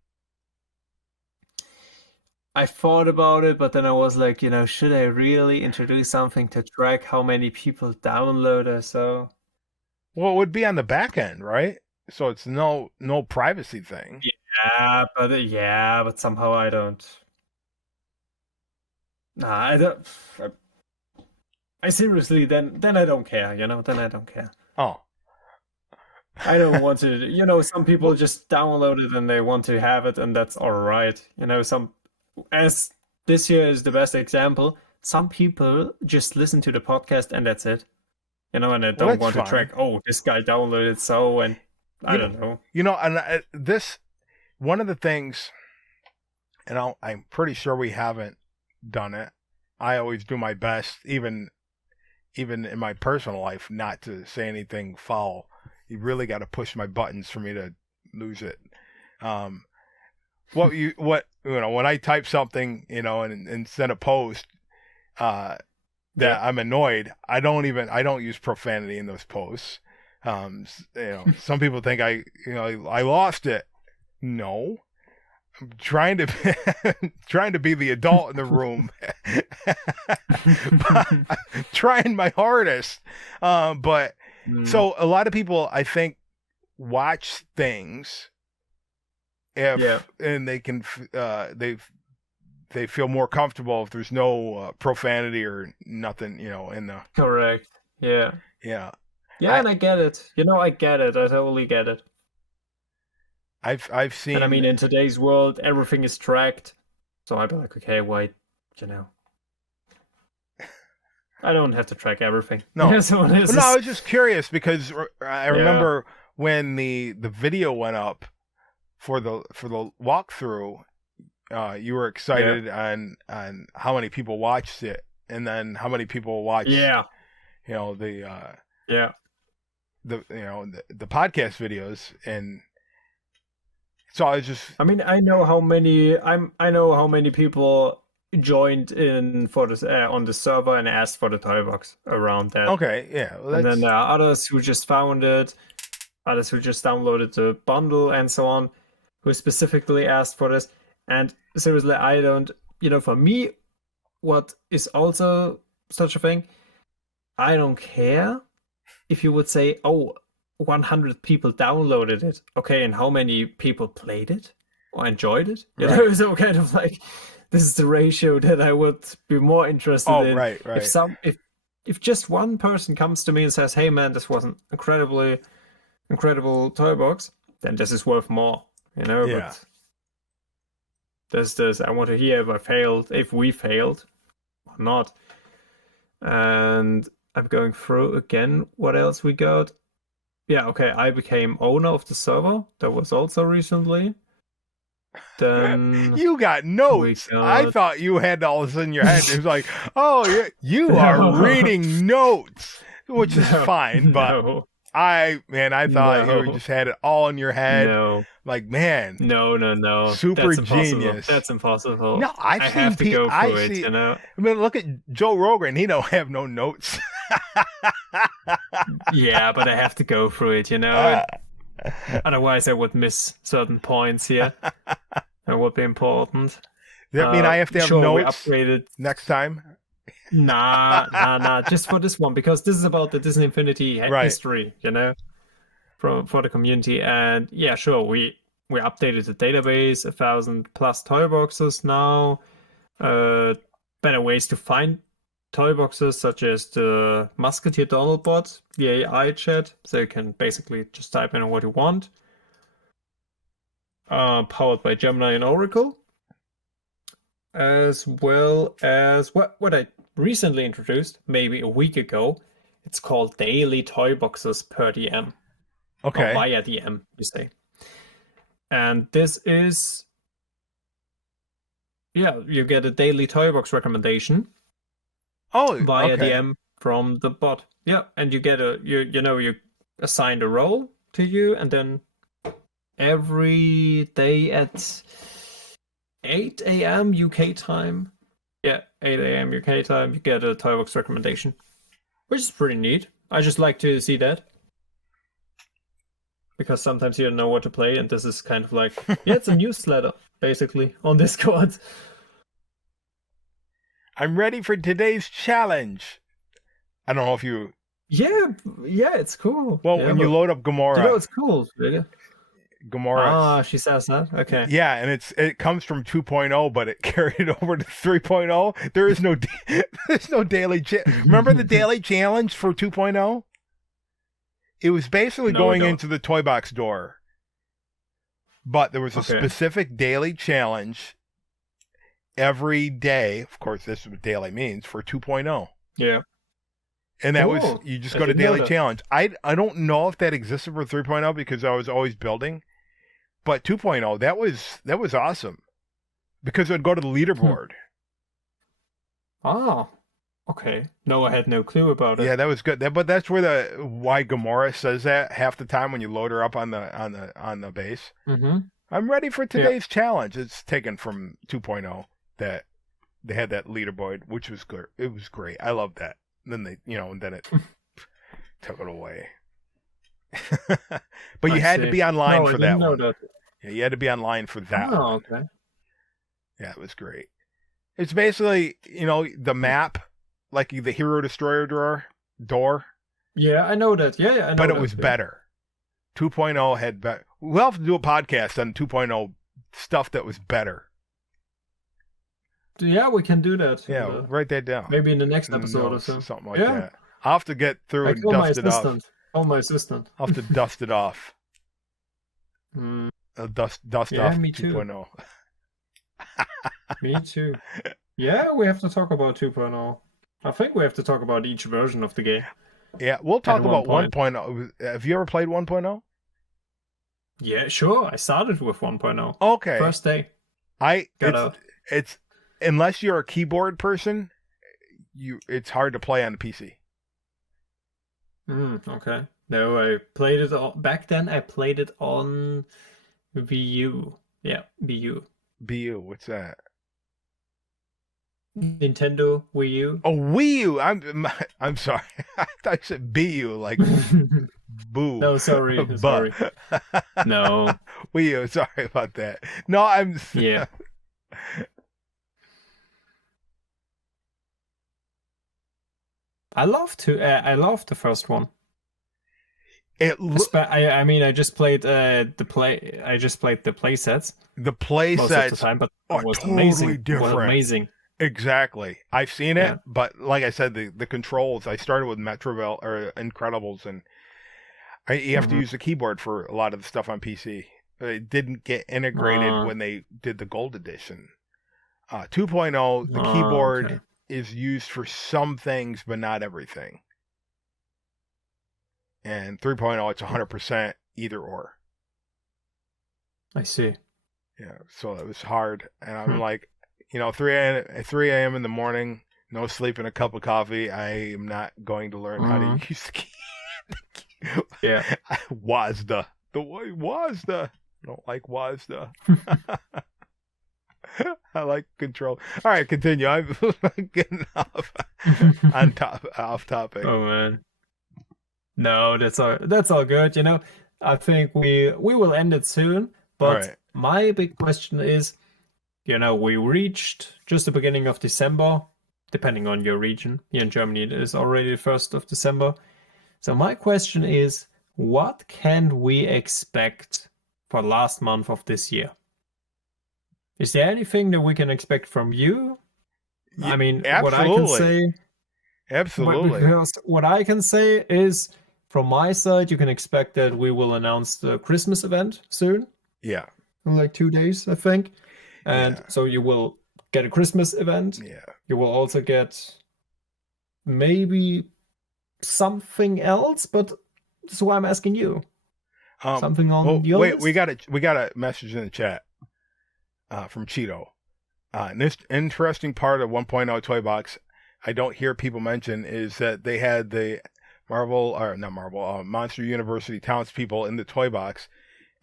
I thought about it, but then I was like, should I really introduce something to track how many people download it? So Well, it would be on the back end, right? So it's no privacy thing. but somehow I don't. Nah, I don't. I seriously, then I don't care. Then I don't care. Oh, I don't want to. Some people just download it and they want to have it, and that's all right. As this year is the best example. Some people just listen to the podcast and that's it. And I don't want to track. Oh, this guy downloaded so, and I don't know. And this one of the things, and I'm pretty sure we haven't done it. I always do my best, even in my personal life, not to say anything foul. You really got to push my buttons for me to lose it. When I type something, and send a post, that I'm annoyed, I don't use profanity in those posts. Some people think I lost it. No, I'm trying to be the adult in the room, trying my hardest. But so a lot of people, I think, watch things and they can they feel more comfortable if there's no profanity or nothing, in the correct. Yeah. And I get it. I get it. I totally get it. I've seen. And I mean, in today's world, everything is tracked. So I'd be like, okay, why, I don't have to track everything. No, I was just curious because I remember when the video went up for the walkthrough, you were excited on how many people watched it, and then how many people watched. Yeah. The podcast videos, and so I was just. I mean, I know how many people joined in for this on the server and asked for the toy box around that. Okay, yeah. Well, and then there are others who just found it, others who just downloaded the bundle and so on, who specifically asked for this. And seriously, I don't. For me, what is also such a thing, I don't care if you would say, 100 people downloaded it. Okay, and how many people played it or enjoyed it? Right. So kind of like, this is the ratio that I would be more interested in. Right. If just one person comes to me and says, "Hey man, this was an incredible toy box," then this is worth more. Yeah. But this. I want to hear if we failed or not. And I'm going through again what else we got. Yeah, okay, I became owner of the server. That was also recently. Then you got notes. I thought you had all this in your head. It was like, yeah, you are reading notes, which is fine. But I thought you just had it all in your head. No. Like, man. No. Super That's genius. That's impossible. No, I have to go through it. I mean, look at Joe Rogan. He don't have no notes. Yeah, but I have to go through it, Otherwise, I would miss certain points here. That would be important. Does that mean I have to have notes we upgraded next time? Nah. Just for this one, because this is about the Disney Infinity history, for the community. And yeah, sure, we updated the database, 1,000+ toy boxes now. Better ways to find toy boxes, such as the Musketeer Donald bot, the AI chat, so you can basically just type in what you want. Powered by Gemini and Oracle, as well as what I recently introduced, maybe a week ago. It's called Daily Toy Boxes per DM. Okay. Or via DM, you say. And this is, you get a daily toy box recommendation. Via DM from the bot. Yeah, and you get you assigned a role to you, and then every day at 8 a.m. UK time, 8 a.m. UK time, you get a toy box recommendation, which is pretty neat. I just like to see that, because sometimes you don't know what to play, and this is kind of like, it's a newsletter basically on Discord. I'm ready for today's challenge. I don't know if you... Yeah, it's cool. Well, yeah, when you load up Gamora... You know, it's cool. Really? Gamora... she says that? Okay. Yeah, and it comes from 2.0, but it carried over to 3.0. There is no... There's no daily... Remember the daily challenge for 2.0? It was basically going into the toy box door. But there was a specific daily challenge every day. Of course, this is what daily means for 2.0. Yeah. And that was, you just go to daily challenge. I don't know if that existed for 3.0 because I was always building. But 2.0, that was awesome. Because it would go to the leaderboard. Oh, okay. No, I had no clue about it. Yeah, that was good. But that's where why Gamora says that half the time when you load her up on the base. Mm-hmm. I'm ready for today's challenge. It's taken from 2.0 that they had that leaderboard, which was good. It was great. I loved that. And then and then it took it away. But you had to be online for that one. Yeah, you had to be online for that one. Oh, okay. Yeah, it was great. It's basically, the map, like the Hero Destroyer door. Yeah, I know that. Yeah, I know but it was better. 2.0 had better. We'll have to do a podcast on 2.0 stuff that was better. Yeah, we can do that. Yeah, write that down. Maybe in the next episode or so. Something like that. I'll have to get through and dust it off. Oh, my assistant. I'll have to dust it off. Dust off me too. 2.0. Me too. Yeah, we have to talk about 2.0. I think we have to talk about each version of the game. Yeah, we'll talk about 1.0. Have you ever played 1.0? Yeah, sure. I started with 1.0. Okay. First day. It's unless you're a keyboard person, it's hard to play on the PC. Okay. No, I played it back then. I played it on Wii U. Yeah, Wii U. BU, what's that? Nintendo Wii U. Oh, Wii U. I'm sorry. I thought you said BU, like boo. No, sorry. Sorry. No. Wii U. Sorry about that. No, Yeah. I loved the first one. I just played the play sets. The play most sets of the time, but are was totally amazing. different. Was amazing. Exactly. I've seen it, but like I said, the controls. I started with Metroville or Incredibles, and you have to use the keyboard for a lot of the stuff on PC. It didn't get integrated when they did the Gold Edition. 2.0, the keyboard is used for some things, but not everything. And 3.0, it's 100% either or. I see. Yeah, so it was hard. And I'm like, 3 a.m. in the morning, no sleep and a cup of coffee. I am not going to learn how to use the key. Yeah. WASD. The way WASD. I don't like WASD. I like control. All right, continue. I'm getting off topic. Oh man. No, that's all good. I think we will end it soon. But my big question is, we reached just the beginning of December, depending on your region. Here in Germany, it is already the 1st of December. So my question is, what can we expect for the last month of this year? Is there anything that we can expect from you? Yeah, I mean, absolutely. what I can say... Absolutely. Because what I can say is, from my side, you can expect that we will announce the Christmas event soon. Yeah. In like 2 days, I think. And so you will get a Christmas event. Yeah. You will also get maybe something else, but that's why I'm asking you. Something on your list? We got a message in the chat from Cheeto. And this interesting part of 1.0 Toy Box I don't hear people mention is that they had the Monster University townspeople in the toy box,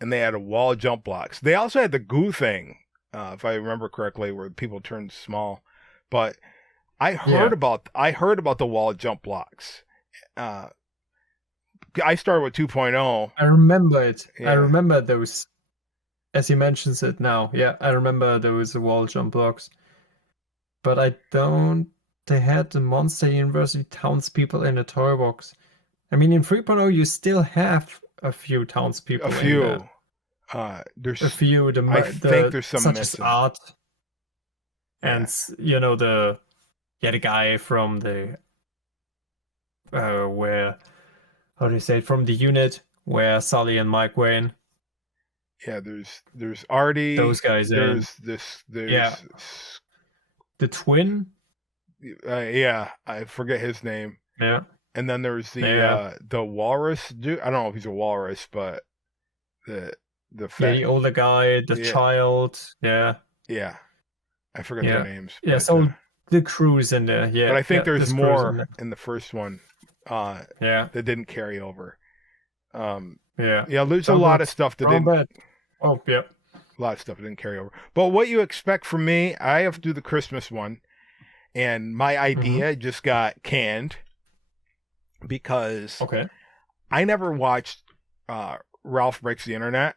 and they had a wall jump blocks. They also had the goo thing, if I remember correctly, where people turned small. But I heard about the wall jump blocks. I started with 2.0. I remember it. Yeah. I remember those. As he mentions it now, I remember those wall jump blocks. but I don't. They had the Monster University townspeople in the toy box. I mean, in 3.0, you still have a few townspeople A in there. few. There's A few. I think there's some such missing. as Art, Yeah. and the guy from the where, how do you say it, from the unit where Sully and Mike were in. Yeah, there's Artie. Those guys. There's Yeah. The twin. yeah, I forget his name. Yeah. And then there's the walrus dude. I don't know if he's a walrus, but the older guy, the child. Yeah. Yeah, I forget their names. Yeah, so the crew's in there. Yeah, but I think there's more in the first one. That didn't carry over. Yeah, there's a lot of stuff that didn't. Oh, yeah. A lot of stuff that didn't carry over. But what you expect from me, I have to do the Christmas one, and my idea just got canned because I never watched Ralph Breaks the Internet.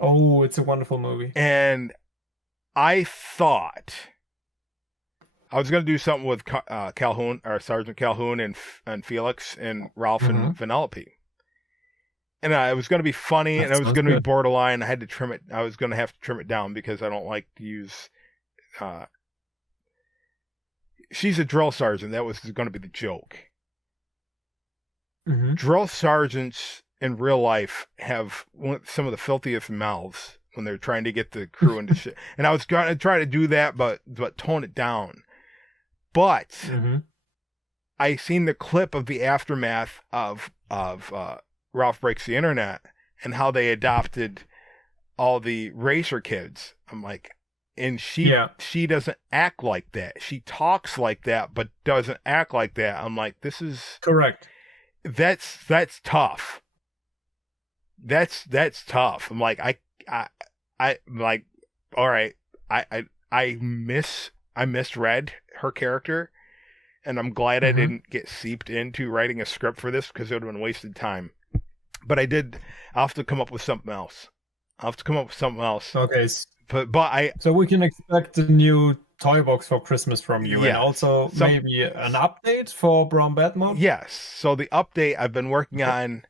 Oh, it's a wonderful movie. And I thought I was going to do something with Calhoun, or Sergeant Calhoun, and Felix, and Ralph and Vanellope. And it was going to be funny, and it was going to be borderline. I had to trim it. I was going to have to trim it down because I don't like to use. She's a drill sergeant. That was going to be the joke. Drill sergeants in real life have some of the filthiest mouths when they're trying to get the crew into shit. And I was going to try to do that, but tone it down. But I seen the clip of the aftermath of Ralph Breaks the Internet and how they adopted all the racer kids. I'm like, and she doesn't act like that. She talks like that, but doesn't act like that. I'm like, this is correct. That's tough. That's tough. I'm like, I'm like, all right. I misread her character, and I'm glad I didn't get seeped into writing a script for this because it would have been wasted time. But I'll have to come up with something else. Okay. But so we can expect a new toy box for Christmas from you, and also maybe an update for Brown Batmon? Yes. So the update, I've been working on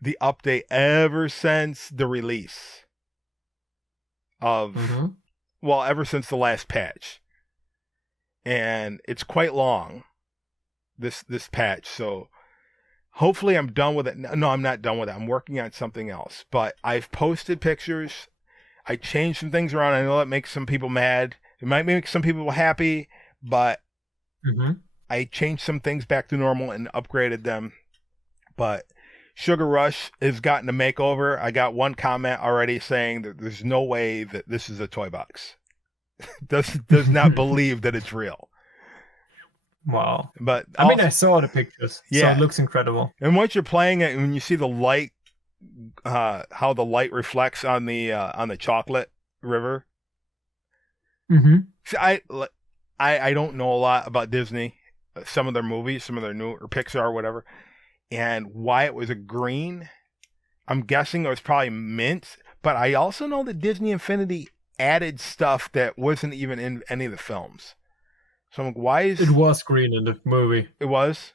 the update ever since the release of, ever since the last patch. And it's quite long, this patch. So hopefully I'm done with it. No, I'm not done with it. I'm working on something else. But I've posted pictures. I changed some things around. I know that makes some people mad. It might make some people happy, but I changed some things back to normal and upgraded them. But Sugar Rush has gotten a makeover. I got one comment already saying that there's no way that this is a toy box. does not believe that it's real. Wow. But I mean, I saw the pictures. Yeah. So it looks incredible. And once you're playing it, when you see the light, how the light reflects on the chocolate river. See, I don't know a lot about Disney, some of their movies, some of their new, or Pixar or whatever, and why it was a green. I'm guessing it was probably mint, but I also know that Disney Infinity added stuff that wasn't even in any of the films. So I'm like, why is it was green in the movie? It was.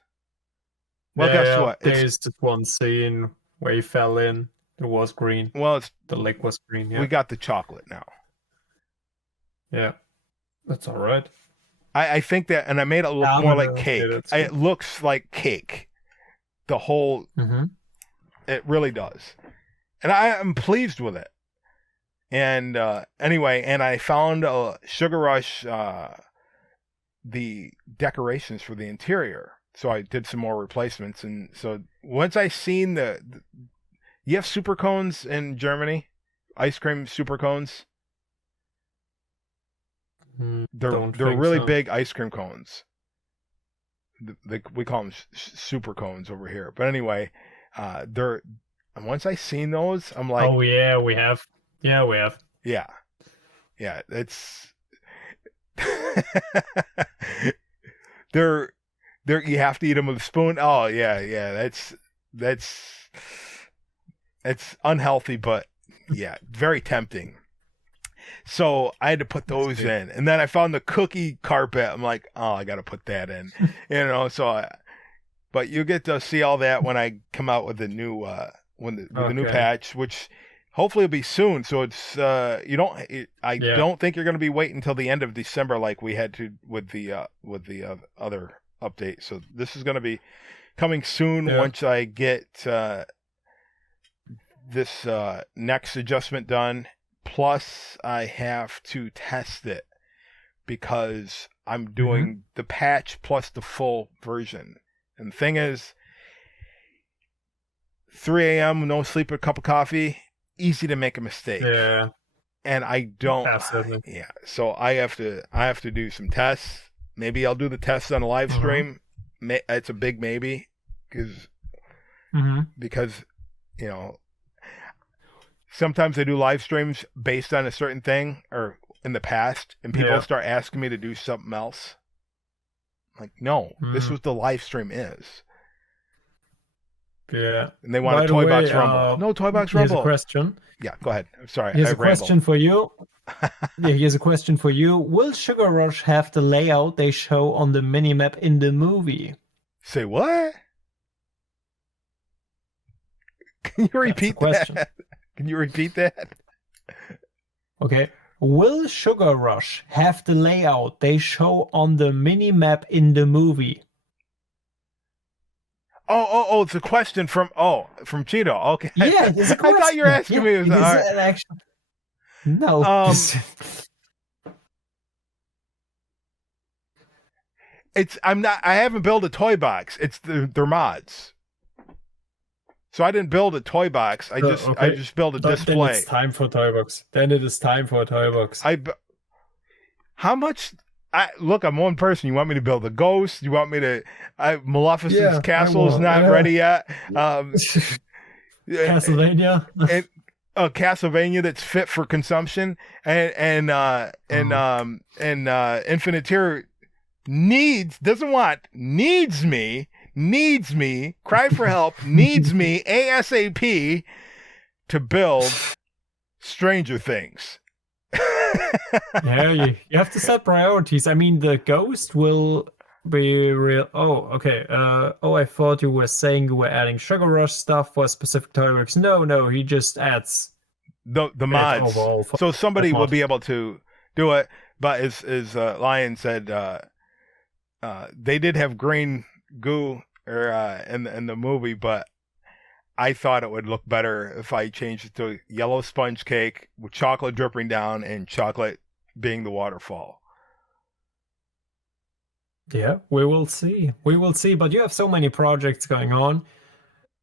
Well, guess what? There's this one scene where he fell in. It was green. Well, the lake was green. Yeah. We got the chocolate now. Yeah, that's all right. I think that, and I made it look more like cake. It looks like cake. The whole, it really does, and I am pleased with it. And anyway, and I found Sugar Rush, the decorations for the interior. So I did some more replacements, and so once I seen you have super cones in Germany, ice cream super cones. They're really big ice cream cones. We call them super cones over here. But anyway, once I seen those, I'm like, oh yeah, we have. Yeah, we have. Yeah, it's they're you have to eat them with a spoon. Oh yeah, that's unhealthy, but yeah, very tempting. So I had to put those in. And then I found the cookie carpet. I'm like, oh, I got to put that in. But you get to see all that when I come out with the new the new patch, which hopefully will be soon. So it's I don't think you're going to be waiting until the end of December like we had to with the other update. So this is going to be coming soon once I get this next adjustment done. Plus, I have to test it because I'm doing the patch plus the full version. And the thing is, 3 a.m., no sleep, a cup of coffee, easy to make a mistake. Yeah. And I don't. Absolutely. Yeah. So I have to do some tests. Maybe I'll do the tests on a live stream. It's a big maybe because sometimes I do live streams based on a certain thing or in the past, and people start asking me to do something else. Like, no, this was the live stream is. Yeah. And they want a Toy Box Rumble. No Toy Box Rumble. Here's a question. Yeah, go ahead. I'm sorry. Here's a question for you. Here's a question for you. Will Sugar Rush have the layout they show on the minimap in the movie? Say what? Can you repeat that? Can you repeat that? Okay. Will Sugar Rush have the layout they show on the minimap in the movie? Oh, it's a question from Cheeto. Okay. Yeah, it's a question. I thought you were asking me. An actual... No. I haven't built a toy box. They're mods. So I didn't build a toy box. I just built a display. Then it's time for toy box. Then it is time for a toy box. How much? Look, I'm one person. You want me to build a ghost? You want me to? Maleficent's castle is not ready yet. Castlevania. Castlevania that's fit for consumption, and Infinite Tier needs me, cry for help, needs me ASAP to build Stranger Things. Yeah, you have to set priorities. I mean, the ghost will be real. Oh, okay. I thought you were saying you were adding Sugar Rush stuff for specific toy. No, he just adds the mods. So somebody will be able to do it. But as Lion said, they did have green goo in the movie, but I thought it would look better if I changed it to yellow sponge cake with chocolate dripping down and chocolate being the waterfall. Yeah, we will see. But you have so many projects going on.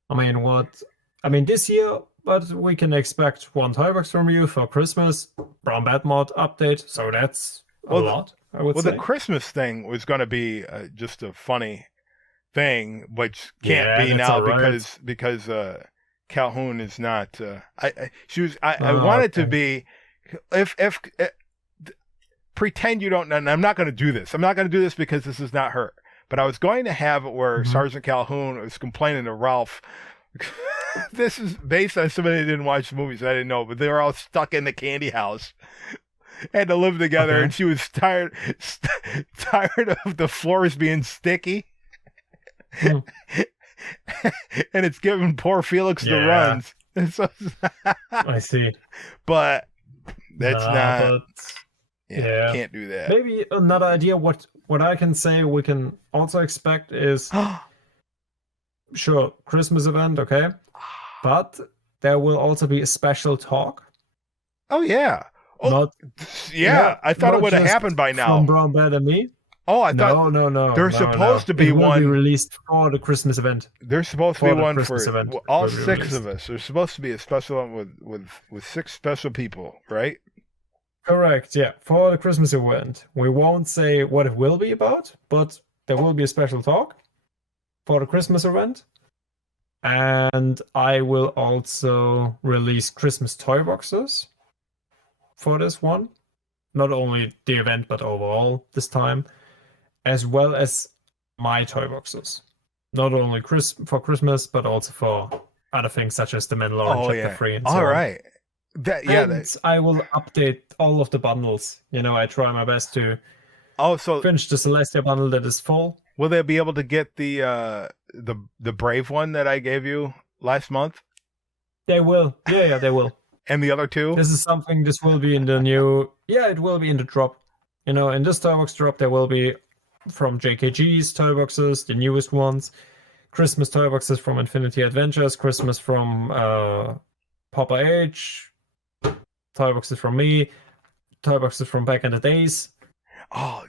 This year, but we can expect one toy box from you for Christmas, Brown Bat Mod update. So that's a lot, I would say. The Christmas thing was going to be just a funny thing, which can't be now because Calhoun is not. I wanted to be if pretend you don't know. And I'm not going to do this. I'm not going to do this because this is not her. But I was going to have it where Sergeant Calhoun was complaining to Ralph. This is based on somebody that didn't watch the movies. I didn't know, but they were all stuck in the candy house. Had to live together, and she was tired of the floors being sticky. And it's giving poor Felix the runs. I see. But that's not. Can't do that. Maybe another idea. What I can say we can also expect is sure, Christmas event, okay, but there will also be a special talk. Oh yeah. I thought it would have happened by now. From Brown Bat and me. Oh, I thought no. There's supposed to be one be released for the Christmas event. There's supposed to be one for all 6 of us. There's supposed to be a special one with 6 special people, right? Correct. Yeah, for the Christmas event. We won't say what it will be about, but there will be a special talk for the Christmas event. And I will also release Christmas toy boxes for this one. Not only the event, but overall this time. As well as my toy boxes. Not only for Christmas, but also for other things such as The Mandalorian Chapter 3 and so on. All right. I will update all of the bundles. I try my best to finish the Celestia bundle that is full. Will they be able to get the Brave one that I gave you last month? They will. Yeah, they will. And the other two? This will be in the new... Yeah, it will be in the drop. In this toy box drop, there will be from JKG's toy boxes, the newest ones, Christmas toy boxes from Infinity Adventures, Christmas from Papa H, toy boxes from me, toy boxes from back in the days. Oh,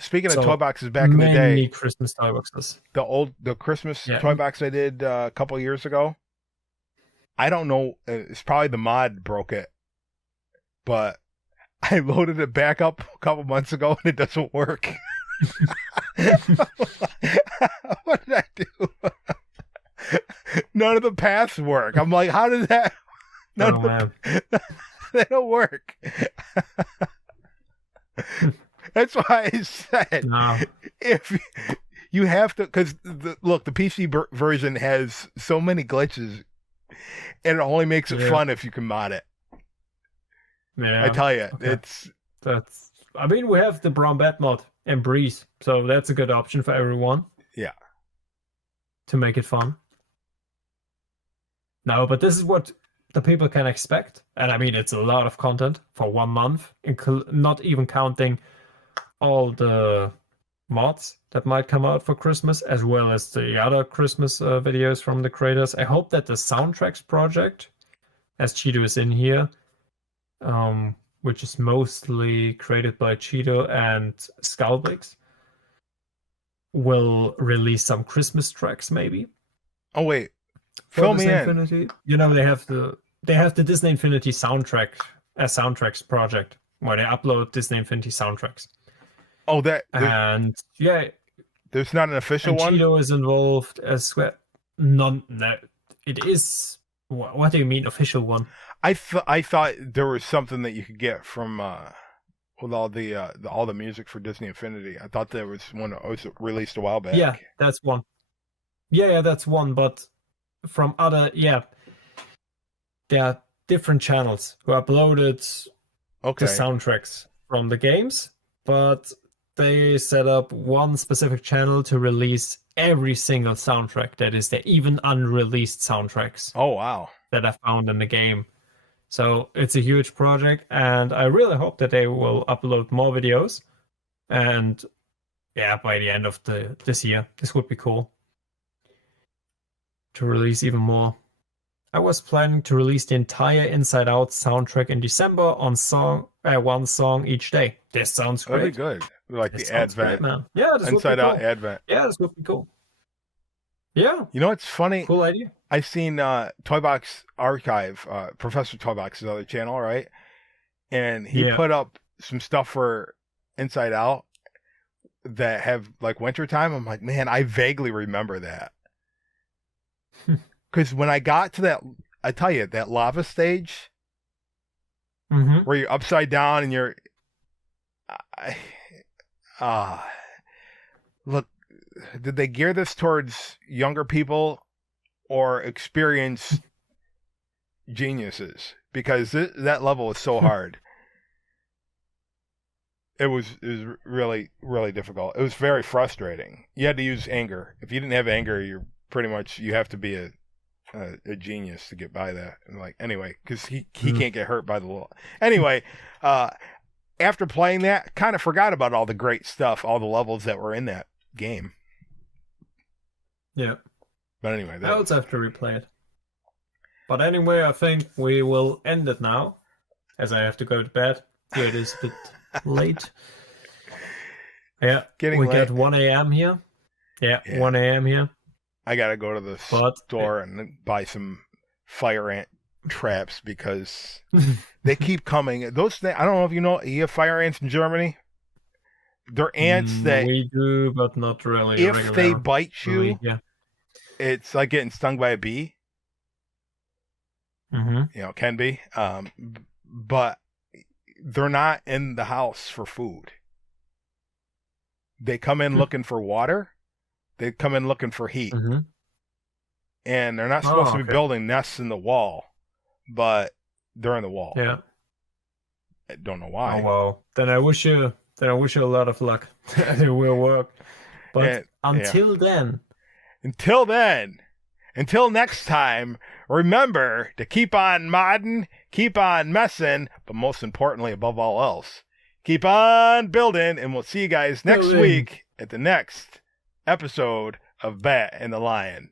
speaking of toy boxes back in the day, many Christmas toy boxes. The Christmas toy box I did a couple of years ago. I don't know. It's probably the mod broke it, but I loaded it back up a couple months ago and it doesn't work. What did I do? None of the paths work. I'm like, how did that? They don't work. That's why I said if you have to, because the PC version has so many glitches, and it only makes it fun if you can mod it. Yeah, I tell you, it's. I mean, we have the Brown Bat mod and Breeze, so that's a good option for everyone. Yeah. To make it fun. No, but this is what the people can expect, and I mean, it's a lot of content for 1 month, not even counting all the mods that might come out for Christmas, as well as the other Christmas videos from the creators. I hope that the soundtracks project, as Cheeto is in here, which is mostly created by Cheeto and Skullbricks, will release some Christmas tracks, maybe. Oh wait, fill me in. Infinity. They have the Disney Infinity soundtracks project where they upload Disney Infinity soundtracks. Oh, there's not an official one. Cheeto is involved as well. It is. What do you mean official one? I thought there was something that you could get from with all the music for Disney Infinity. I thought there was one that was released a while back. Yeah, that's one. Yeah, that's one. But from other, there are different channels who uploaded the soundtracks from the games, but they set up one specific channel to release every single soundtrack. That is, the even unreleased soundtracks. Oh wow! That I found in the game. So it's a huge project, and I really hope that they will upload more videos. And by the end of this year, this would be cool to release even more. I was planning to release the entire Inside Out soundtrack in December on one song each day. This sounds great. That'd be good. Like this the Advent. Great, man. Yeah, this Inside would be Out cool. Advent. Yeah, this would be cool. Yeah. You know what's funny? Cool idea. I seen Toybox Archive, Professor Toybox's other channel, right? And he put up some stuff for Inside Out that have like wintertime. I'm like, man, I vaguely remember that. Because when I got to that, I tell you, that lava stage where you're upside down and you're, look, did they gear this towards younger people or experienced geniuses? Because that level was so hard. It was really, really difficult. It was very frustrating. You had to use anger. If you didn't have anger, you have to be a genius to get by that. And anyway, because he can't get hurt by the law. Anyway, after playing that, kind of forgot about all the great stuff, all the levels that were in that game. Yeah. But anyway, I also have to replay it. But anyway, I think we will end it now, as I have to go to bed. Here it is a bit late. Yeah, we got 1 a.m. here. Yeah, 1 a.m. here. I gotta go to the store and buy some fire ant traps because they keep coming. Those things, I don't know if you have fire ants in Germany. They're ants that we do, but not really. If they bite you, it's like getting stung by a bee. It can be. But they're not in the house for food. They come in looking for water. They come in looking for heat. And they're not supposed to be building nests in the wall, but during the wall. Yeah. I don't know why. Oh well. Then I wish you a lot of luck. It will work. But until then. Until next time, remember to keep on modding, keep on messing, but most importantly, above all else, keep on building, and we'll see you guys next week at the next episode of Bat and the Lion.